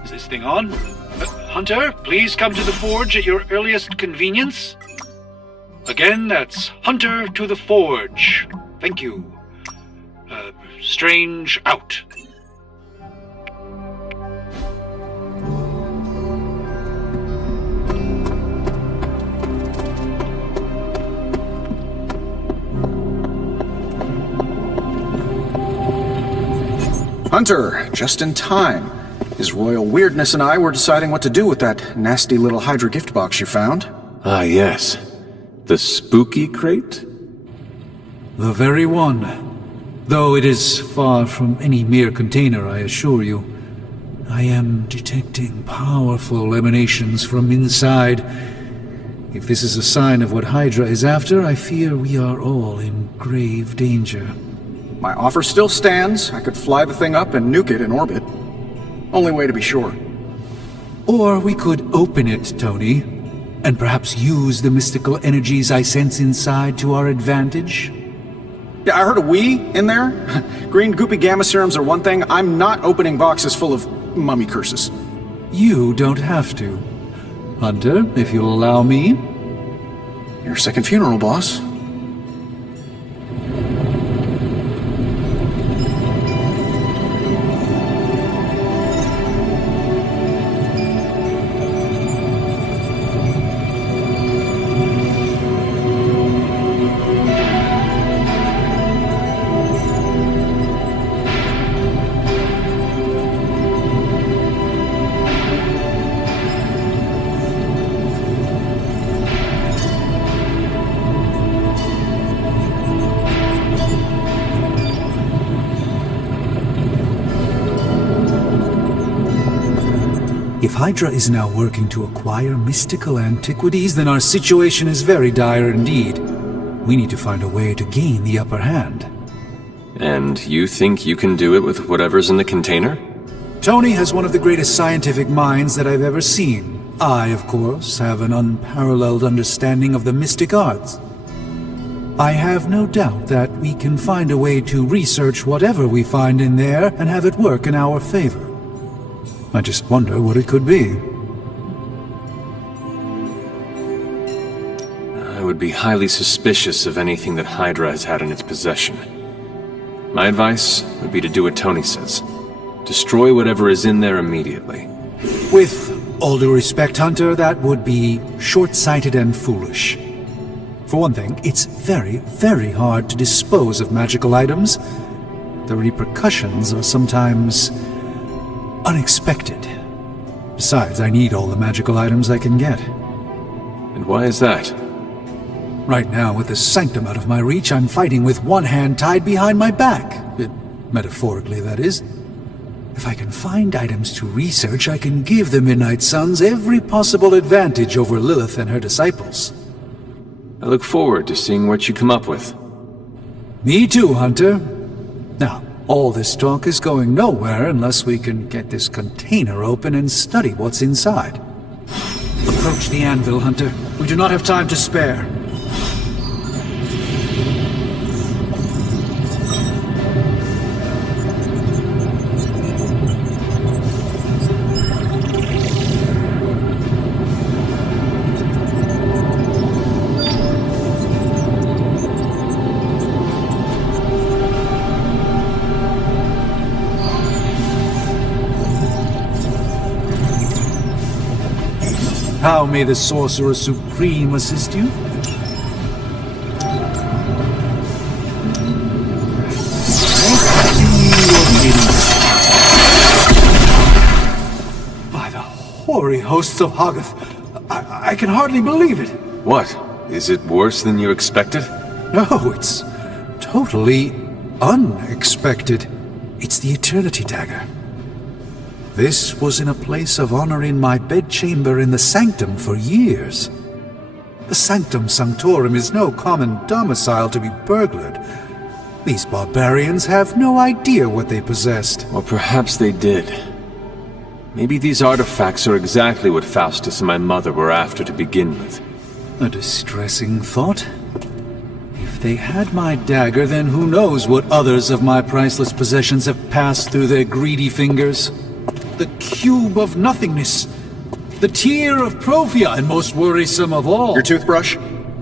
Is this thing on? Hunter, please come to the forge at your earliest convenience. Again, that's Hunter to the Forge. Thank you. Strange out. Hunter, just in time. His royal weirdness and I were deciding what to do with that nasty little Hydra gift box you found. Ah, yes. The spooky crate? The very one. Though it is far from any mere container, I assure you. I am detecting powerful emanations from inside. If this is a sign of what Hydra is after, I fear we are all in grave danger. My offer still stands. I could fly the thing up and nuke it in orbit. Only way to be sure. Or we could open it, Tony, and perhaps use the mystical energies I sense inside to our advantage. Yeah, I heard a "we" in there. Green goopy gamma serums are one thing. I'm not opening boxes full of mummy curses. You don't have to. Hunter, if you'll allow me. Your second funeral, boss. If Hydra is now working to acquire mystical antiquities, then our situation is very dire indeed. We need to find a way to gain the upper hand. And you think you can do it with whatever's in the container? Tony has one of the greatest scientific minds that I've ever seen. I, of course, have an unparalleled understanding of the mystic arts. I have no doubt that we can find a way to research whatever we find in there and have it work in our favor. I just wonder what it could be. I would be highly suspicious of anything that Hydra has had in its possession. My advice would be to do what Tony says. Destroy whatever is in there immediately. With all due respect, Hunter, that would be short-sighted and foolish. For one thing, it's very, very hard to dispose of magical items. The repercussions are sometimes unexpected. Besides, I need all the magical items I can get. And why is that? Right now, with the Sanctum out of my reach, I'm fighting with one hand tied behind my back. Metaphorically, that is. If I can find items to research, I can give the Midnight Suns every possible advantage over Lilith and her disciples. I look forward to seeing what you come up with. Me too, Hunter. Now, all this talk is going nowhere unless we can get this container open and study what's inside. Approach the anvil, Hunter. We do not have time to spare. How may the Sorcerer Supreme assist you? By the hoary hosts of Hoggoth, I can hardly believe it. What? Is it worse than you expected? No, it's totally unexpected. It's the Eternity Dagger. This was in a place of honor in my bedchamber in the Sanctum for years. The Sanctum Sanctorum is no common domicile to be burglared. These barbarians have no idea what they possessed. Or perhaps they did. Maybe these artifacts are exactly what Faustus and my mother were after to begin with. A distressing thought. If they had my dagger, then who knows what others of my priceless possessions have passed through their greedy fingers. The cube of nothingness, the tear of Profia, and most worrisome of all... Your toothbrush?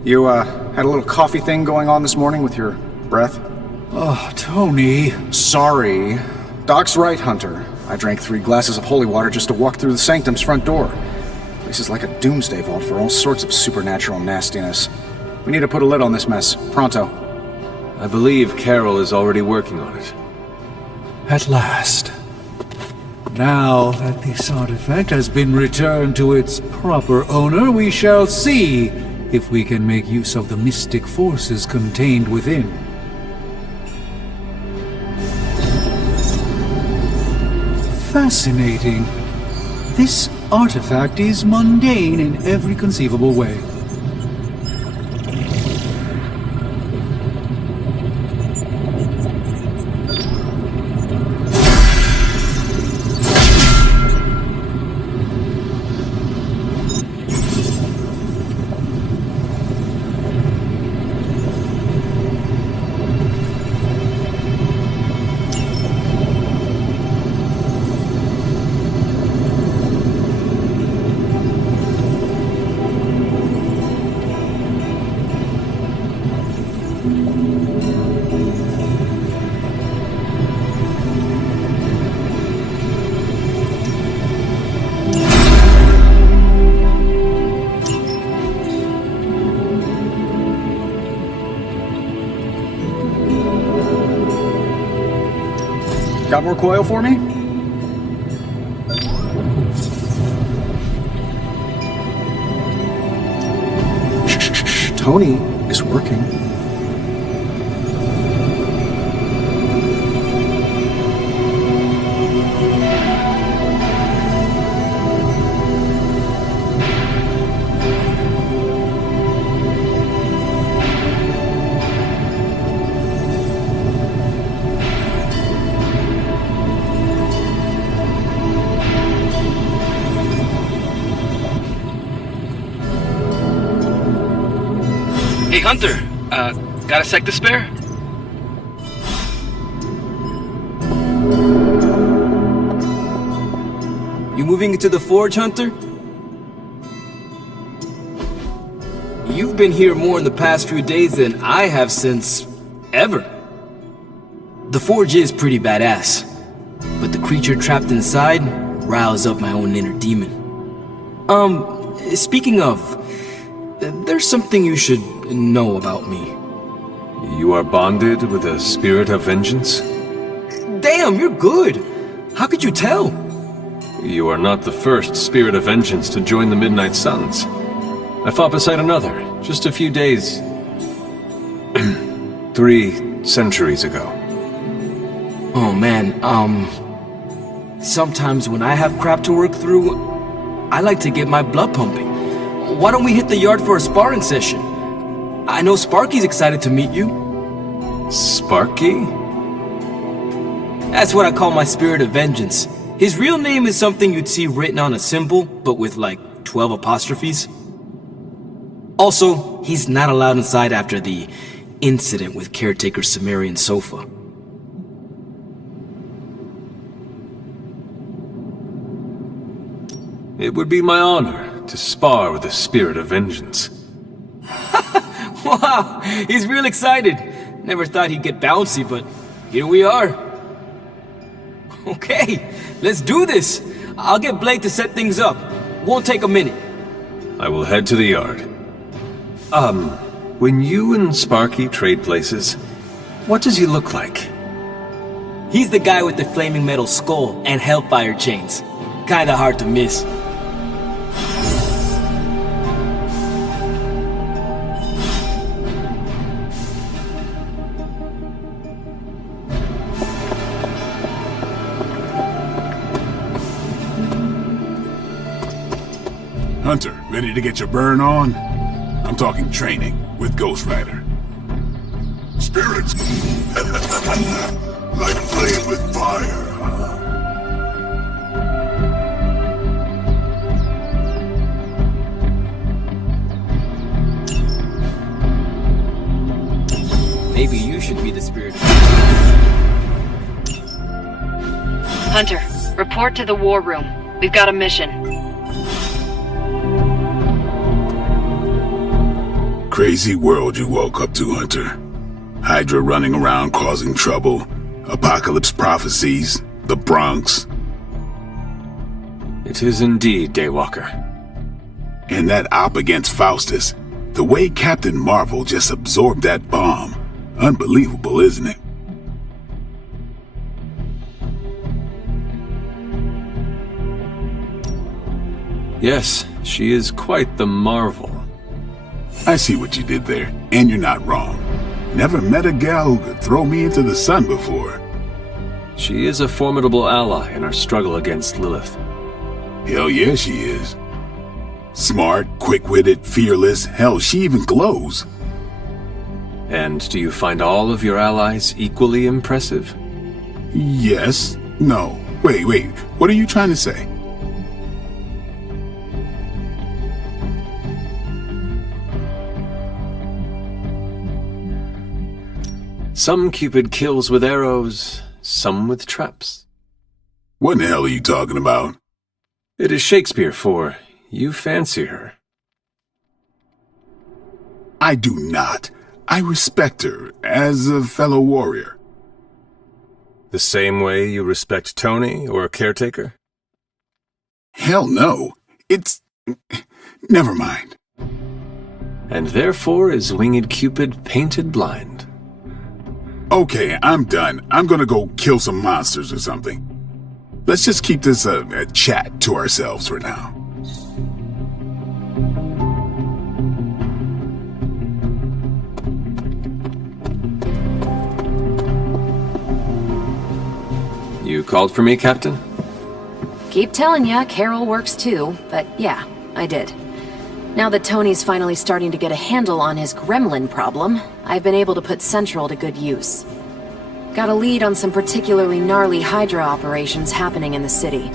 You, had a little coffee thing going on this morning with your breath? Oh, Tony. Sorry. Doc's right, Hunter. I drank 3 glasses of holy water just to walk through the sanctum's front door. This is like a doomsday vault for all sorts of supernatural nastiness. We need to put a lid on this mess. Pronto. I believe Carol is already working on it. At last. Now that this artifact has been returned to its proper owner, we shall see if we can make use of the mystic forces contained within. Fascinating. This artifact is mundane in every conceivable way. Got more coil for me? Shh. Tony is working. Hey, Hunter, got a sec to spare? You moving into the Forge, Hunter? You've been here more in the past few days than I have since ever. The Forge is pretty badass, but the creature trapped inside riles up my own inner demon. Speaking of, there's something you should know about me. You are bonded with a spirit of vengeance? Damn, you're good! How could you tell? You are not the first spirit of vengeance to join the Midnight Suns. I fought beside another, just a few days... 3 centuries ago. Oh man, sometimes when I have crap to work through, I like to get my blood pumping. Why don't we hit the yard for a sparring session? I know Sparky's excited to meet you. Sparky? That's what I call my spirit of vengeance. His real name is something you'd see written on a symbol, but with like 12 apostrophes. Also, he's not allowed inside after the incident with Caretaker Sumerian Sofa. It would be my honor to spar with the spirit of vengeance. Wow, he's real excited. Never thought he'd get bouncy, but here we are. Okay, let's do this. I'll get Blake to set things up. Won't take a minute. I will head to the yard. When you and Sparky trade places, what does he look like? He's the guy with the flaming metal skull and hellfire chains. Kinda hard to miss. Hunter, ready to get your burn on? I'm talking training with Ghost Rider. Spirits! Like playing with fire, huh? Maybe you should be the spirit. Hunter, report to the war room. We've got a mission. crazy world you woke up to, Hunter. Hydra running around causing trouble, apocalypse prophecies, the Bronx. It is indeed, Daywalker. And that op against Faustus, the way Captain Marvel just absorbed that bomb. Unbelievable, isn't it? Yes, she is quite the marvel. I see what you did there, and you're not wrong. Never met a gal who could throw me into the sun before. She is a formidable ally in our struggle against Lilith. Hell yeah, she is. Smart, quick-witted, fearless, hell, she even glows. And do you find all of your allies equally impressive? Yes. No. Wait. What are you trying to say? Some Cupid kills with arrows, some with traps. What in the hell are you talking about? It is Shakespeare for you fancy her. I do not. I respect her as a fellow warrior. The same way you respect Tony or Caretaker? Hell no. It's... Never mind. And therefore is Winged Cupid painted blind. Okay, I'm done. I'm gonna go kill some monsters or something. Let's just keep this a chat to ourselves for now. You called for me, Captain? Keep telling ya, Carol works too, but yeah, I did. Now that Tony's finally starting to get a handle on his gremlin problem, I've been able to put Central to good use. Got a lead on some particularly gnarly Hydra operations happening in the city.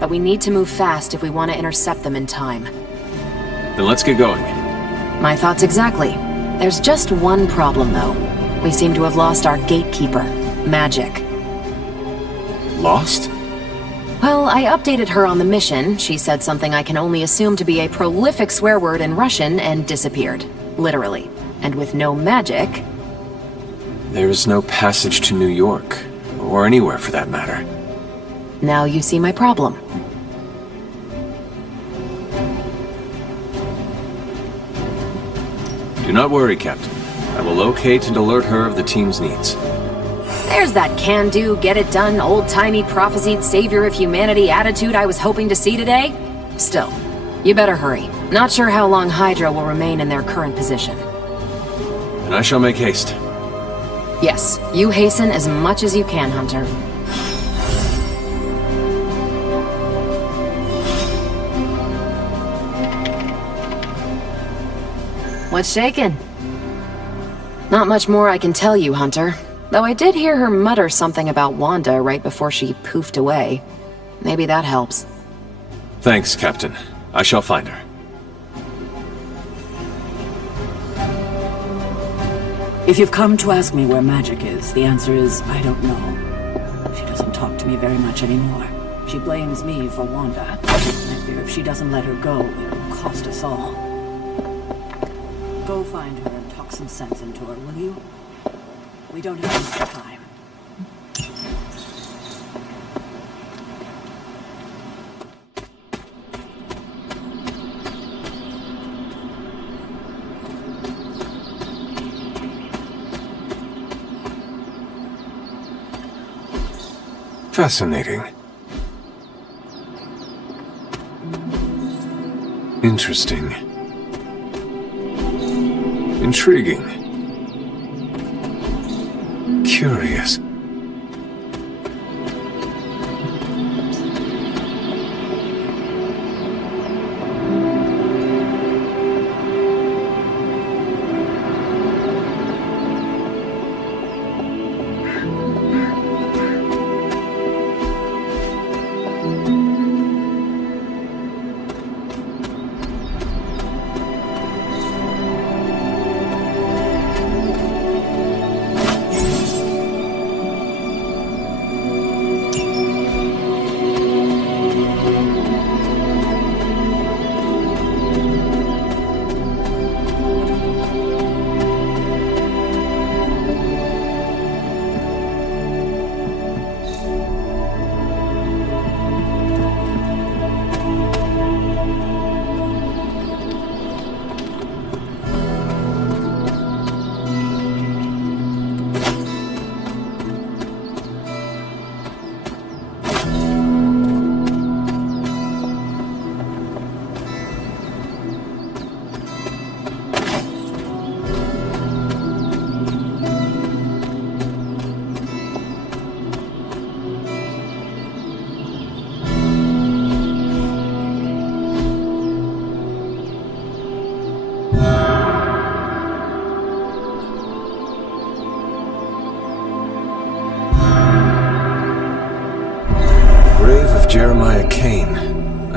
But we need to move fast if we want to intercept them in time. Then let's get going. My thoughts exactly. There's just one problem, though. We seem to have lost our gatekeeper, Magic. Lost? Well, I updated her on the mission. She said something I can only assume to be a prolific swear word in Russian and disappeared. Literally. And with no magic... There's no passage to New York, or anywhere for that matter. Now you see my problem. Do not worry, Captain. I will locate and alert her of the team's needs. There's that can-do, get-it-done, old-timey prophesied savior of humanity attitude I was hoping to see today? Still, you better hurry. Not sure how long Hydra will remain in their current position. And I shall make haste. Yes, you hasten as much as you can, Hunter. What's shaking? Not much more I can tell you, Hunter. Though I did hear her mutter something about Wanda right before she poofed away. Maybe that helps. Thanks, Captain. I shall find her. If you've come to ask me where Magic is, the answer is, I don't know. She doesn't talk to me very much anymore. She blames me for Wanda. I fear if she doesn't let her go, it'll cost us all. Go find her and talk some sense into her, will you? We don't have much time. Fascinating. Interesting. Intriguing. Curious.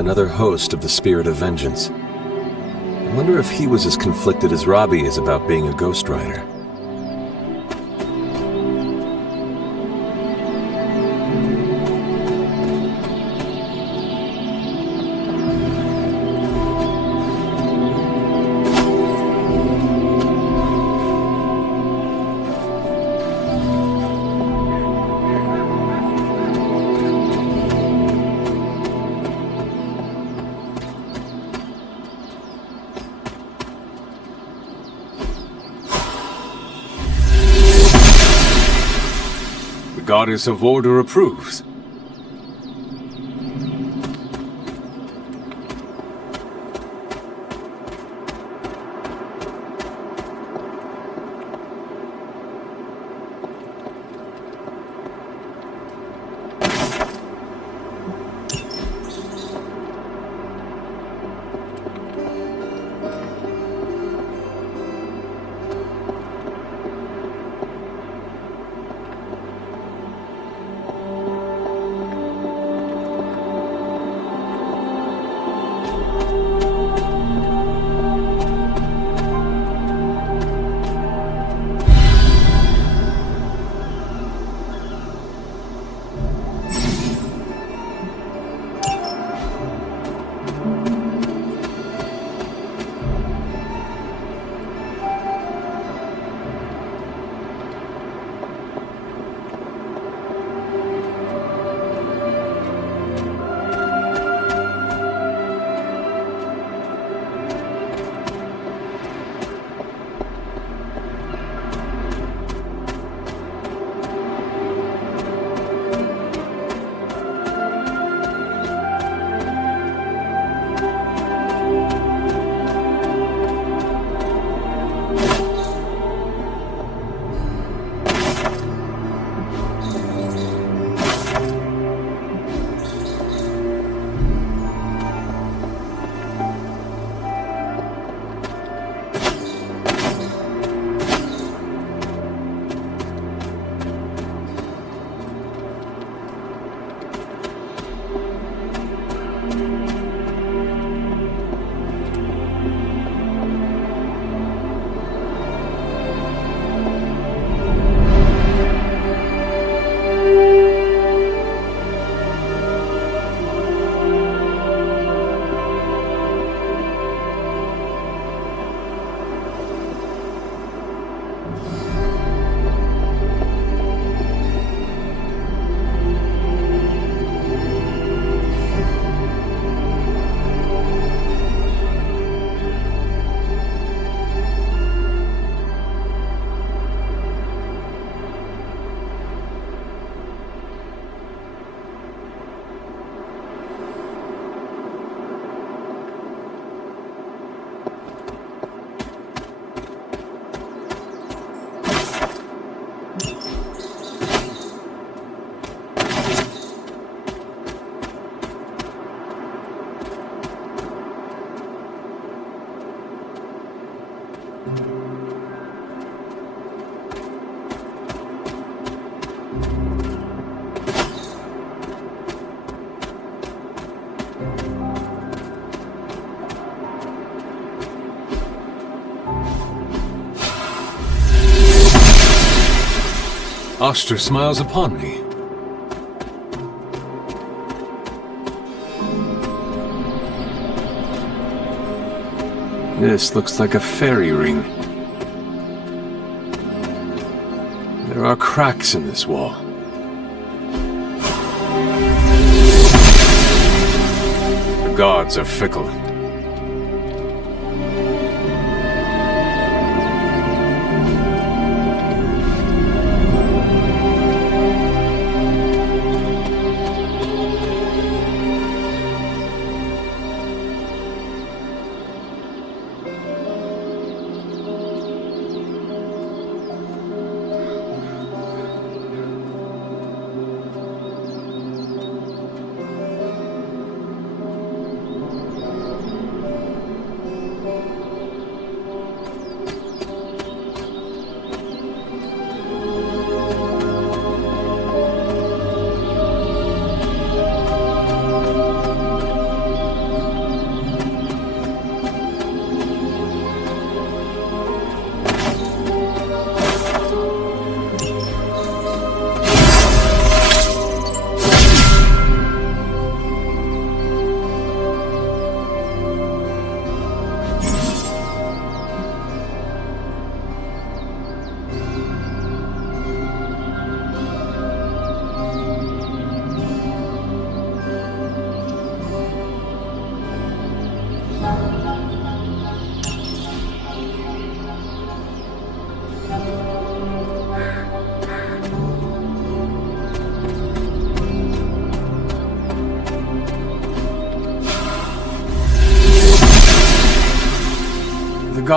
Another host of the Spirit of Vengeance. I wonder if he was as conflicted as Robbie is about being a Ghost Rider. Goddess of Order approves. Oster smiles upon me. This looks like a fairy ring. There are cracks in this wall. The gods are fickle.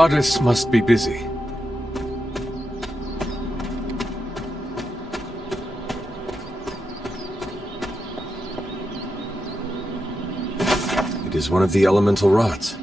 goddess must be busy. It is one of the elemental rods.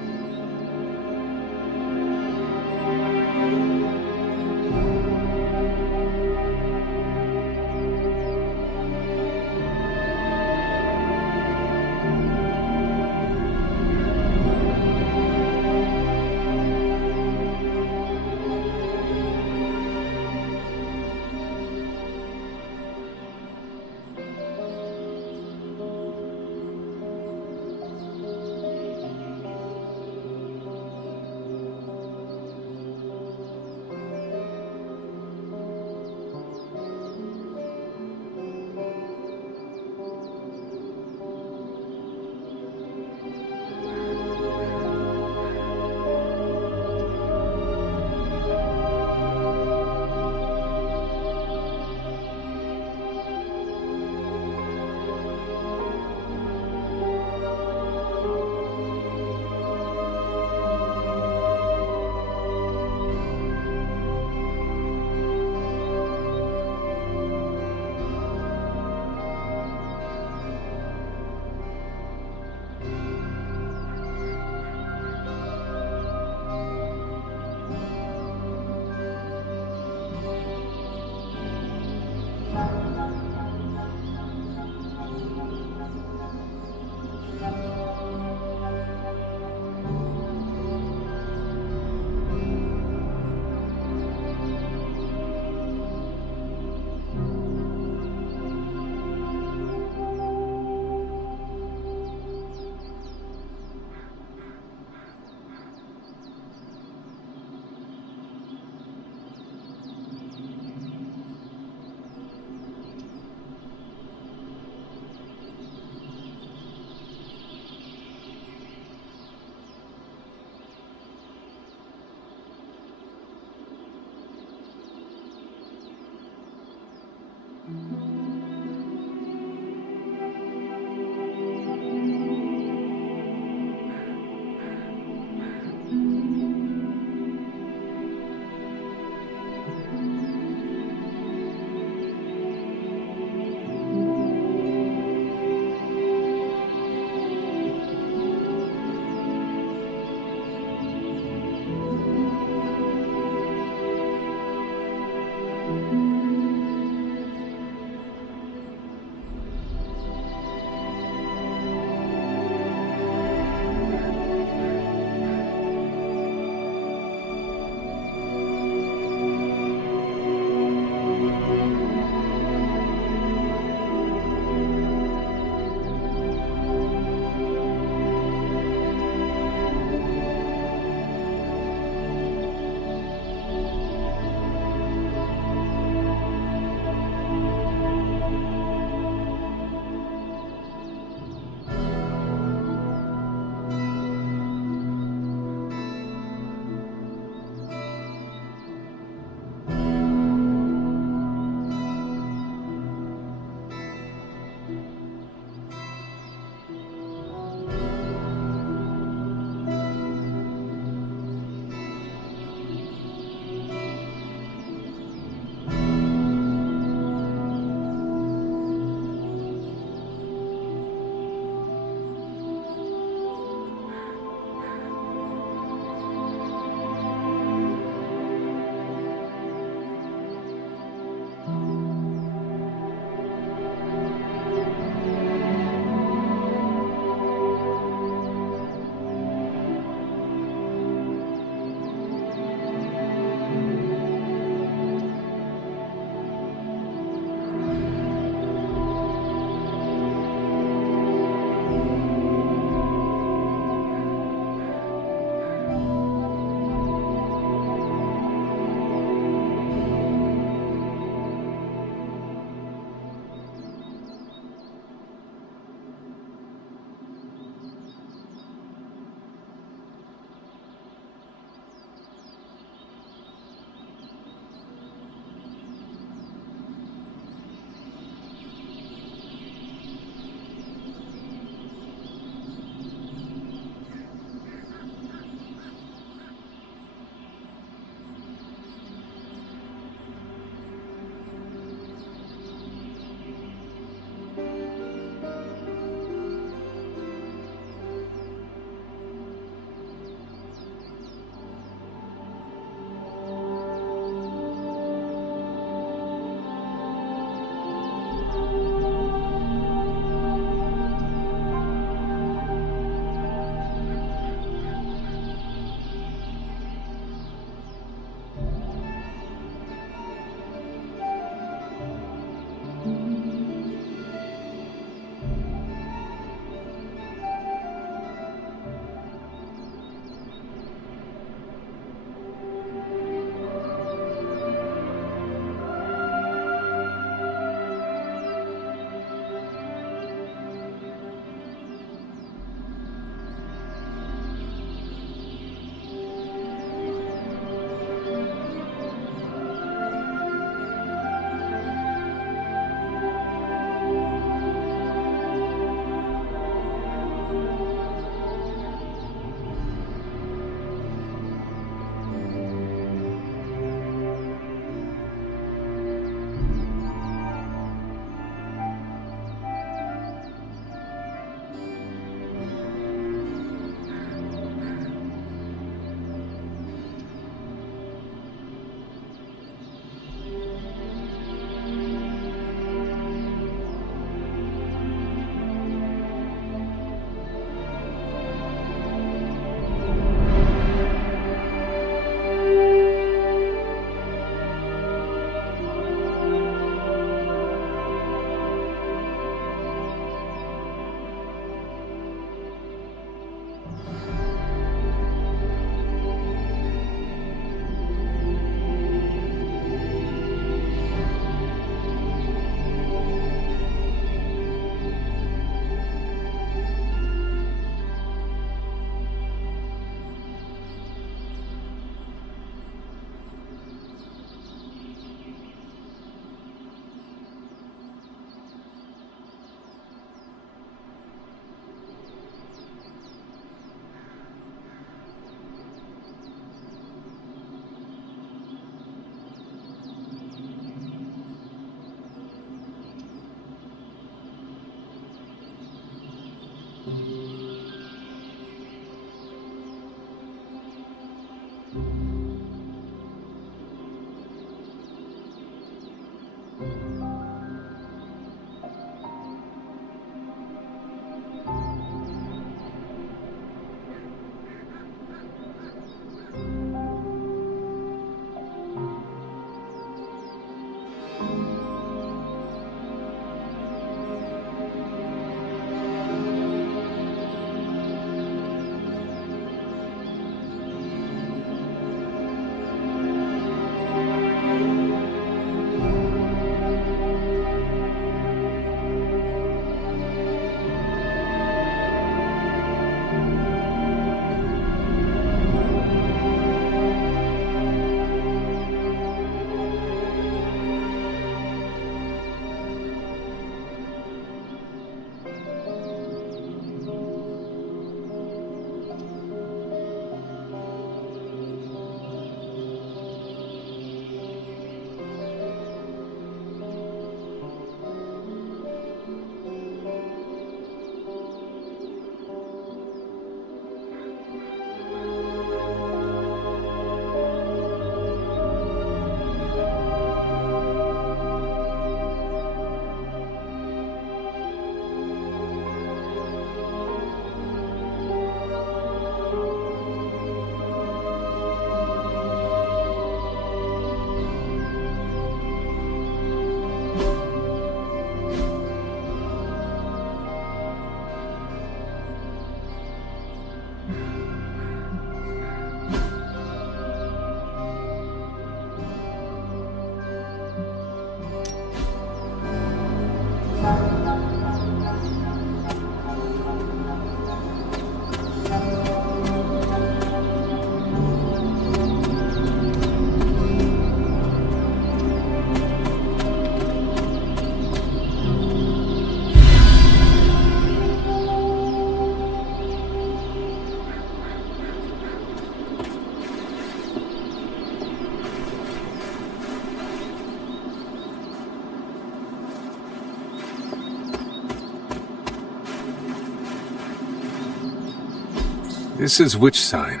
This is which sign?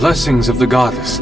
Blessings of the goddess.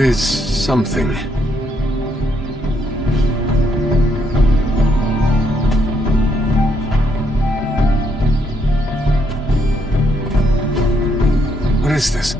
is something? What is this?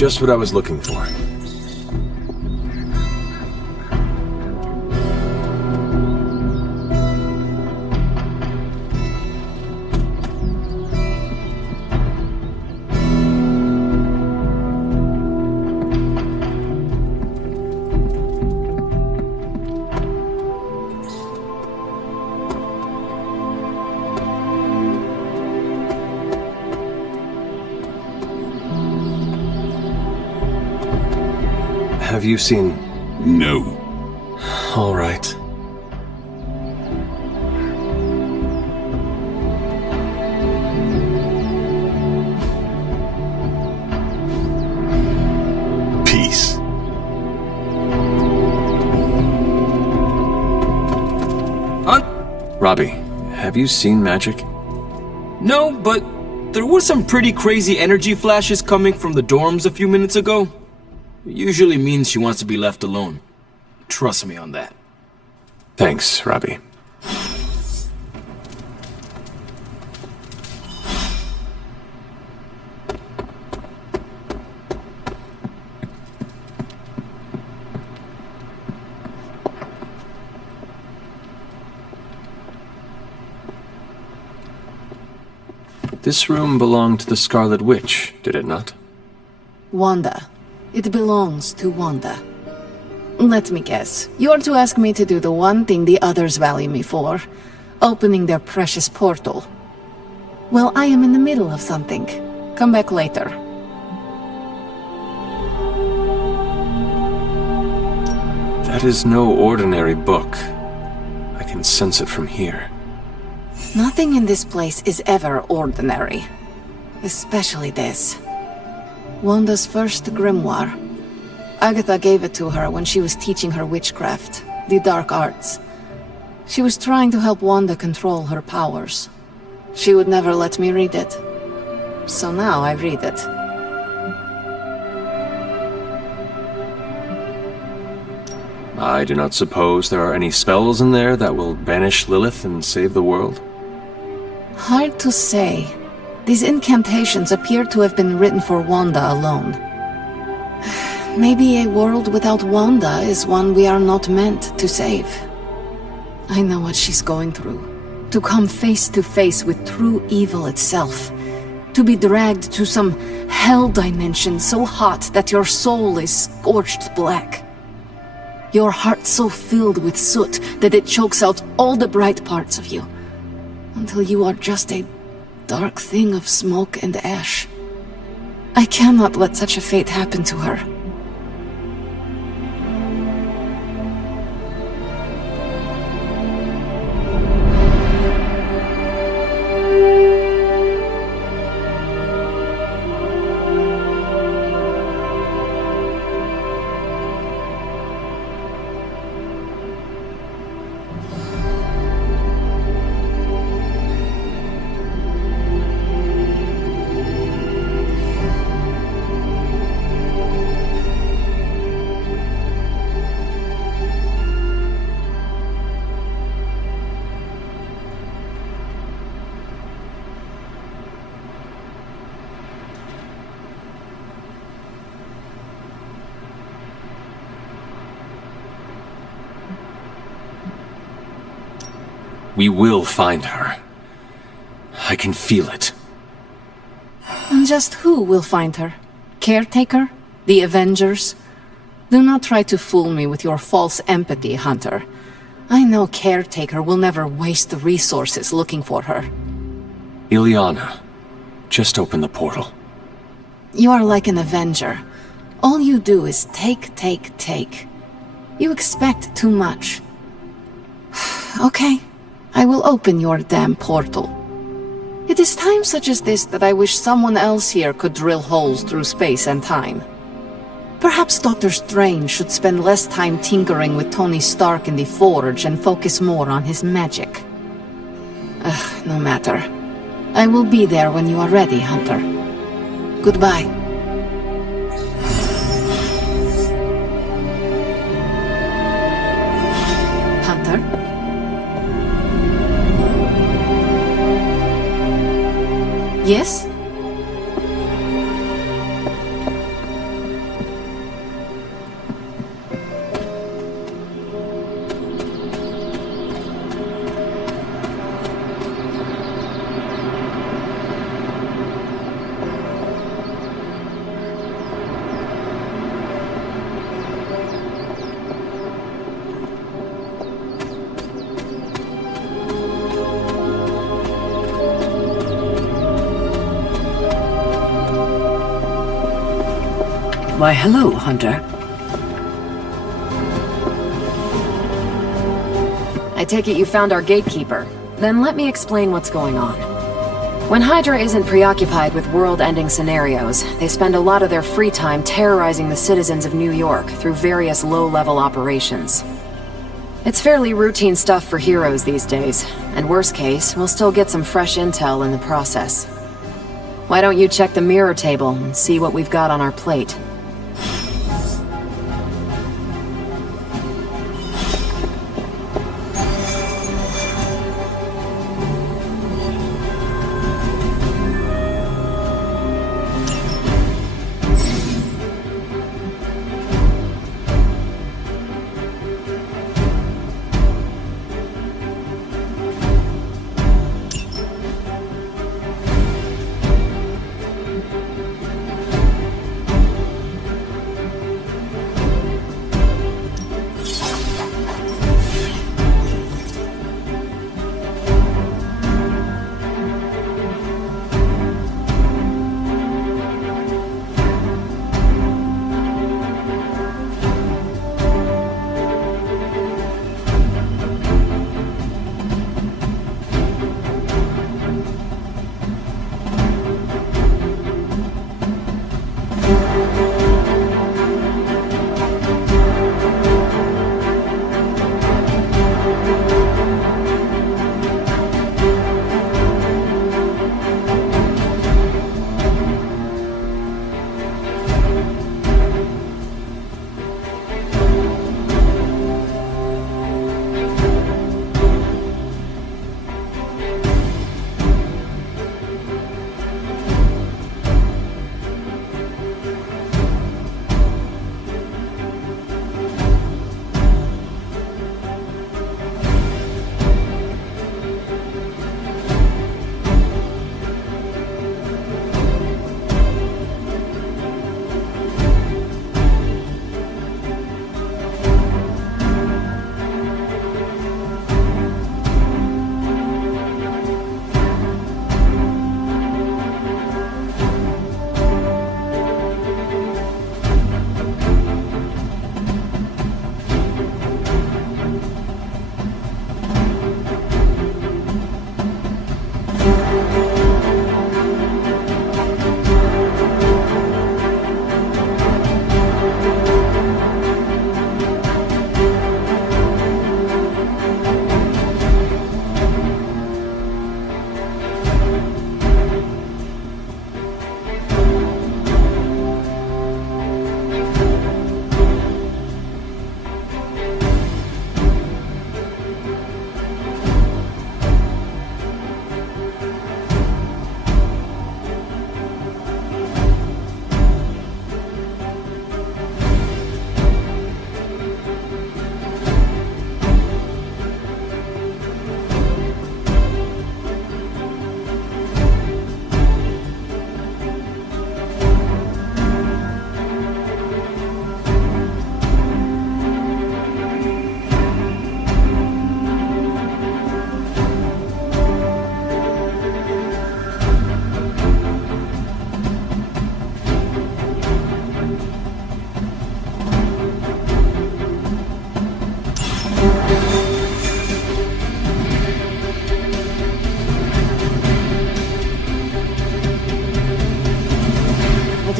Just what I was looking for. Have you seen... No. All right. Peace. Robbie, have you seen magic? No, but there were some pretty crazy energy flashes coming from the dorms a few minutes ago. It usually means she wants to be left alone. Trust me on that. Thanks, Robbie. This room belonged to the Scarlet Witch, did it not? Wanda. It belongs to Wanda. Let me guess. You are to ask me to do the one thing the others value me for. Opening their precious portal. Well, I am in the middle of something. Come back later. That is no ordinary book. I can sense it from here. Nothing in this place is ever ordinary. Especially this. Wanda's first grimoire. Agatha gave it to her when she was teaching her witchcraft, the dark arts. She was trying to help Wanda control her powers. She would never let me read it. So now I read it. I do not suppose there are any spells in there that will banish Lilith and save the world? Hard to say. These incantations appear to have been written for Wanda alone. Maybe a world without Wanda is one we are not meant to save. I know what she's going through. To come face to face with true evil itself. To be dragged to some hell dimension so hot that your soul is scorched black. Your heart so filled with soot that it chokes out all the bright parts of you. Until you are just a dark thing of smoke and ash. I cannot let such a fate happen to her. We will find her. I can feel it. And just who will find her? Caretaker? The Avengers? Do not try to fool me with your false empathy, Hunter. I know Caretaker will never waste resources looking for her. Illyana, just open the portal. You are like an Avenger. All you do is take, take, take. You expect too much. Okay, I will open your damn portal. It is times such as this that I wish someone else here could drill holes through space and time. Perhaps Doctor Strange should spend less time tinkering with Tony Stark in the Forge and focus more on his magic. No matter. I will be there when you are ready, Hunter. Goodbye. Hunter? Yes? Why, hello, Hunter. I take it you found our gatekeeper. Then let me explain what's going on. When Hydra isn't preoccupied with world-ending scenarios, they spend a lot of their free time terrorizing the citizens of New York through various low-level operations. It's fairly routine stuff for heroes these days, and worst case, we'll still get some fresh intel in the process. Why don't you check the mirror table and see what we've got on our plate?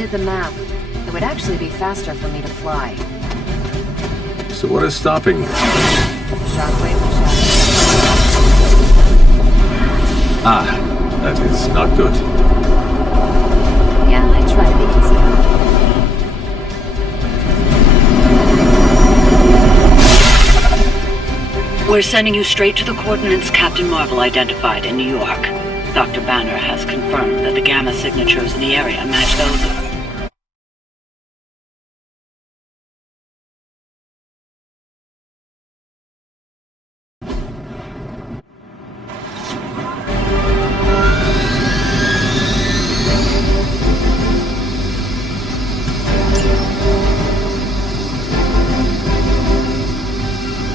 did the math. It would actually be faster for me to fly. So what is stopping you? Shockwave and shadow. Ah, that is not good. Yeah, I try to be considerate. We're sending you straight to the coordinates Captain Marvel identified in New York. Dr. Banner has confirmed that the gamma signatures in the area match those of...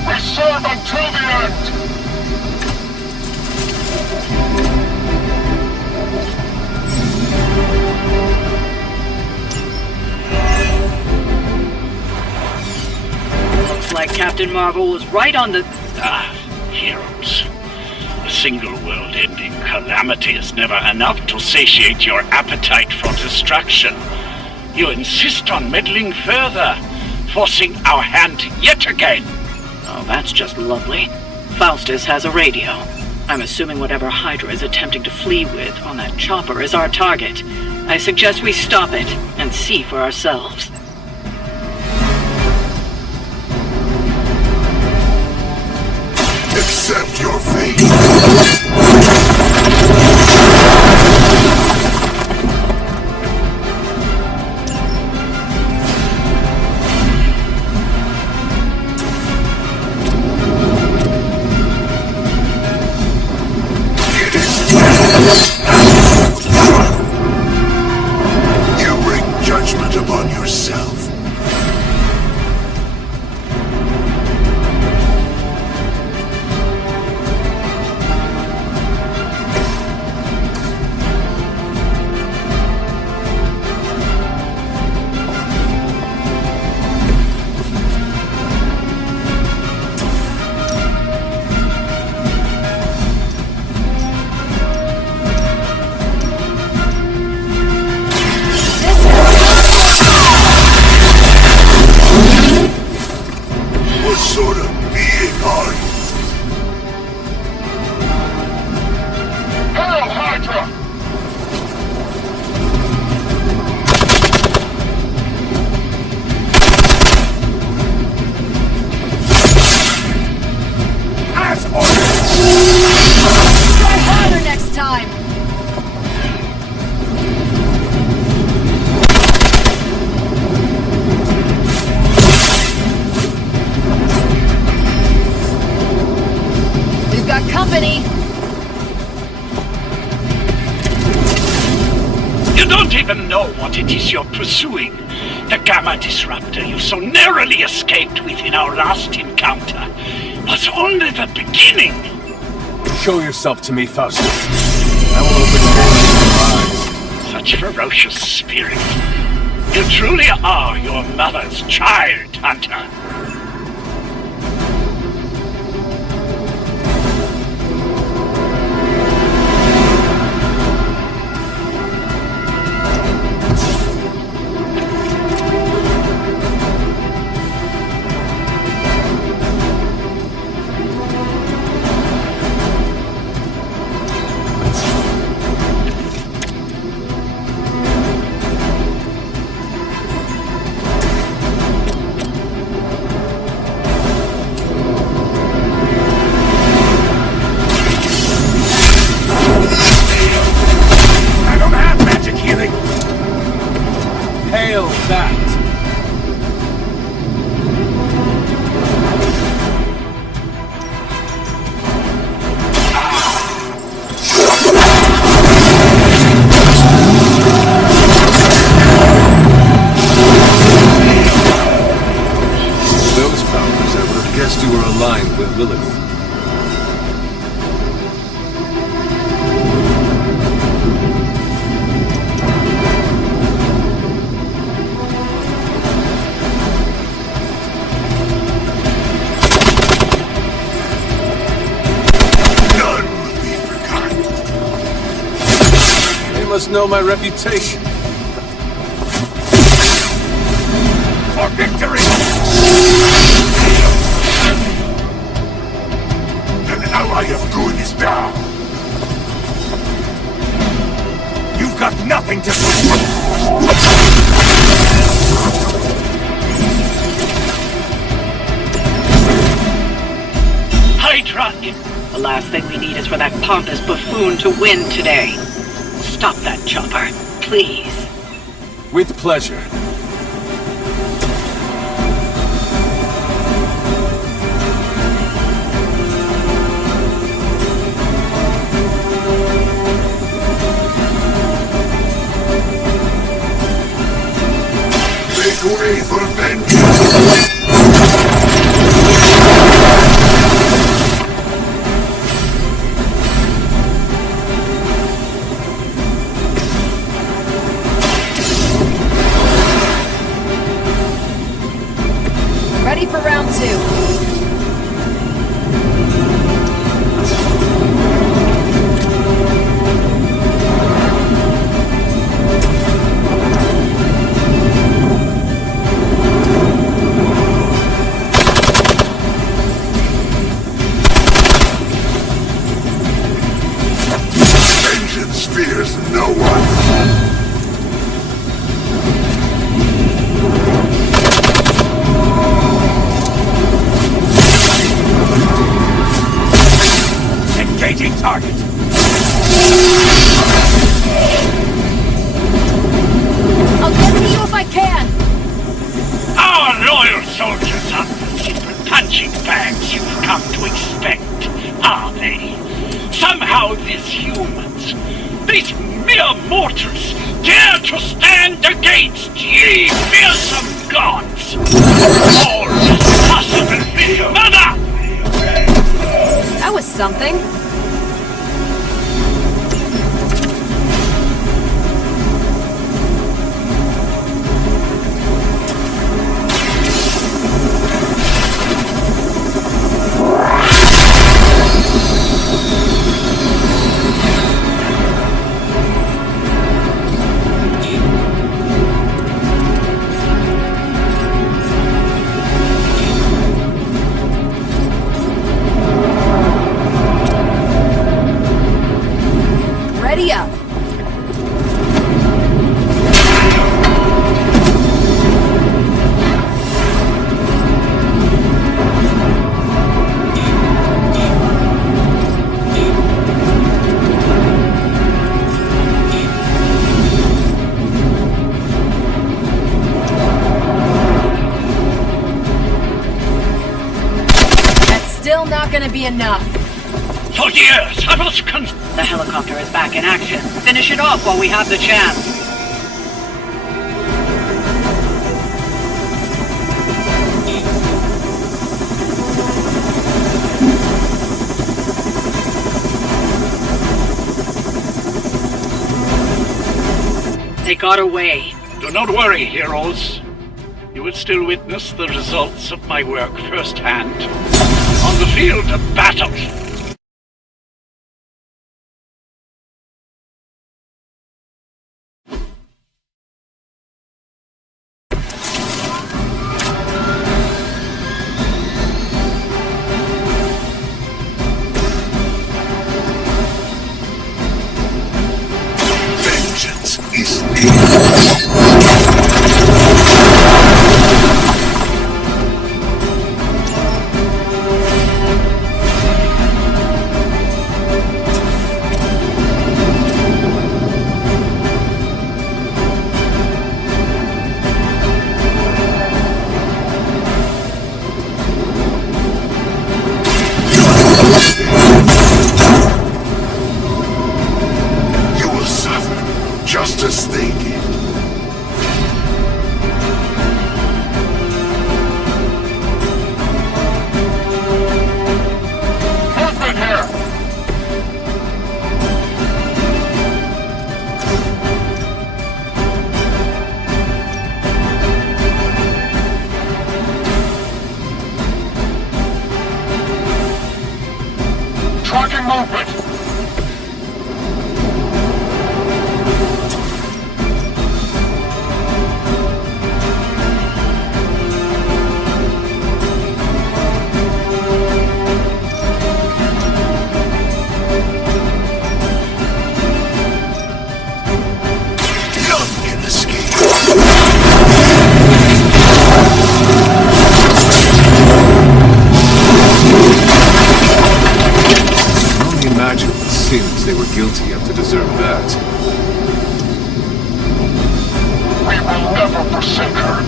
We serve until the end! Looks like Captain Marvel was right on the... Heroes. A single world-ending calamity is never enough to satiate your appetite for destruction. You insist on meddling further, forcing our hand yet again. Oh, that's just lovely. Faustus has a radio. I'm assuming whatever Hydra is attempting to flee with on that chopper is our target. I suggest we stop it and see for ourselves. Accept your fate! You bring judgment upon yourself. What sort of being are you? Hail Hydra! As always! Try harder next time! We've got company! You don't even know what it is you're pursuing. The Gamma Disruptor you so narrowly escaped with in our last encounter was only the beginning. Show yourself to me, Faustus. I will open your eyes. Such ferocious spirit. You truly are your mother's child, Hunter. Hail that! Those powers, I would have guessed you were aligned with Lilith. They must know my reputation. for victory! An ally of good is down. You've got nothing to say! Hydra! The last thing we need is for that pompous buffoon to win today. Stop that chopper, please. With pleasure. Make way for vengeance! Ready for round 2. Vengeance fears no one! Engaging target! I'll get to you if I can! Our loyal soldiers aren't the simple punching bags you've come to expect, are they? Somehow these humans, these mere mortals, dare to stand against ye fearsome gods! All possible vision! Mother! That was something. Ready up. That's still not gonna be enough. For years, I was The helicopter is back in action. Finish it off while we have the chance. They got away. Do not worry, heroes. You will still witness the results of my work firsthand. On the field of battle. Vengeance is You will suffer just as they did. sins they were guilty of to deserve that. We will never forsake her.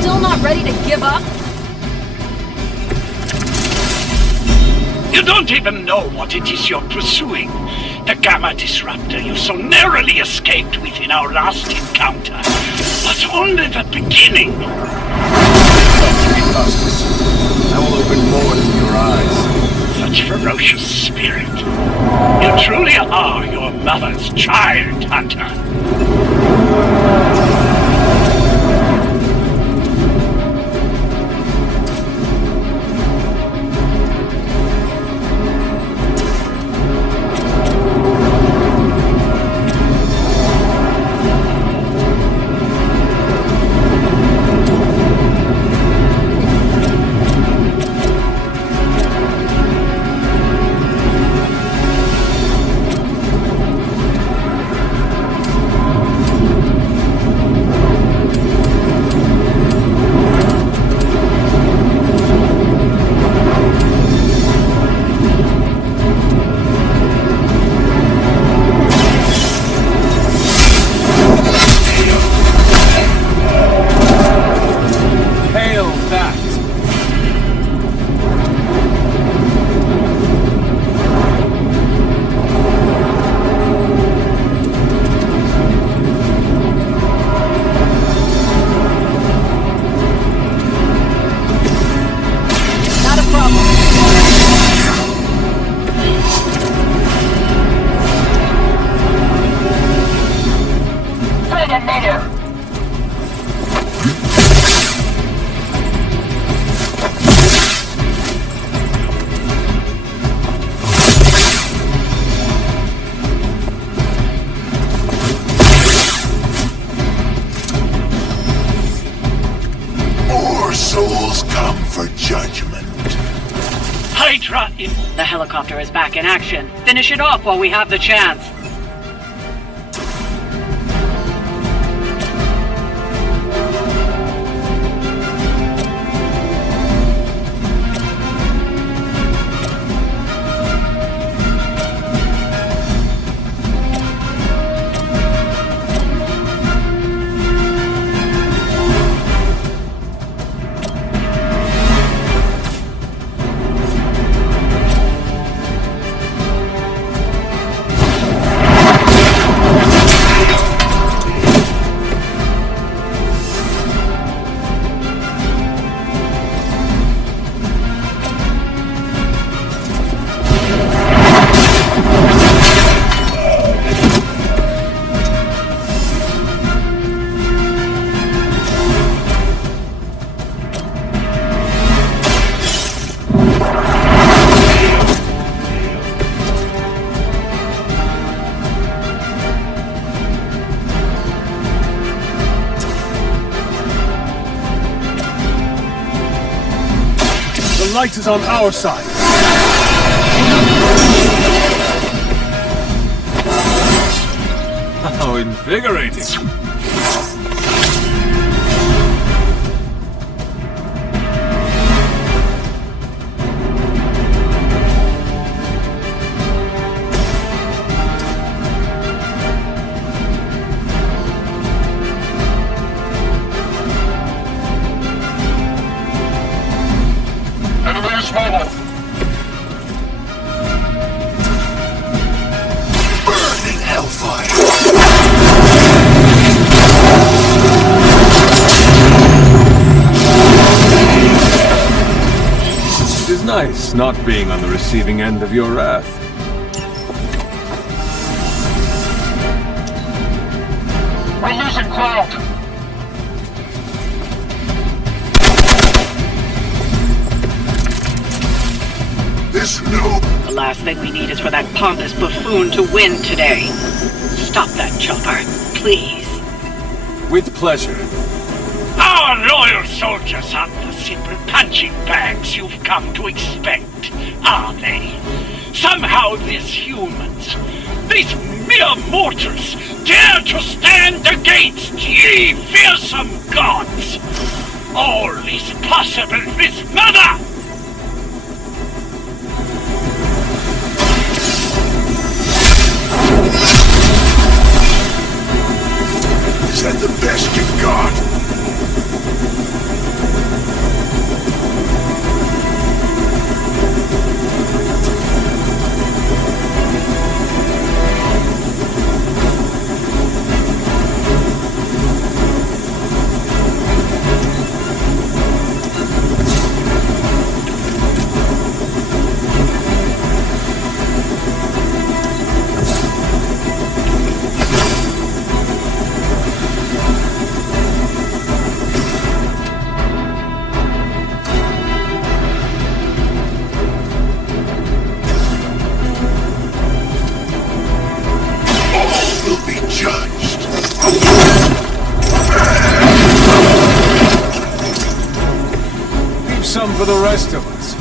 Still not ready to give up? You don't even know what it is you're pursuing. The Gamma Disruptor you so narrowly escaped with in our last encounter was only the beginning. I will open more than your eyes. Such ferocious spirit. You truly are your mother's child, Hunter. Souls come for judgment. Hydra in... The helicopter is back in action. Finish it off while we have the chance. The light is on our side. How invigorating. Burning hellfire! It is nice not being on the receiving end of your wrath. We're losing ground! The last thing we need is for that pompous buffoon to win today. Stop that chopper, please. With pleasure. Our loyal soldiers aren't the simple punching bags you've come to expect, are they? Somehow these humans, these mere mortals, dare to stand against ye fearsome gods! All is possible with Mother! Is that the best you've got? Some for the rest of us.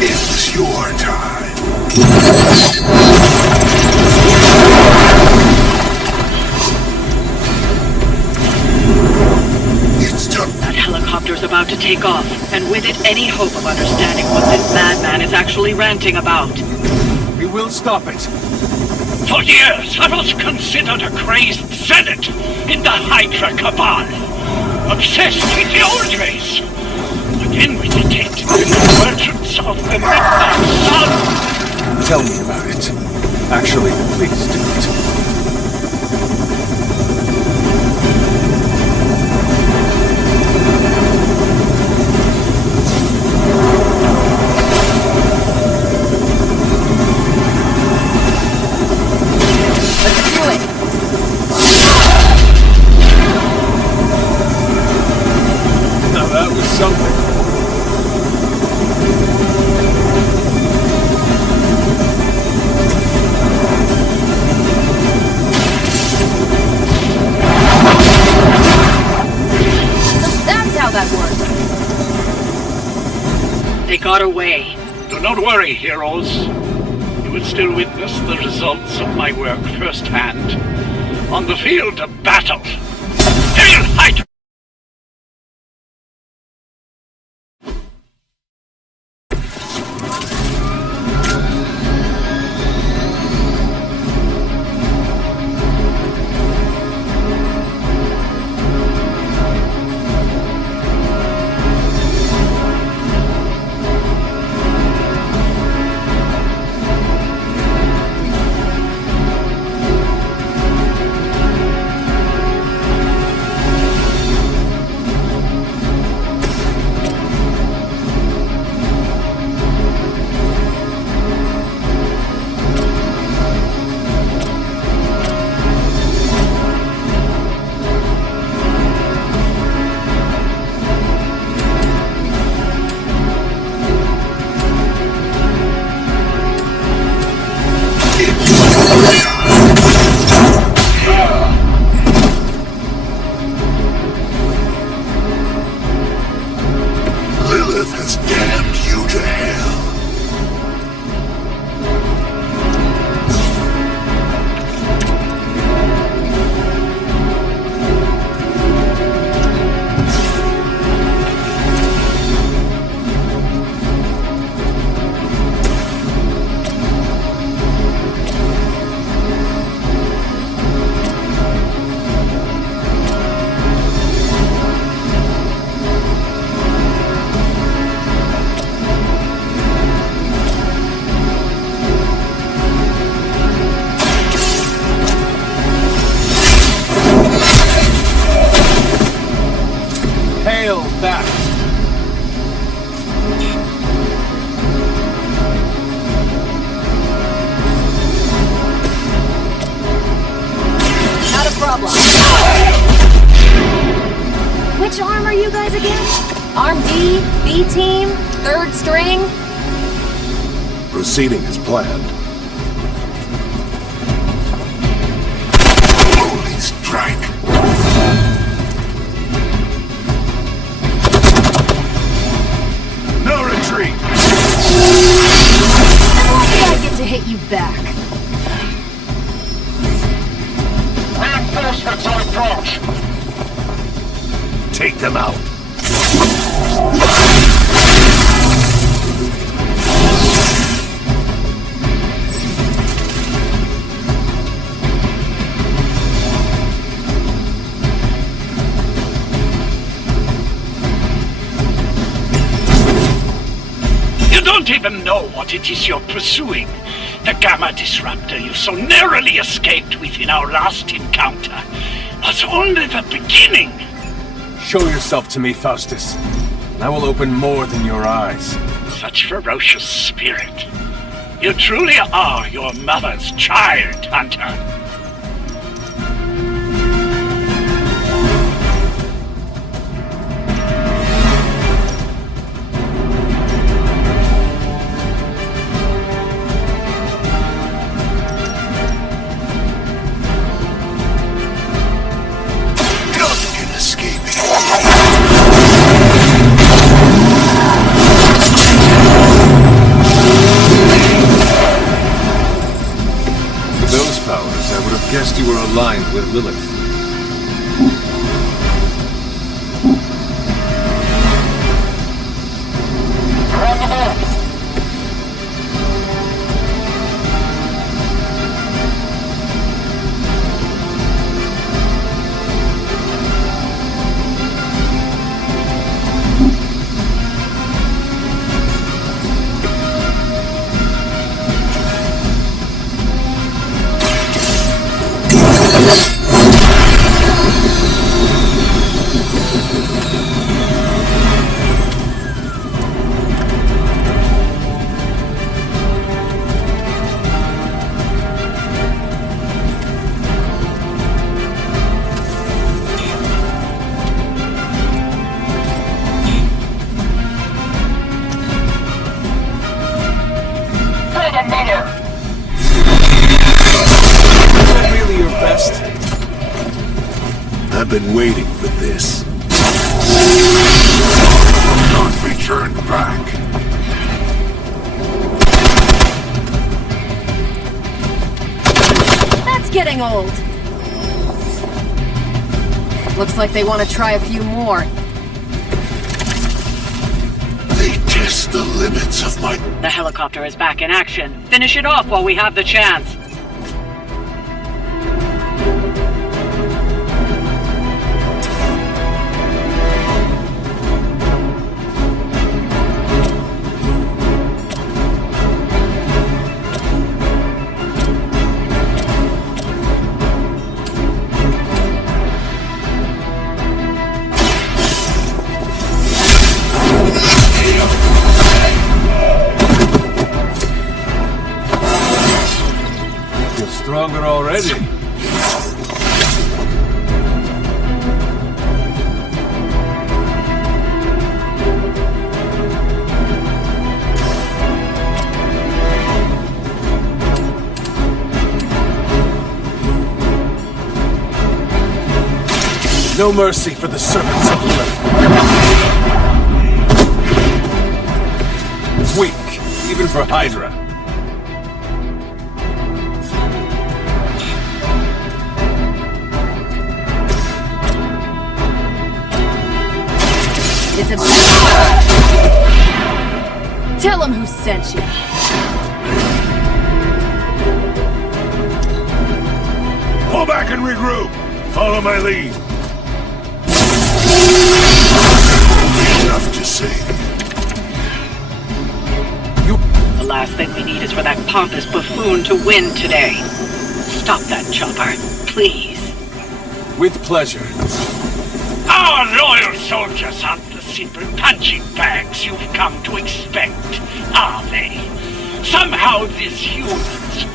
It's your time. That helicopter's about to take off, and with it any hope of understanding what this madman is actually ranting about. We will stop it. For years, I was considered a crazed zealot in the Hydra Cabal. Obsessed with the old race. But then we detected the emergence of the Midnight Sun. Tell me about it. Actually, please do it. Got away. Do not worry, heroes. You will still witness the results of my work firsthand on the field of battle. Hail Hydra! Which arm are you guys again? Arm D, B team, third string? Proceeding as planned. approach. Take them out. You don't even know what it is you're pursuing. The Gamma Disruptor you so narrowly escaped with in our last encounter was only the beginning. Show yourself to me, Faustus, and I will open more than your eyes. Such ferocious spirit. You truly are your mother's child, Hunter. Guessed you were aligned with Lilith. I've been waiting for this. Not be turned back. That's getting old. Looks like they want to try a few more. They test the limits of my... The helicopter is back in action. Finish it off while we have the chance. Stronger already. No mercy for the servants of Lilith. Weak, even for Hydra. It's a... Tell him who sent you. Pull back and regroup. Follow my lead. Enough to say. The last thing we need is for that pompous buffoon to win today. Stop that chopper, please. With pleasure. Our loyal soldiers aren't the simple punching bags you've come to expect, are they? Somehow these humans,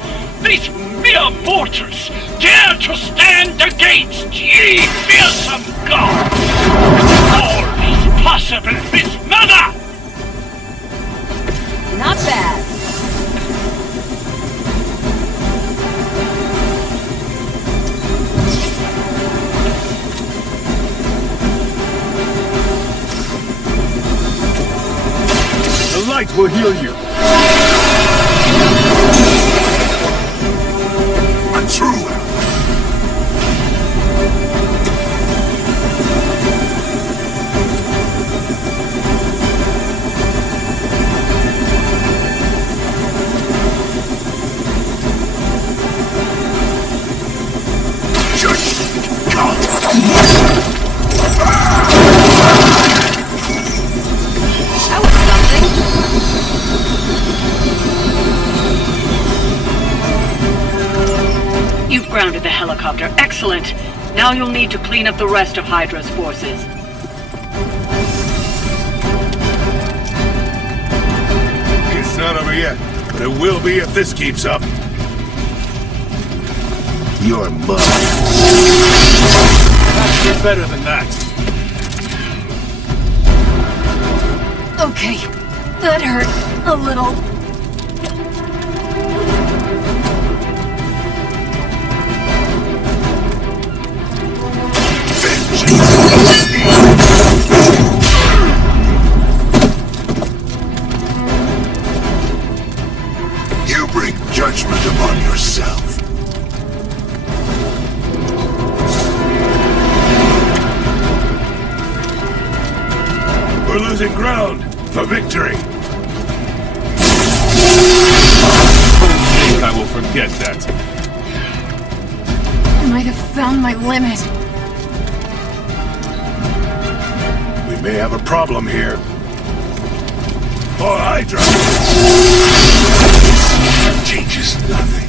these mere mortals, dare to stand against ye fearsome gods! All is possible with Mother! Not bad. The light will heal you. A true helicopter. Excellent. Now you'll need to clean up the rest of Hydra's forces. It's not over yet, but it will be if this keeps up. You're mine. Has to be better than that. Okay, that hurt a little. You bring judgment upon yourself. We're losing ground for victory. I will forget that. I might have found my limit. We may have a problem here. For Hydra! Changes nothing.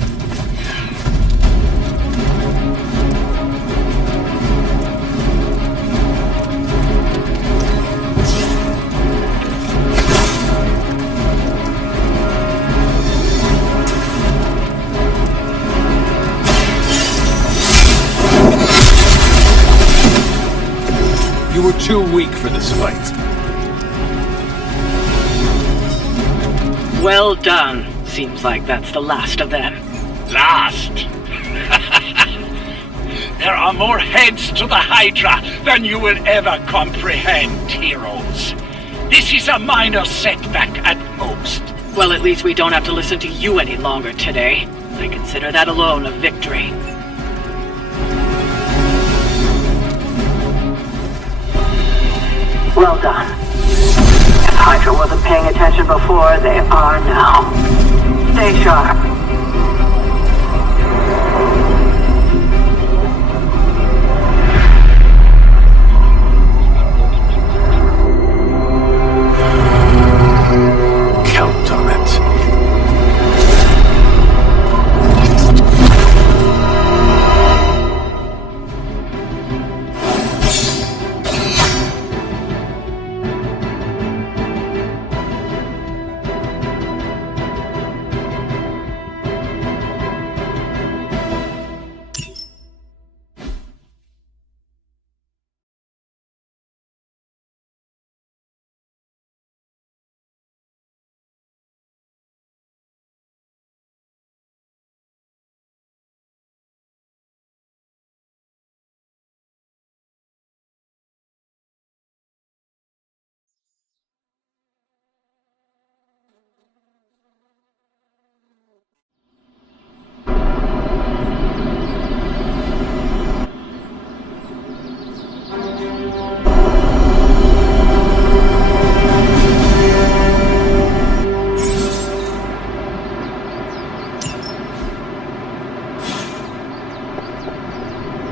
You were too weak for this fight. Well done. Seems like that's the last of them. Last? There are more heads to the Hydra than you will ever comprehend, heroes. This is a minor setback at most. Well, at least we don't have to listen to you any longer today. I consider that alone a victory. Well done. If Hydra wasn't paying attention before, they are now. Stay sharp. Count on it.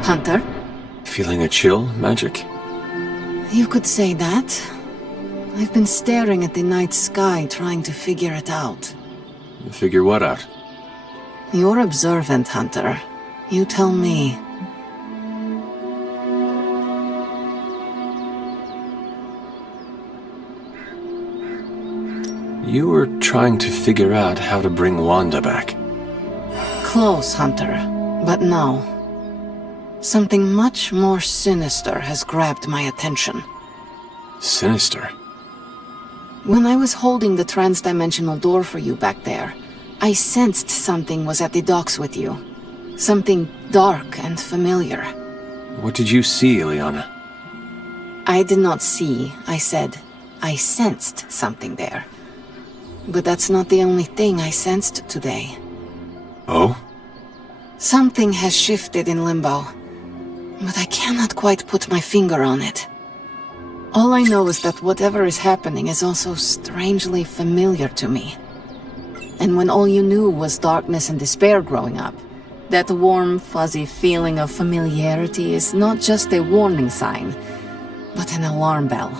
Hunter? Feeling a chill, Magic? You could say that. I've been staring at the night sky trying to figure it out. Figure what out? You're observant, Hunter. You tell me. You were trying to figure out how to bring Wanda back. Close, Hunter. But no. Something much more sinister has grabbed my attention. Sinister? When I was holding the trans-dimensional door for you back there, I sensed something was at the docks with you. Something dark and familiar. What did you see, Illyana? I did not see, I said. I sensed something there. But that's not the only thing I sensed today. Oh? Something has shifted in Limbo, but I cannot quite put my finger on it. All I know is that whatever is happening is also strangely familiar to me. And when all you knew was darkness and despair growing up, that warm, fuzzy feeling of familiarity is not just a warning sign, but an alarm bell.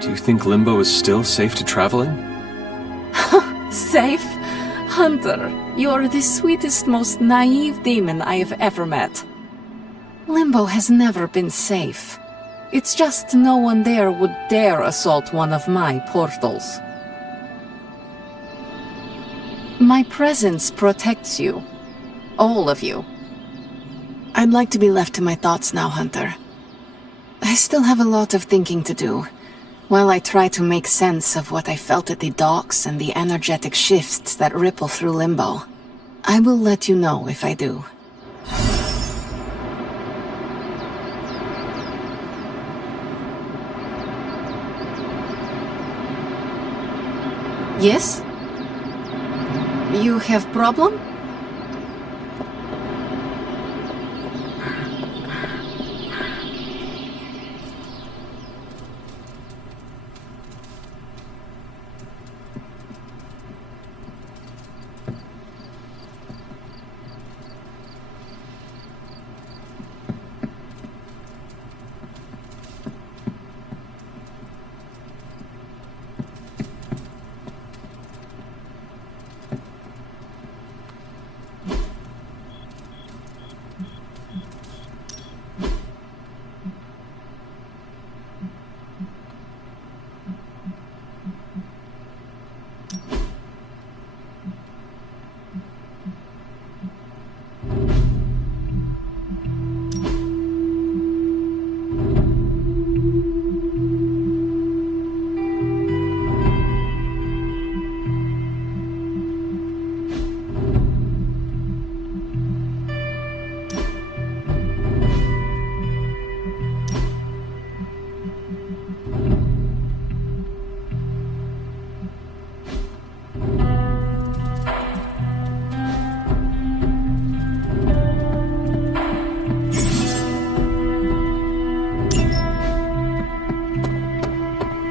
Do you think Limbo is still safe to travel in? Safe? Hunter, you're the sweetest, most naive demon I have ever met. Limbo has never been safe. It's just no one there would dare assault one of my portals. My presence protects you. All of you. I'd like to be left to my thoughts now, Hunter. I still have a lot of thinking to do, while I try to make sense of what I felt at the docks and the energetic shifts that ripple through Limbo. I will let you know if I do. Yes? You have problem?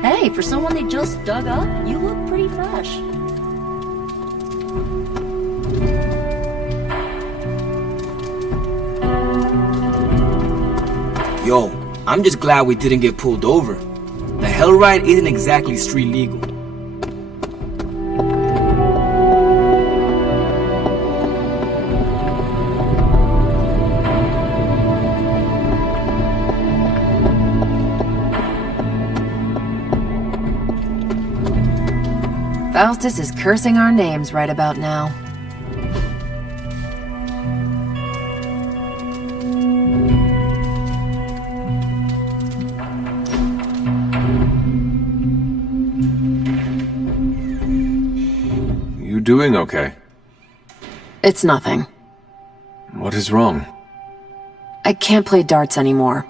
Hey, for someone they just dug up, you look pretty fresh. Yo, I'm just glad we didn't get pulled over. The hell ride isn't exactly street legal. Faustus is cursing our names right about now. You doing okay? It's nothing. What is wrong? I can't play darts anymore.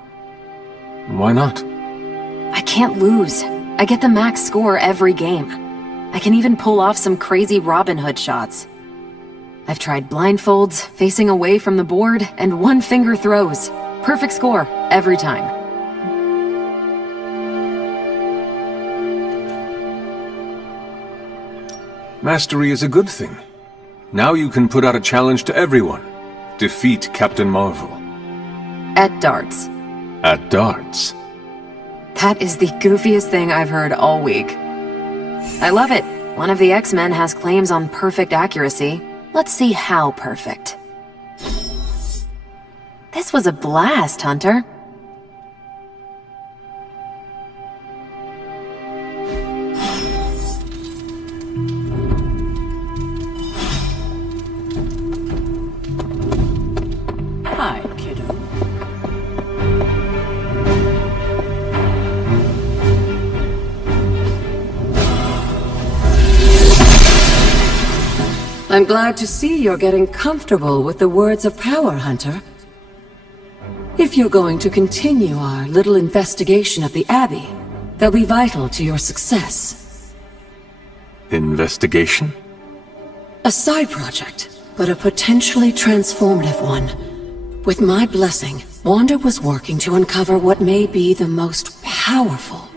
Why not? I can't lose. I get the max score every game. I can even pull off some crazy Robin Hood shots. I've tried blindfolds, facing away from the board, and one-finger throws. Perfect score, every time. Mastery is a good thing. Now you can put out a challenge to everyone. Defeat Captain Marvel. At darts. At darts. That is the goofiest thing I've heard all week. I love it. One of the X-Men has claims on perfect accuracy. Let's see how perfect. This was a blast, Hunter. Hi, kiddo. I'm glad to see you're getting comfortable with the words of power, Hunter. If you're going to continue our little investigation of the Abbey, they'll be vital to your success. Investigation? A side project, but a potentially transformative one. With my blessing, Wanda was working to uncover what may be the most powerful.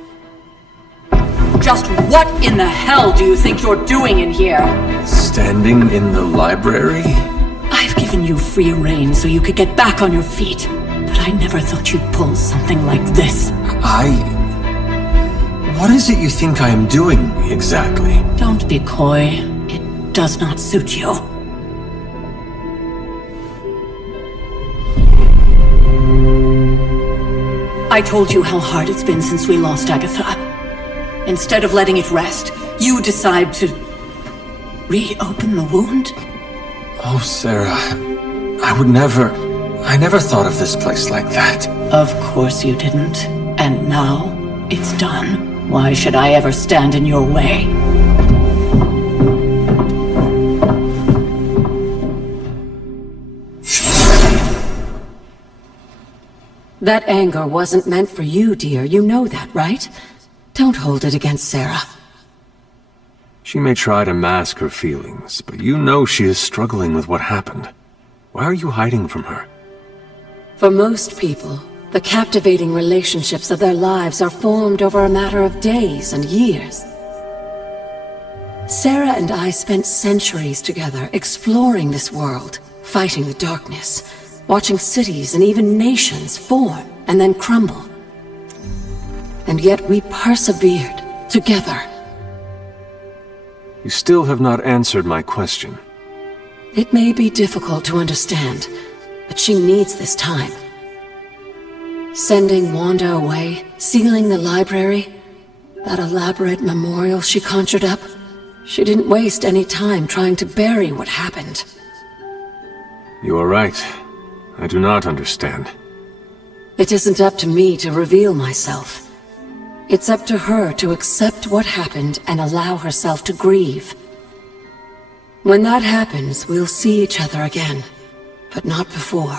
Just what in the hell do you think you're doing in here? Standing in the library? I've given you free rein so you could get back on your feet, but I never thought you'd pull something like this. What is it you think I am doing, exactly? Don't be coy. does not suit you. I told you how hard it's been since we lost Agatha. Instead of letting it rest, you decide to reopen the wound? Oh, Sarah, I never thought of this place like that. Of course you didn't. And now, it's done. Why should I ever stand in your way? That anger wasn't meant for you, dear. You know that, right? Don't hold it against Sarah. She may try to mask her feelings, but you know she is struggling with what happened. Why are you hiding from her? For most people, the captivating relationships of their lives are formed over a matter of days and years. Sarah and I spent centuries together exploring this world, fighting the darkness, watching cities and even nations form and then crumble. And yet we persevered together. You still have not answered my question. It may be difficult to understand, but she needs this time. Sending Wanda away, sealing the library, that elaborate memorial she conjured up, she didn't waste any time trying to bury what happened. You are right. I do not understand. It isn't up to me to reveal myself. It's up to her to accept what happened and allow herself to grieve. When that happens, we'll see each other again, but not before.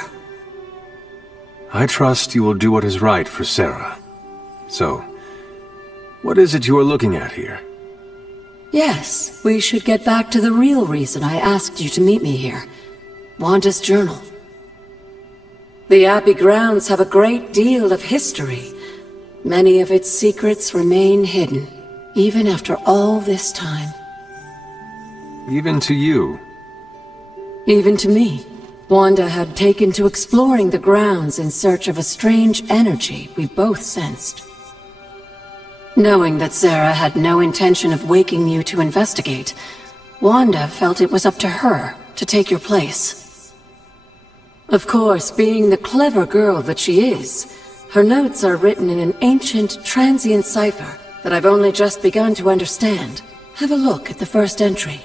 I trust you will do what is right for Sarah. So, what is it you are looking at here? Yes, we should get back to the real reason I asked you to meet me here. Wanda's journal. The Abbey grounds have a great deal of history. Many of its secrets remain hidden, even after all this time. Even to you? Even to me. Wanda had taken to exploring the grounds in search of a strange energy we both sensed. Knowing that Sarah had no intention of waking you to investigate, Wanda felt it was up to her to take your place. Of course, being the clever girl that she is, her notes are written in an ancient, transient cipher that I've only just begun to understand. Have a look at the first entry.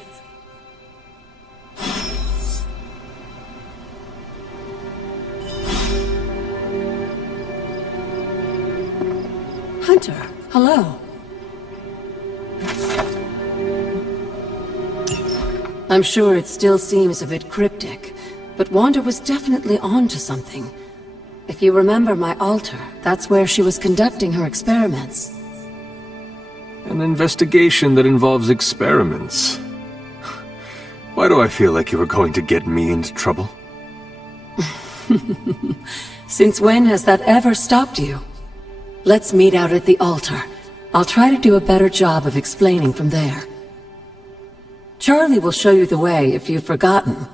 Hunter, hello. I'm sure it still seems a bit cryptic, but Wanda was definitely onto something. If you remember my altar, that's where she was conducting her experiments. An investigation that involves experiments. Why do I feel like you were going to get me into trouble? Since when has that ever stopped you? Let's meet out at the altar. I'll try to do a better job of explaining from there. Charlie will show you the way if you've forgotten.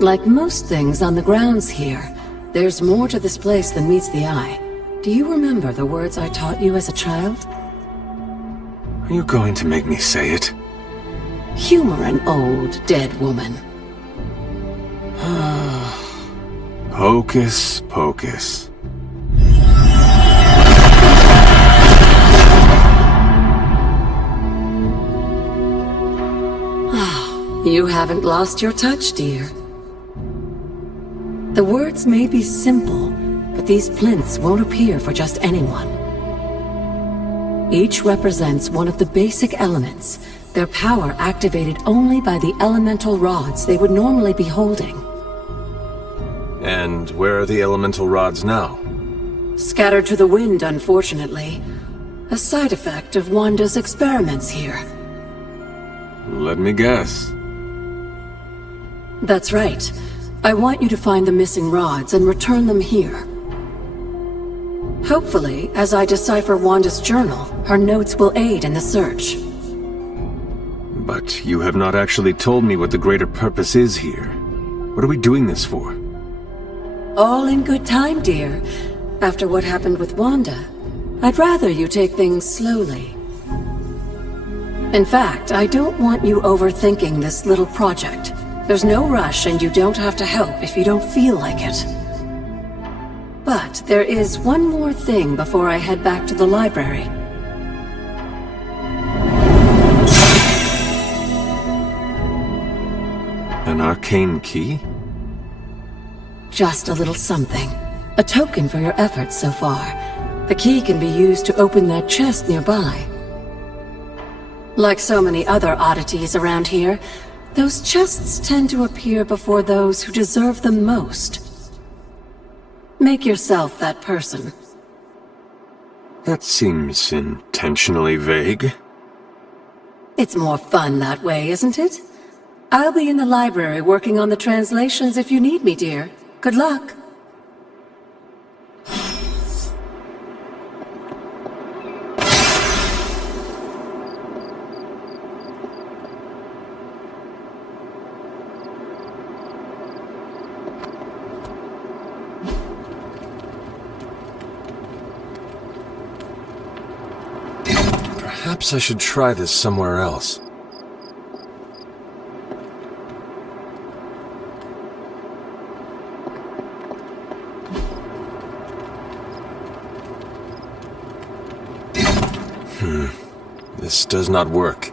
Like most things on the grounds here, there's more to this place than meets the eye. Do you remember the words I taught you as a child? Are you going to make me say it? Humor an old, dead woman. Hocus pocus. You haven't lost your touch, dear. The words may be simple, but these plinths won't appear for just anyone. Each represents one of the basic elements, their power activated only by the elemental rods they would normally be holding. And where are the elemental rods now? Scattered to the wind, unfortunately. A side effect of Wanda's experiments here. Let me guess. That's right. I want you to find the missing rods and return them here. Hopefully, as I decipher Wanda's journal, her notes will aid in the search. But you have not actually told me what the greater purpose is here. What are we doing this for? All in good time, dear. After what happened with Wanda, I'd rather you take things slowly. In fact, I don't want you overthinking this little project. There's no rush and you don't have to help if you don't feel like it. But there is one more thing before I head back to the library. An arcane key? Just a little something. A token for your efforts so far. The key can be used to open that chest nearby. Like so many other oddities around here, those chests tend to appear before those who deserve them most. Make yourself that person. That seems intentionally vague. It's more fun that way, isn't it? I'll be in the library working on the translations if you need me, dear. Good luck. Perhaps I should try this somewhere else. This does not work.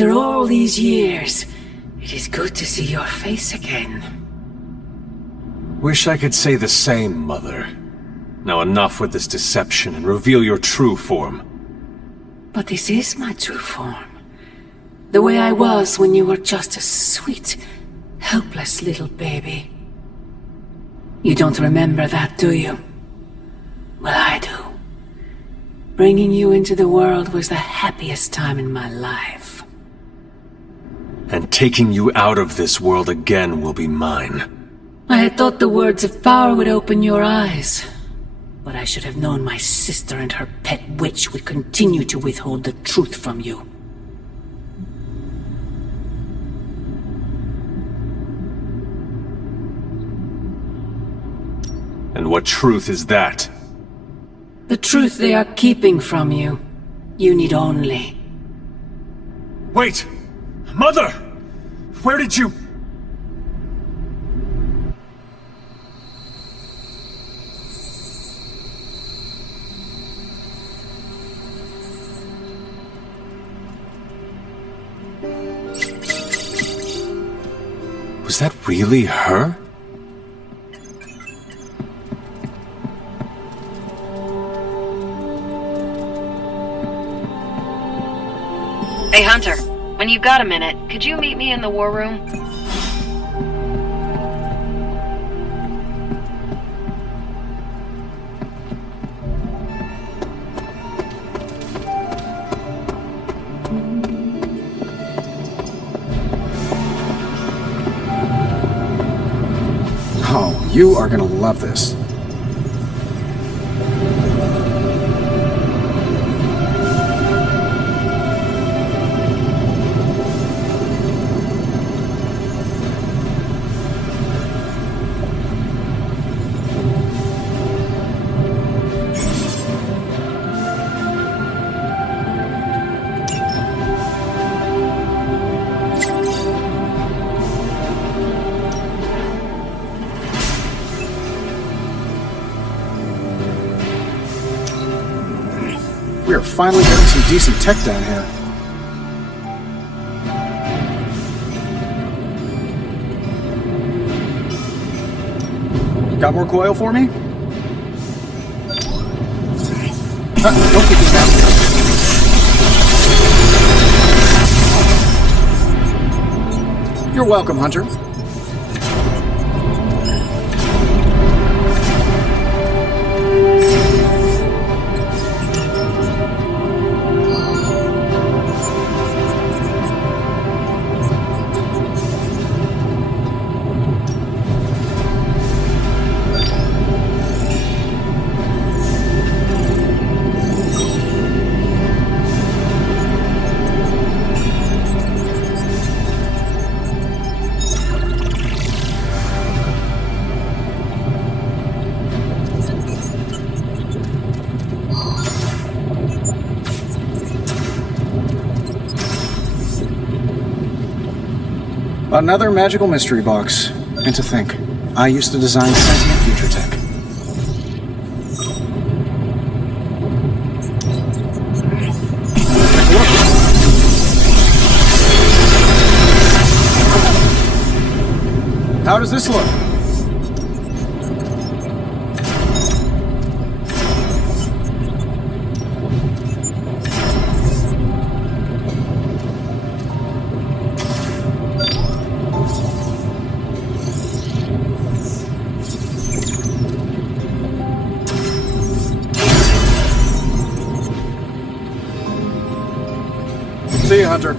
After all these years, it is good to see your face again. Wish I could say the same, Mother. Now enough with this deception and reveal your true form. But this is my true form. The way I was when you were just a sweet, helpless little baby. You don't remember that, do you? Well, I do. Bringing you into the world was the happiest time in my life. And taking you out of this world again will be mine. I had thought the words of power would open your eyes. But I should have known my sister and her pet witch would continue to withhold the truth from you. And what truth is that? The truth they are keeping from you. You need only. Wait! Mother! Where did you... Was that really her? Hey, Hunter. When you've got a minute, could you meet me in the war room? Oh, you are gonna love this. We are finally getting some decent tech down here. Got more coil for me? Don't kick me down. You're welcome, Hunter. Another magical mystery box. And to think, I used to design sentient future tech. How does this look? See you, Hunter.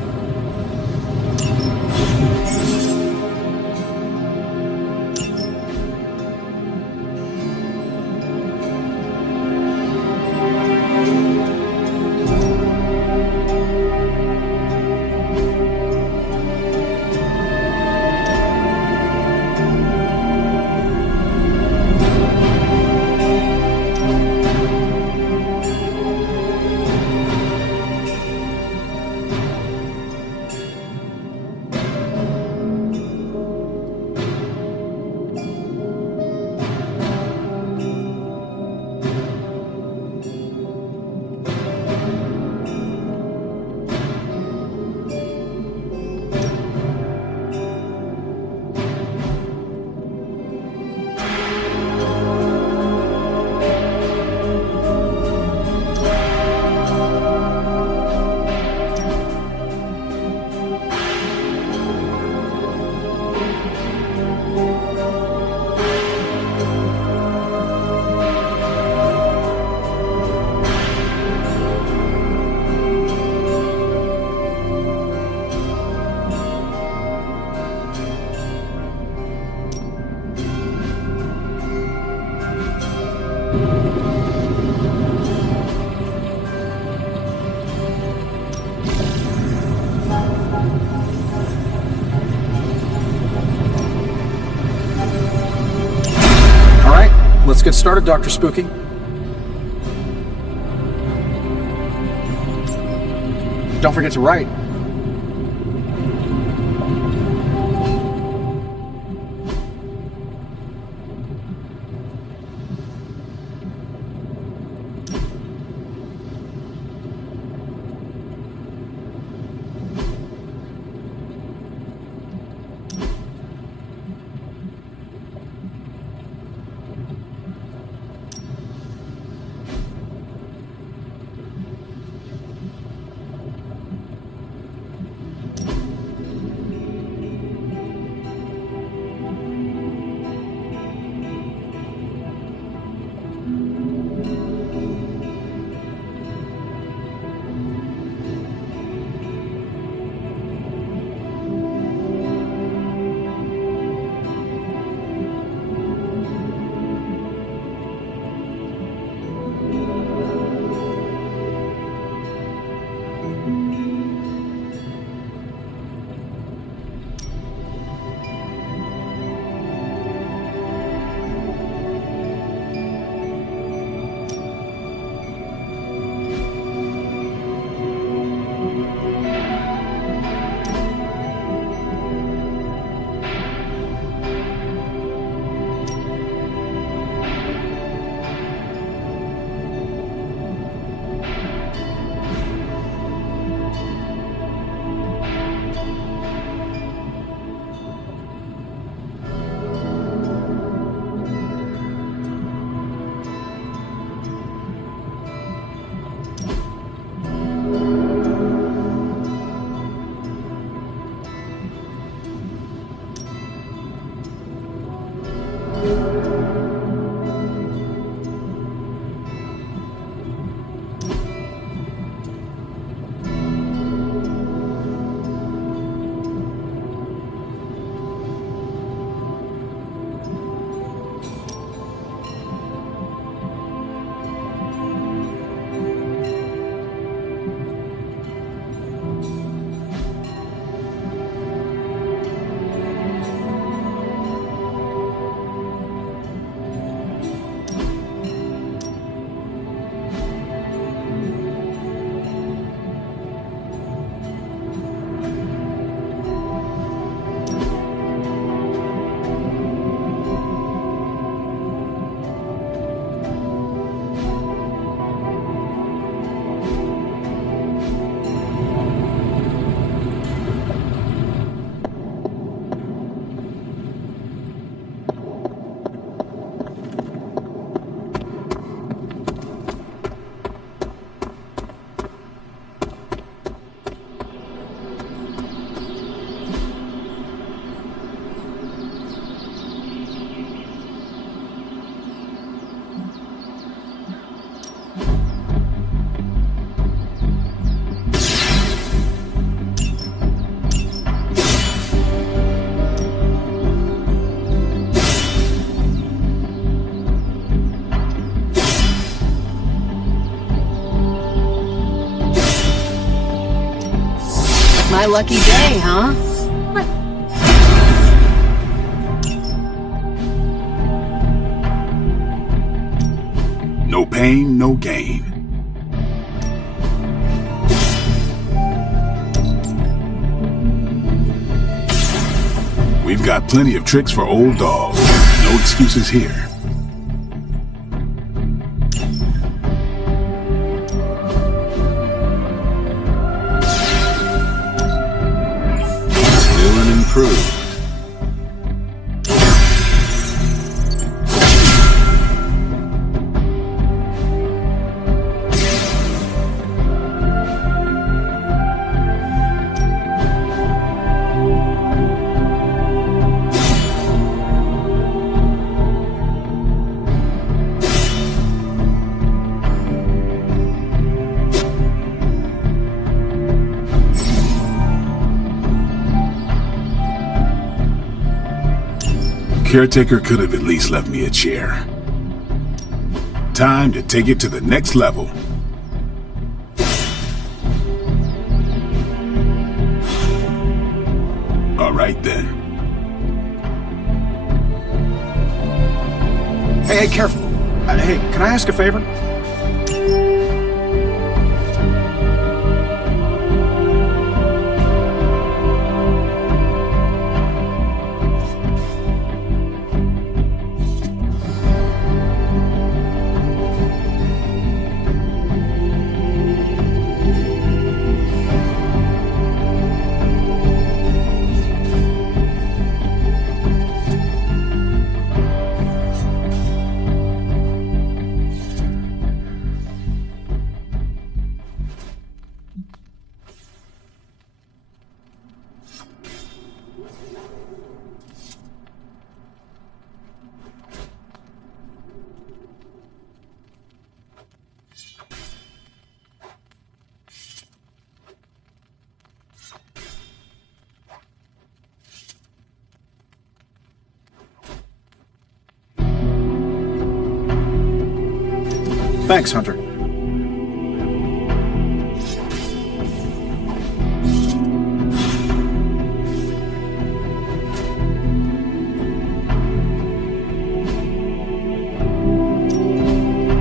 Let's get started, Dr. Spooky. Don't forget to write. My lucky day, huh? No pain, no gain. We've got plenty of tricks for old dogs. No excuses here. Still and improved. Caretaker could have at least left me a chair. Time to take it to the next level. All right then. Hey, careful. Hey, can I ask a favor? Thanks, Hunter.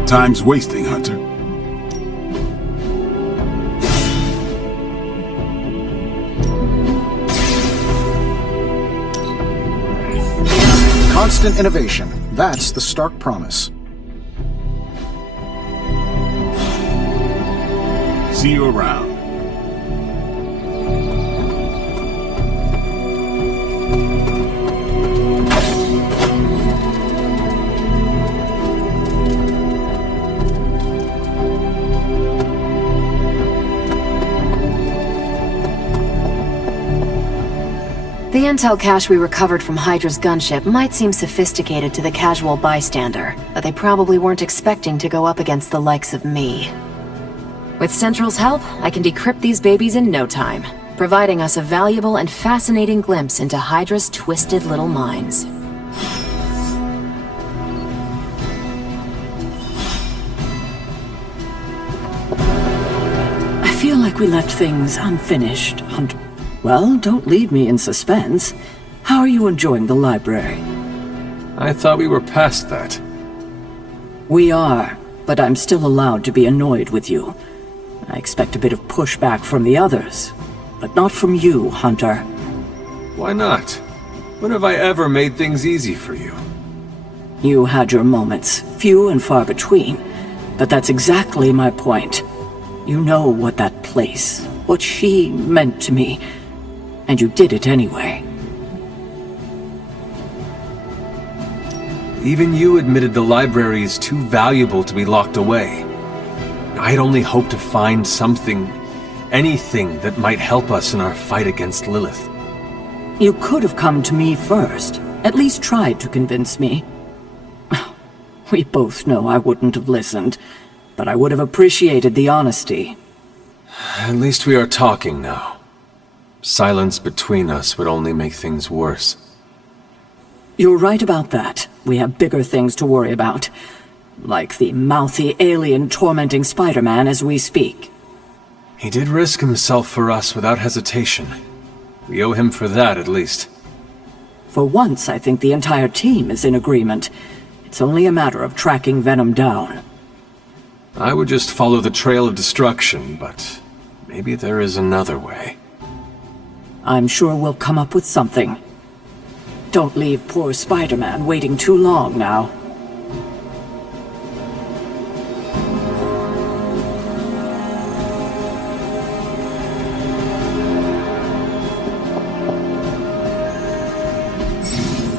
Time's wasting, Hunter. Constant innovation. That's the Stark promise. See you around. The intel cache we recovered from Hydra's gunship might seem sophisticated to the casual bystander, but they probably weren't expecting to go up against the likes of me. With Central's help, I can decrypt these babies in no time, providing us a valuable and fascinating glimpse into Hydra's twisted little minds. I feel like we left things unfinished, Hunter. Well, don't leave me in suspense. How are you enjoying the library? I thought we were past that. We are, but I'm still allowed to be annoyed with you. I expect a bit of pushback from the others, but not from you, Hunter. Why not? When have I ever made things easy for you? You had your moments, few and far between, but that's exactly my point. You know what that place, what she meant to me, and you did it anyway. Even you admitted the library is too valuable to be locked away. I'd only hoped to find something, anything that might help us in our fight against Lilith. You could have come to me first, at least tried to convince me. We both know I wouldn't have listened, but I would have appreciated the honesty. At least we are talking now. Silence between us would only make things worse. You're right about that. We have bigger things to worry about. Like the mouthy alien tormenting Spider-Man as we speak. He did risk himself for us without hesitation. We owe him for that, at least. For once, I think the entire team is in agreement. It's only a matter of tracking Venom down. I would just follow the trail of destruction, but maybe there is another way. I'm sure we'll come up with something. Don't leave poor Spider-Man waiting too long now.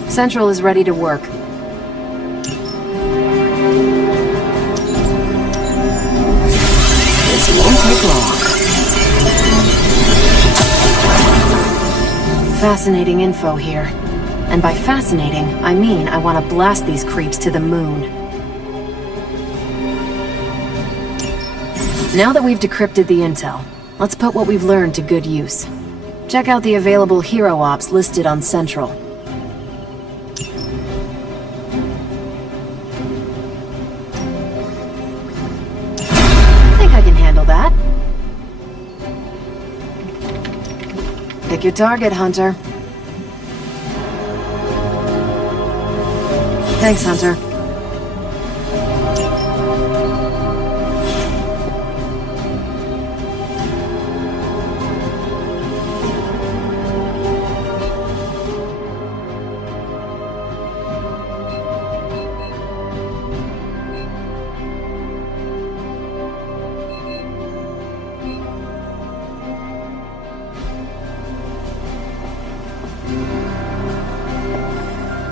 Central is ready to work. This won't take long. Fascinating info here. And by fascinating, I mean I want to blast these creeps to the moon. Now that we've decrypted the intel, let's put what we've learned to good use. Check out the available hero ops listed on Central. I think I can handle that. Pick your target, Hunter. Thanks, Hunter.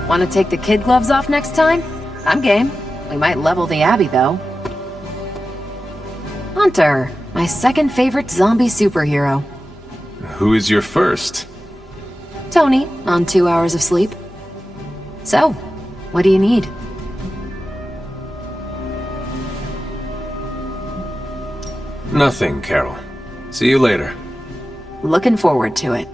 Want to take the kid gloves off next time? I'm game. We might level the Abbey, though. Hunter, my second favorite zombie superhero. Who is your first? Tony, on 2 hours of sleep. So, what do you need? Nothing, Carol. See you later. Looking forward to it.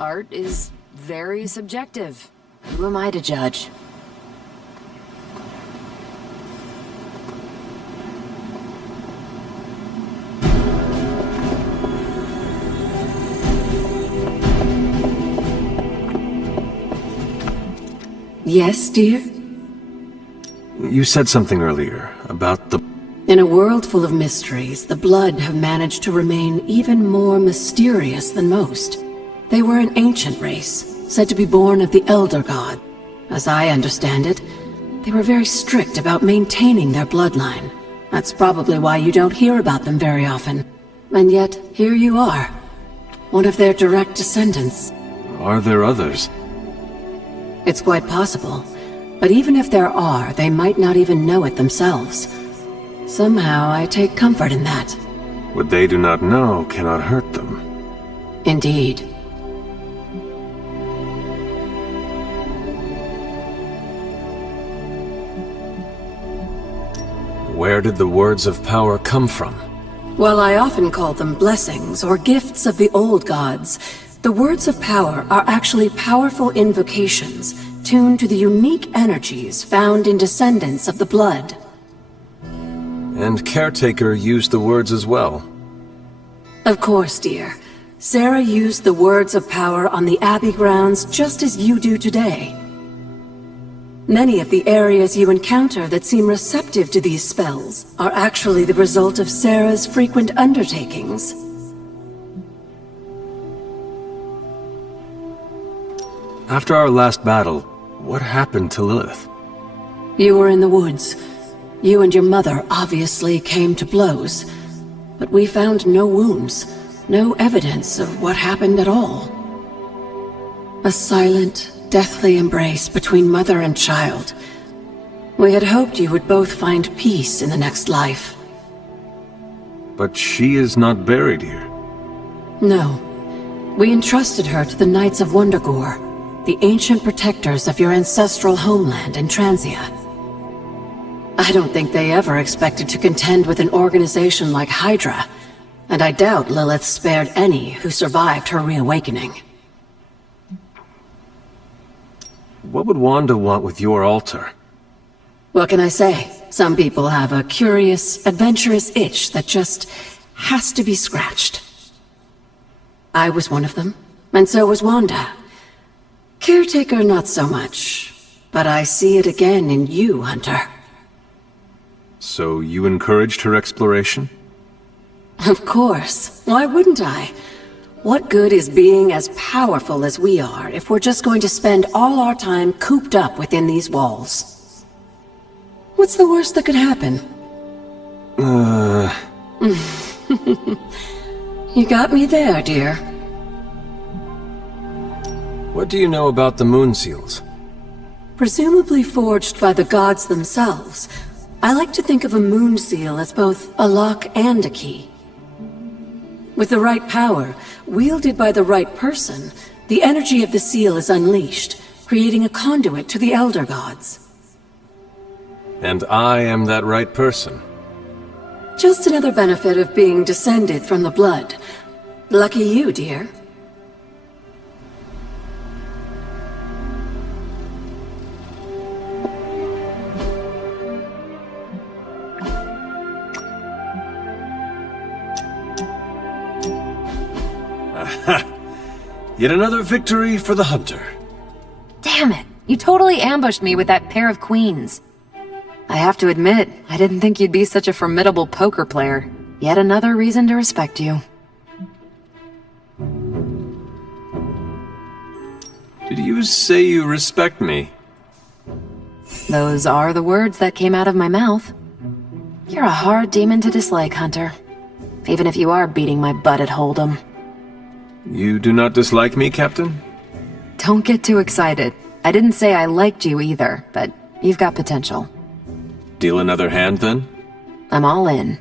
Art is very subjective. Who am I to judge? Yes, dear? You said something earlier about the... In a world full of mysteries, the Blood have managed to remain even more mysterious than most. They were an ancient race, said to be born of the Elder God. As I understand it, they were very strict about maintaining their bloodline. That's probably why you don't hear about them very often. And yet, here you are, one of their direct descendants. Are there others? It's quite possible. But even if there are, they might not even know it themselves. Somehow, I take comfort in that. What they do not know cannot hurt them. Indeed. Where did the words of power come from? Well, I often call them blessings or gifts of the old gods. The words of power are actually powerful invocations tuned to the unique energies found in descendants of the Blood. And Caretaker used the words as well. Of course, dear. Sarah used the words of power on the Abbey grounds just as you do today. Many of the areas you encounter that seem receptive to these spells are actually the result of Sarah's frequent undertakings. After our last battle, what happened to Lilith? You were in the woods. You and your mother obviously came to blows. But we found no wounds, no evidence of what happened at all. A silent, deathly embrace between mother and child. We had hoped you would both find peace in the next life. But she is not buried here. No. We entrusted her to the Knights of Wundagore, the ancient protectors of your ancestral homeland in Transia. I don't think they ever expected to contend with an organization like Hydra, and I doubt Lilith spared any who survived her reawakening. What would Wanda want with your altar? What can I say? Some people have a curious, adventurous itch that just has to be scratched. I was one of them, and so was Wanda. Caretaker, not so much. But I see it again in you, Hunter. So you encouraged her exploration? Of course. Why wouldn't I? What good is being as powerful as we are if we're just going to spend all our time cooped up within these walls? What's the worst that could happen? You got me there, dear. What do you know about the Moon Seals? Presumably forged by the gods themselves, I like to think of a moon seal as both a lock and a key. With the right power, wielded by the right person, the energy of the seal is unleashed, creating a conduit to the Elder Gods. And I am that right person. Just another benefit of being descended from the Blood. Lucky you, dear. Yet another victory for the Hunter. Damn it! You totally ambushed me with that pair of queens. I have to admit, I didn't think you'd be such a formidable poker player. Yet another reason to respect you. Did you say you respect me? Those are the words that came out of my mouth. You're a hard demon to dislike, Hunter. Even if you are beating my butt at Hold'em. You do not dislike me, Captain? Don't get too excited. I didn't say I liked you either, but you've got potential. Deal another hand, then? I'm all in.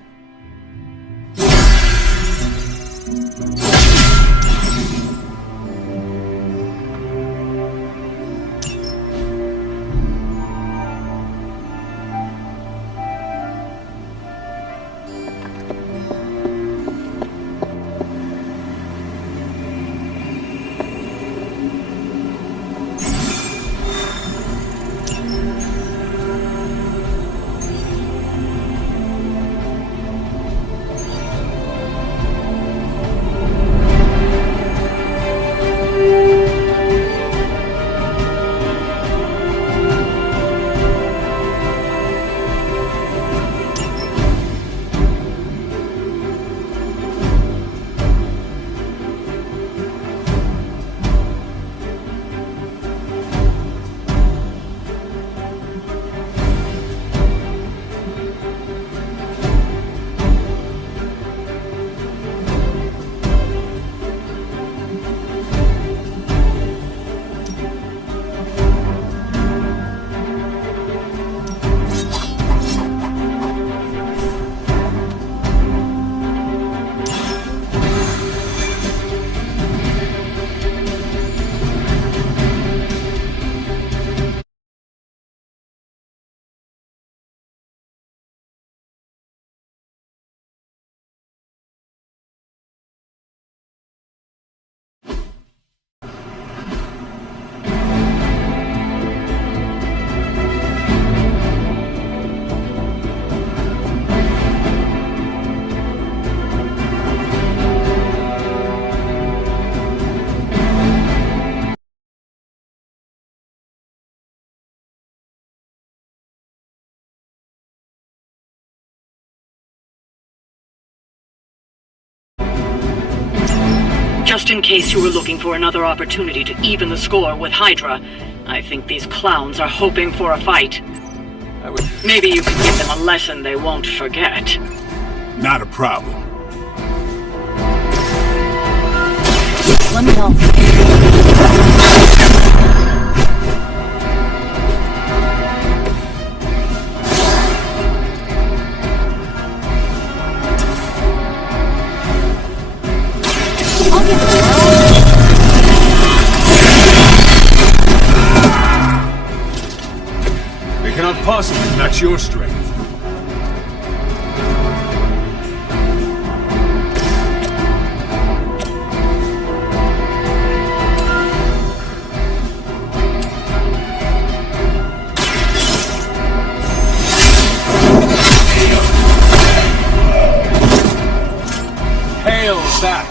Just in case you were looking for another opportunity to even the score with Hydra, I think these clowns are hoping for a fight. Maybe you could give them a lesson they won't forget. Not a problem. Let me help. We cannot possibly match your strength. Hail that!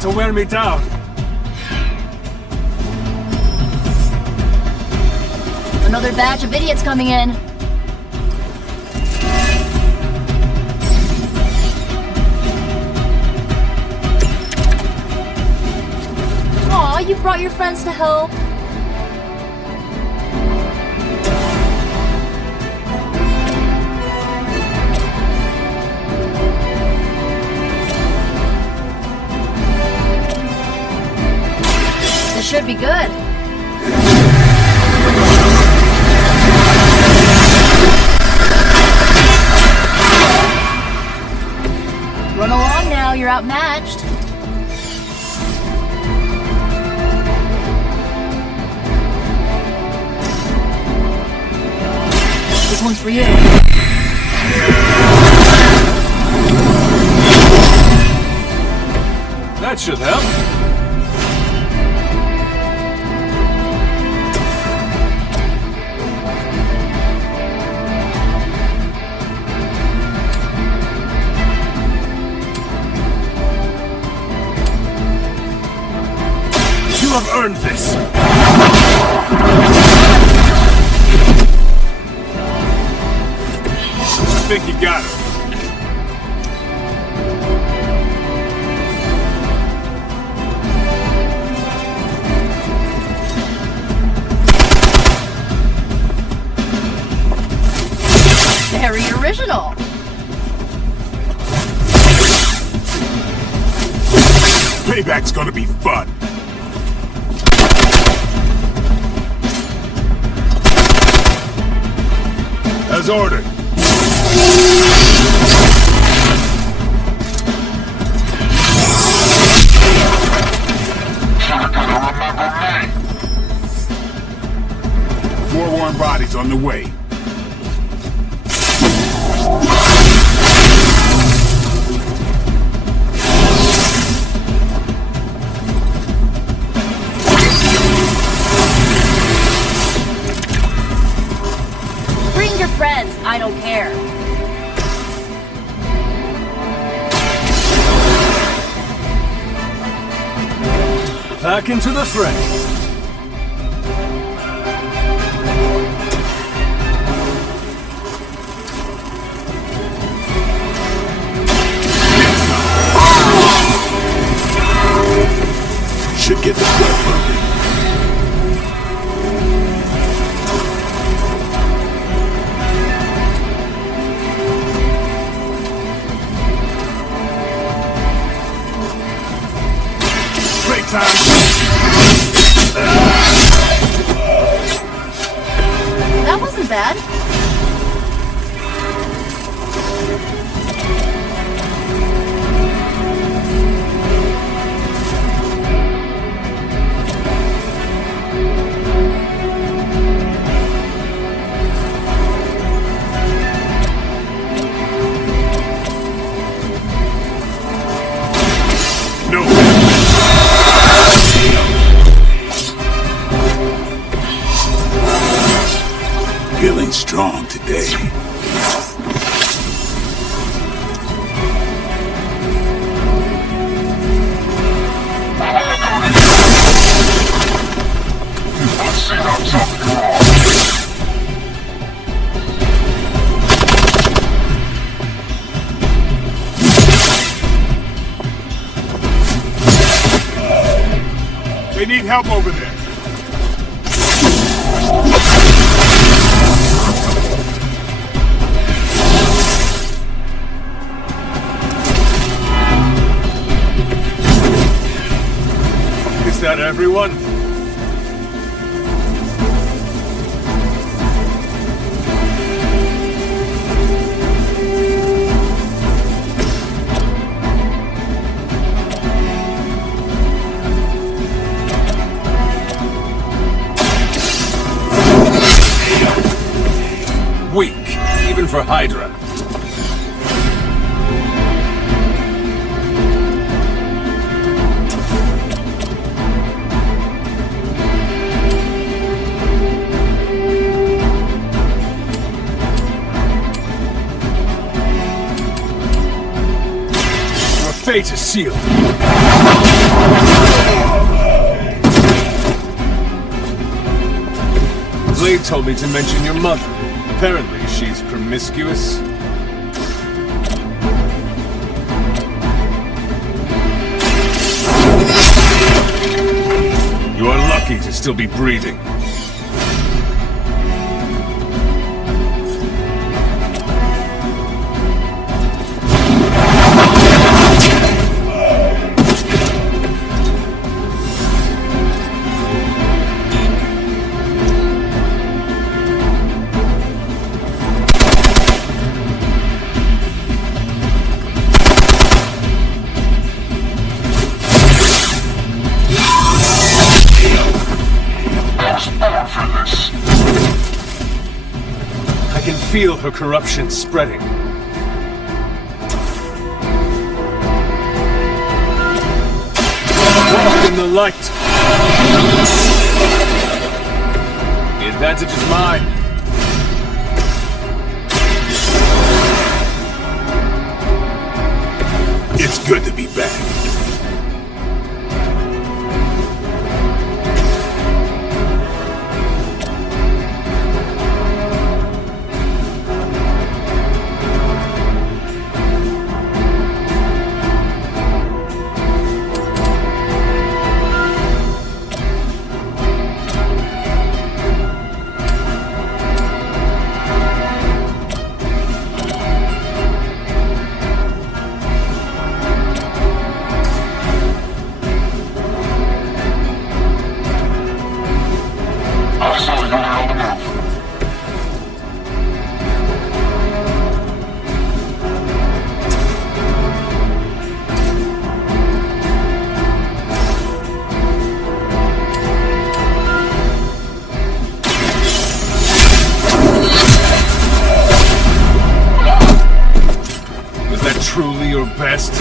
To wear me down. Another batch of idiots coming in. Aw, you brought your friends to help. Should be good. Run along now, you're outmatched. This one's for you. That should help. You have earned this! You got it. Very original. Payback's gonna be fun. As ordered. Forewarned bodies on the way. Bring your friends, I don't care. Back into the fray. Should get the blood pumping. That wasn't bad. Feeling strong today. They need help over there. Is that everyone? Weak, even for Hydra. Your fate is sealed. Blade told me to mention your mother. Apparently, she's promiscuous. You are lucky to still be breathing. I can feel her corruption spreading. Walk in the light. The advantage is mine. It's good to be back. best.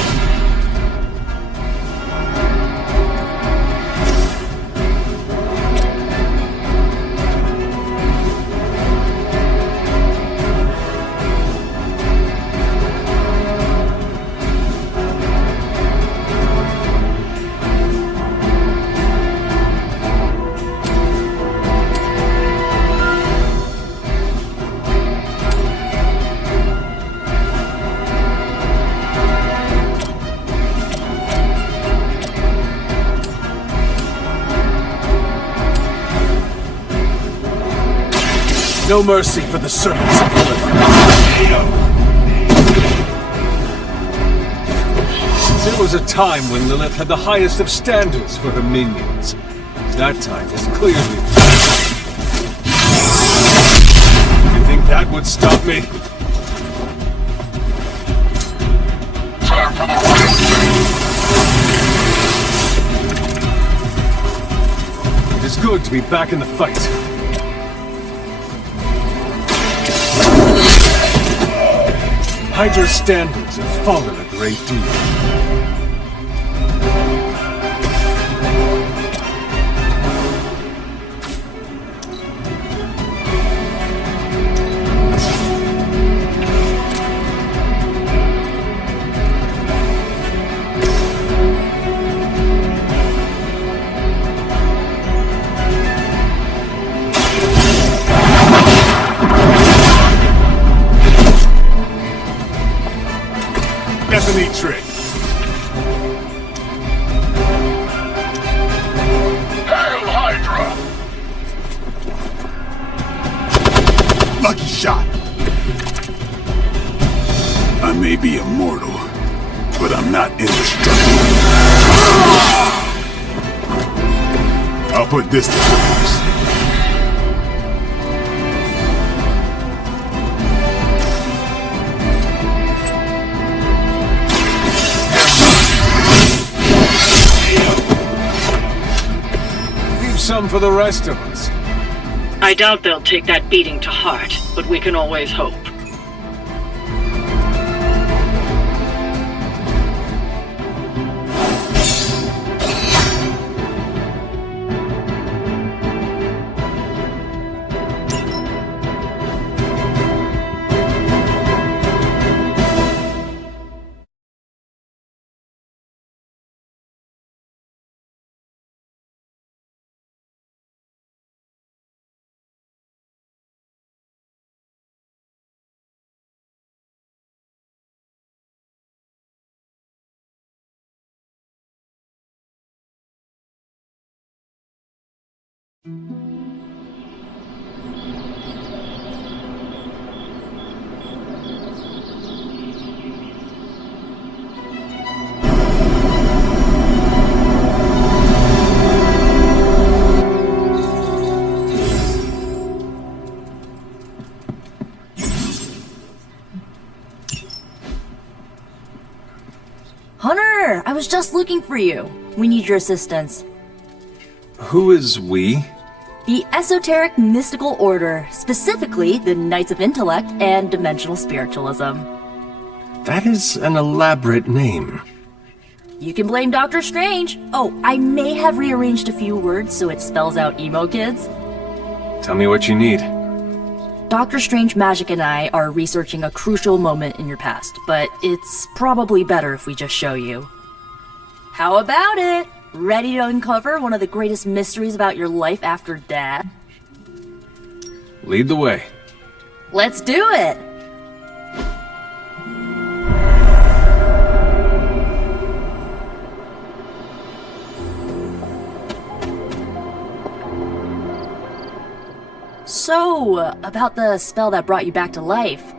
No mercy for the servants of Lilith. There was a time when Lilith had the highest of standards for her minions. That time is clearly past. You think that would stop me? It is good to be back in the fight. Hydra's standards have fallen a great deal. That's a neat trick. Hail Hydra! Lucky shot. I may be immortal, but I'm not indestructible. I'll put this to use. Some for the rest of us. I doubt they'll take that beating to heart, but we can always hope. Hunter, I was just looking for you. We need your assistance. Who is we? The Esoteric Mystical Order, specifically the Knights of Intellect and Dimensional Spiritualism. That is an elaborate name. You can blame Dr. Strange. Oh, I may have rearranged a few words so it spells out emo kids. Tell me what you need. Dr. Strange Magic and I are researching a crucial moment in your past, but it's probably better if we just show you. How about it? Ready to uncover one of the greatest mysteries about your life after Dad? Lead the way. Let's do it! So, about the spell that brought you back to life,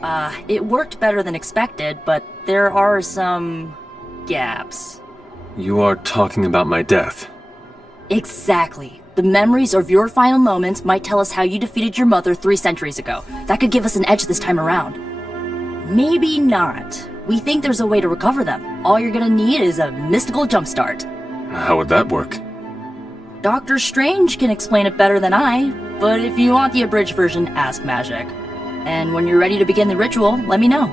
it worked better than expected, but there are some gaps. You are talking about my death. Exactly. The memories of your final moments might tell us how you defeated your mother 3 centuries ago. That could give us an edge this time around. Maybe not. We think there's a way to recover them. All you're gonna need is a mystical jumpstart. How would that work? Doctor Strange can explain it better than I, but if you want the abridged version, ask Magic. And when you're ready to begin the ritual, let me know.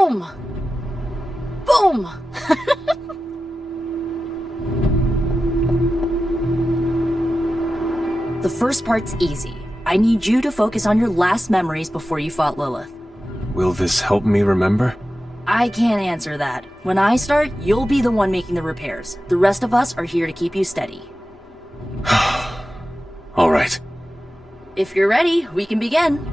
Boom! Boom! The first part's easy. I need you to focus on your last memories before you fought Lilith. Will this help me remember? I can't answer that. When I start, you'll be the one making the repairs. The rest of us are here to keep you steady. All right. If you're ready, we can begin.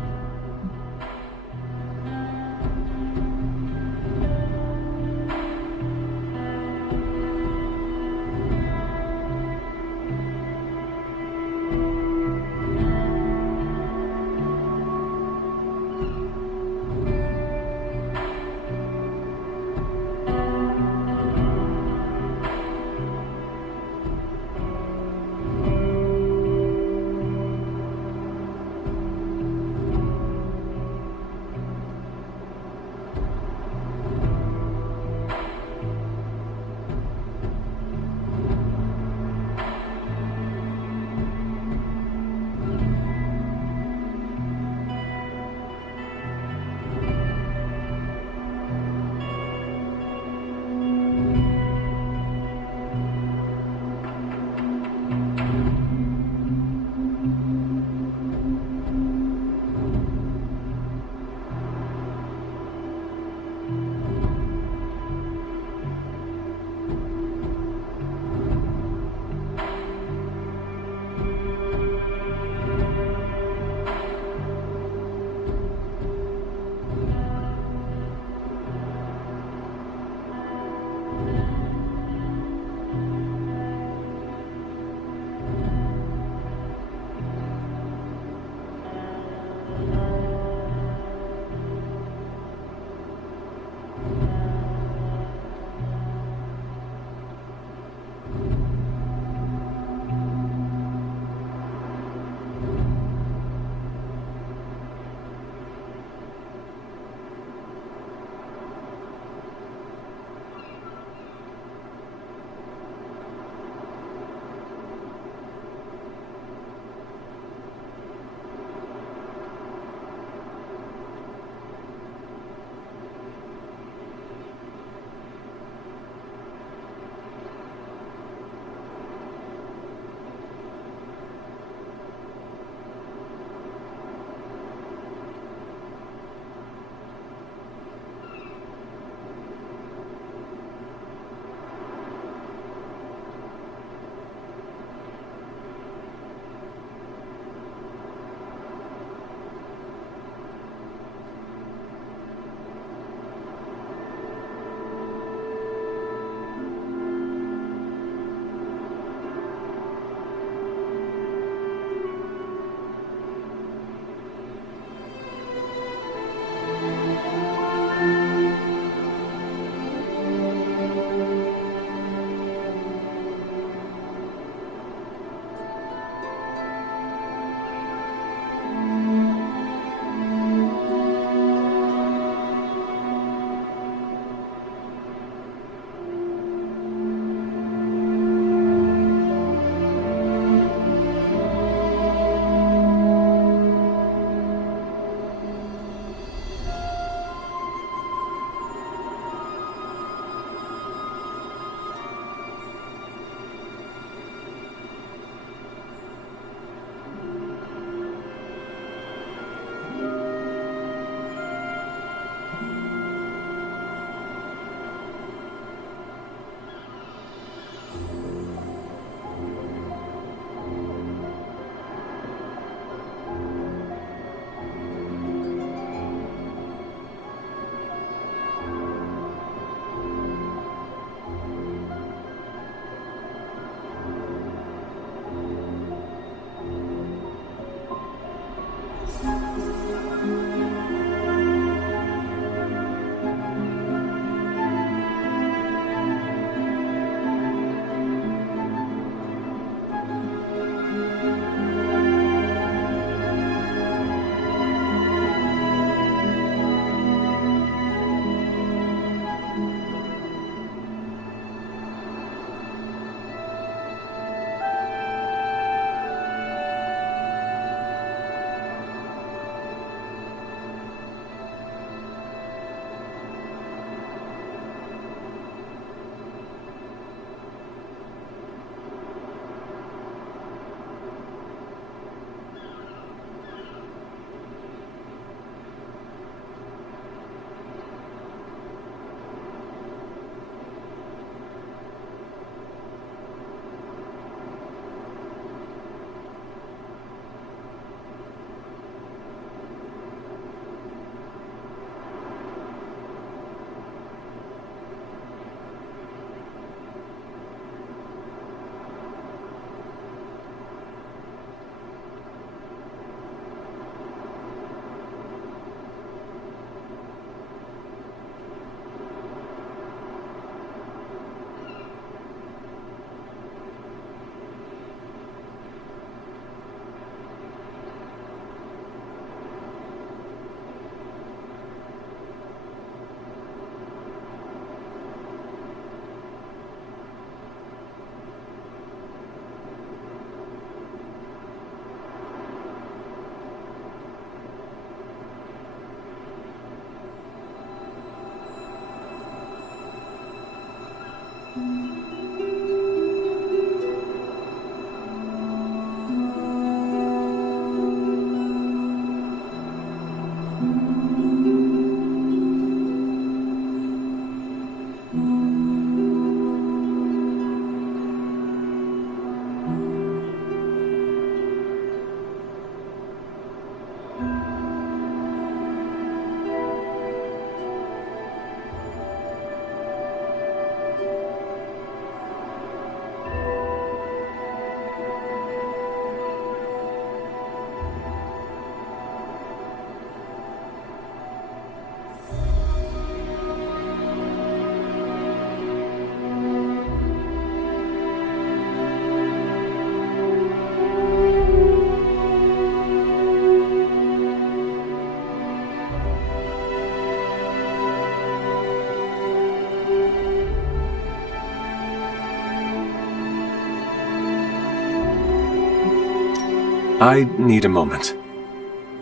I need a moment.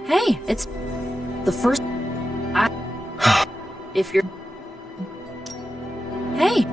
Hey, it's the first. If you're. Hey,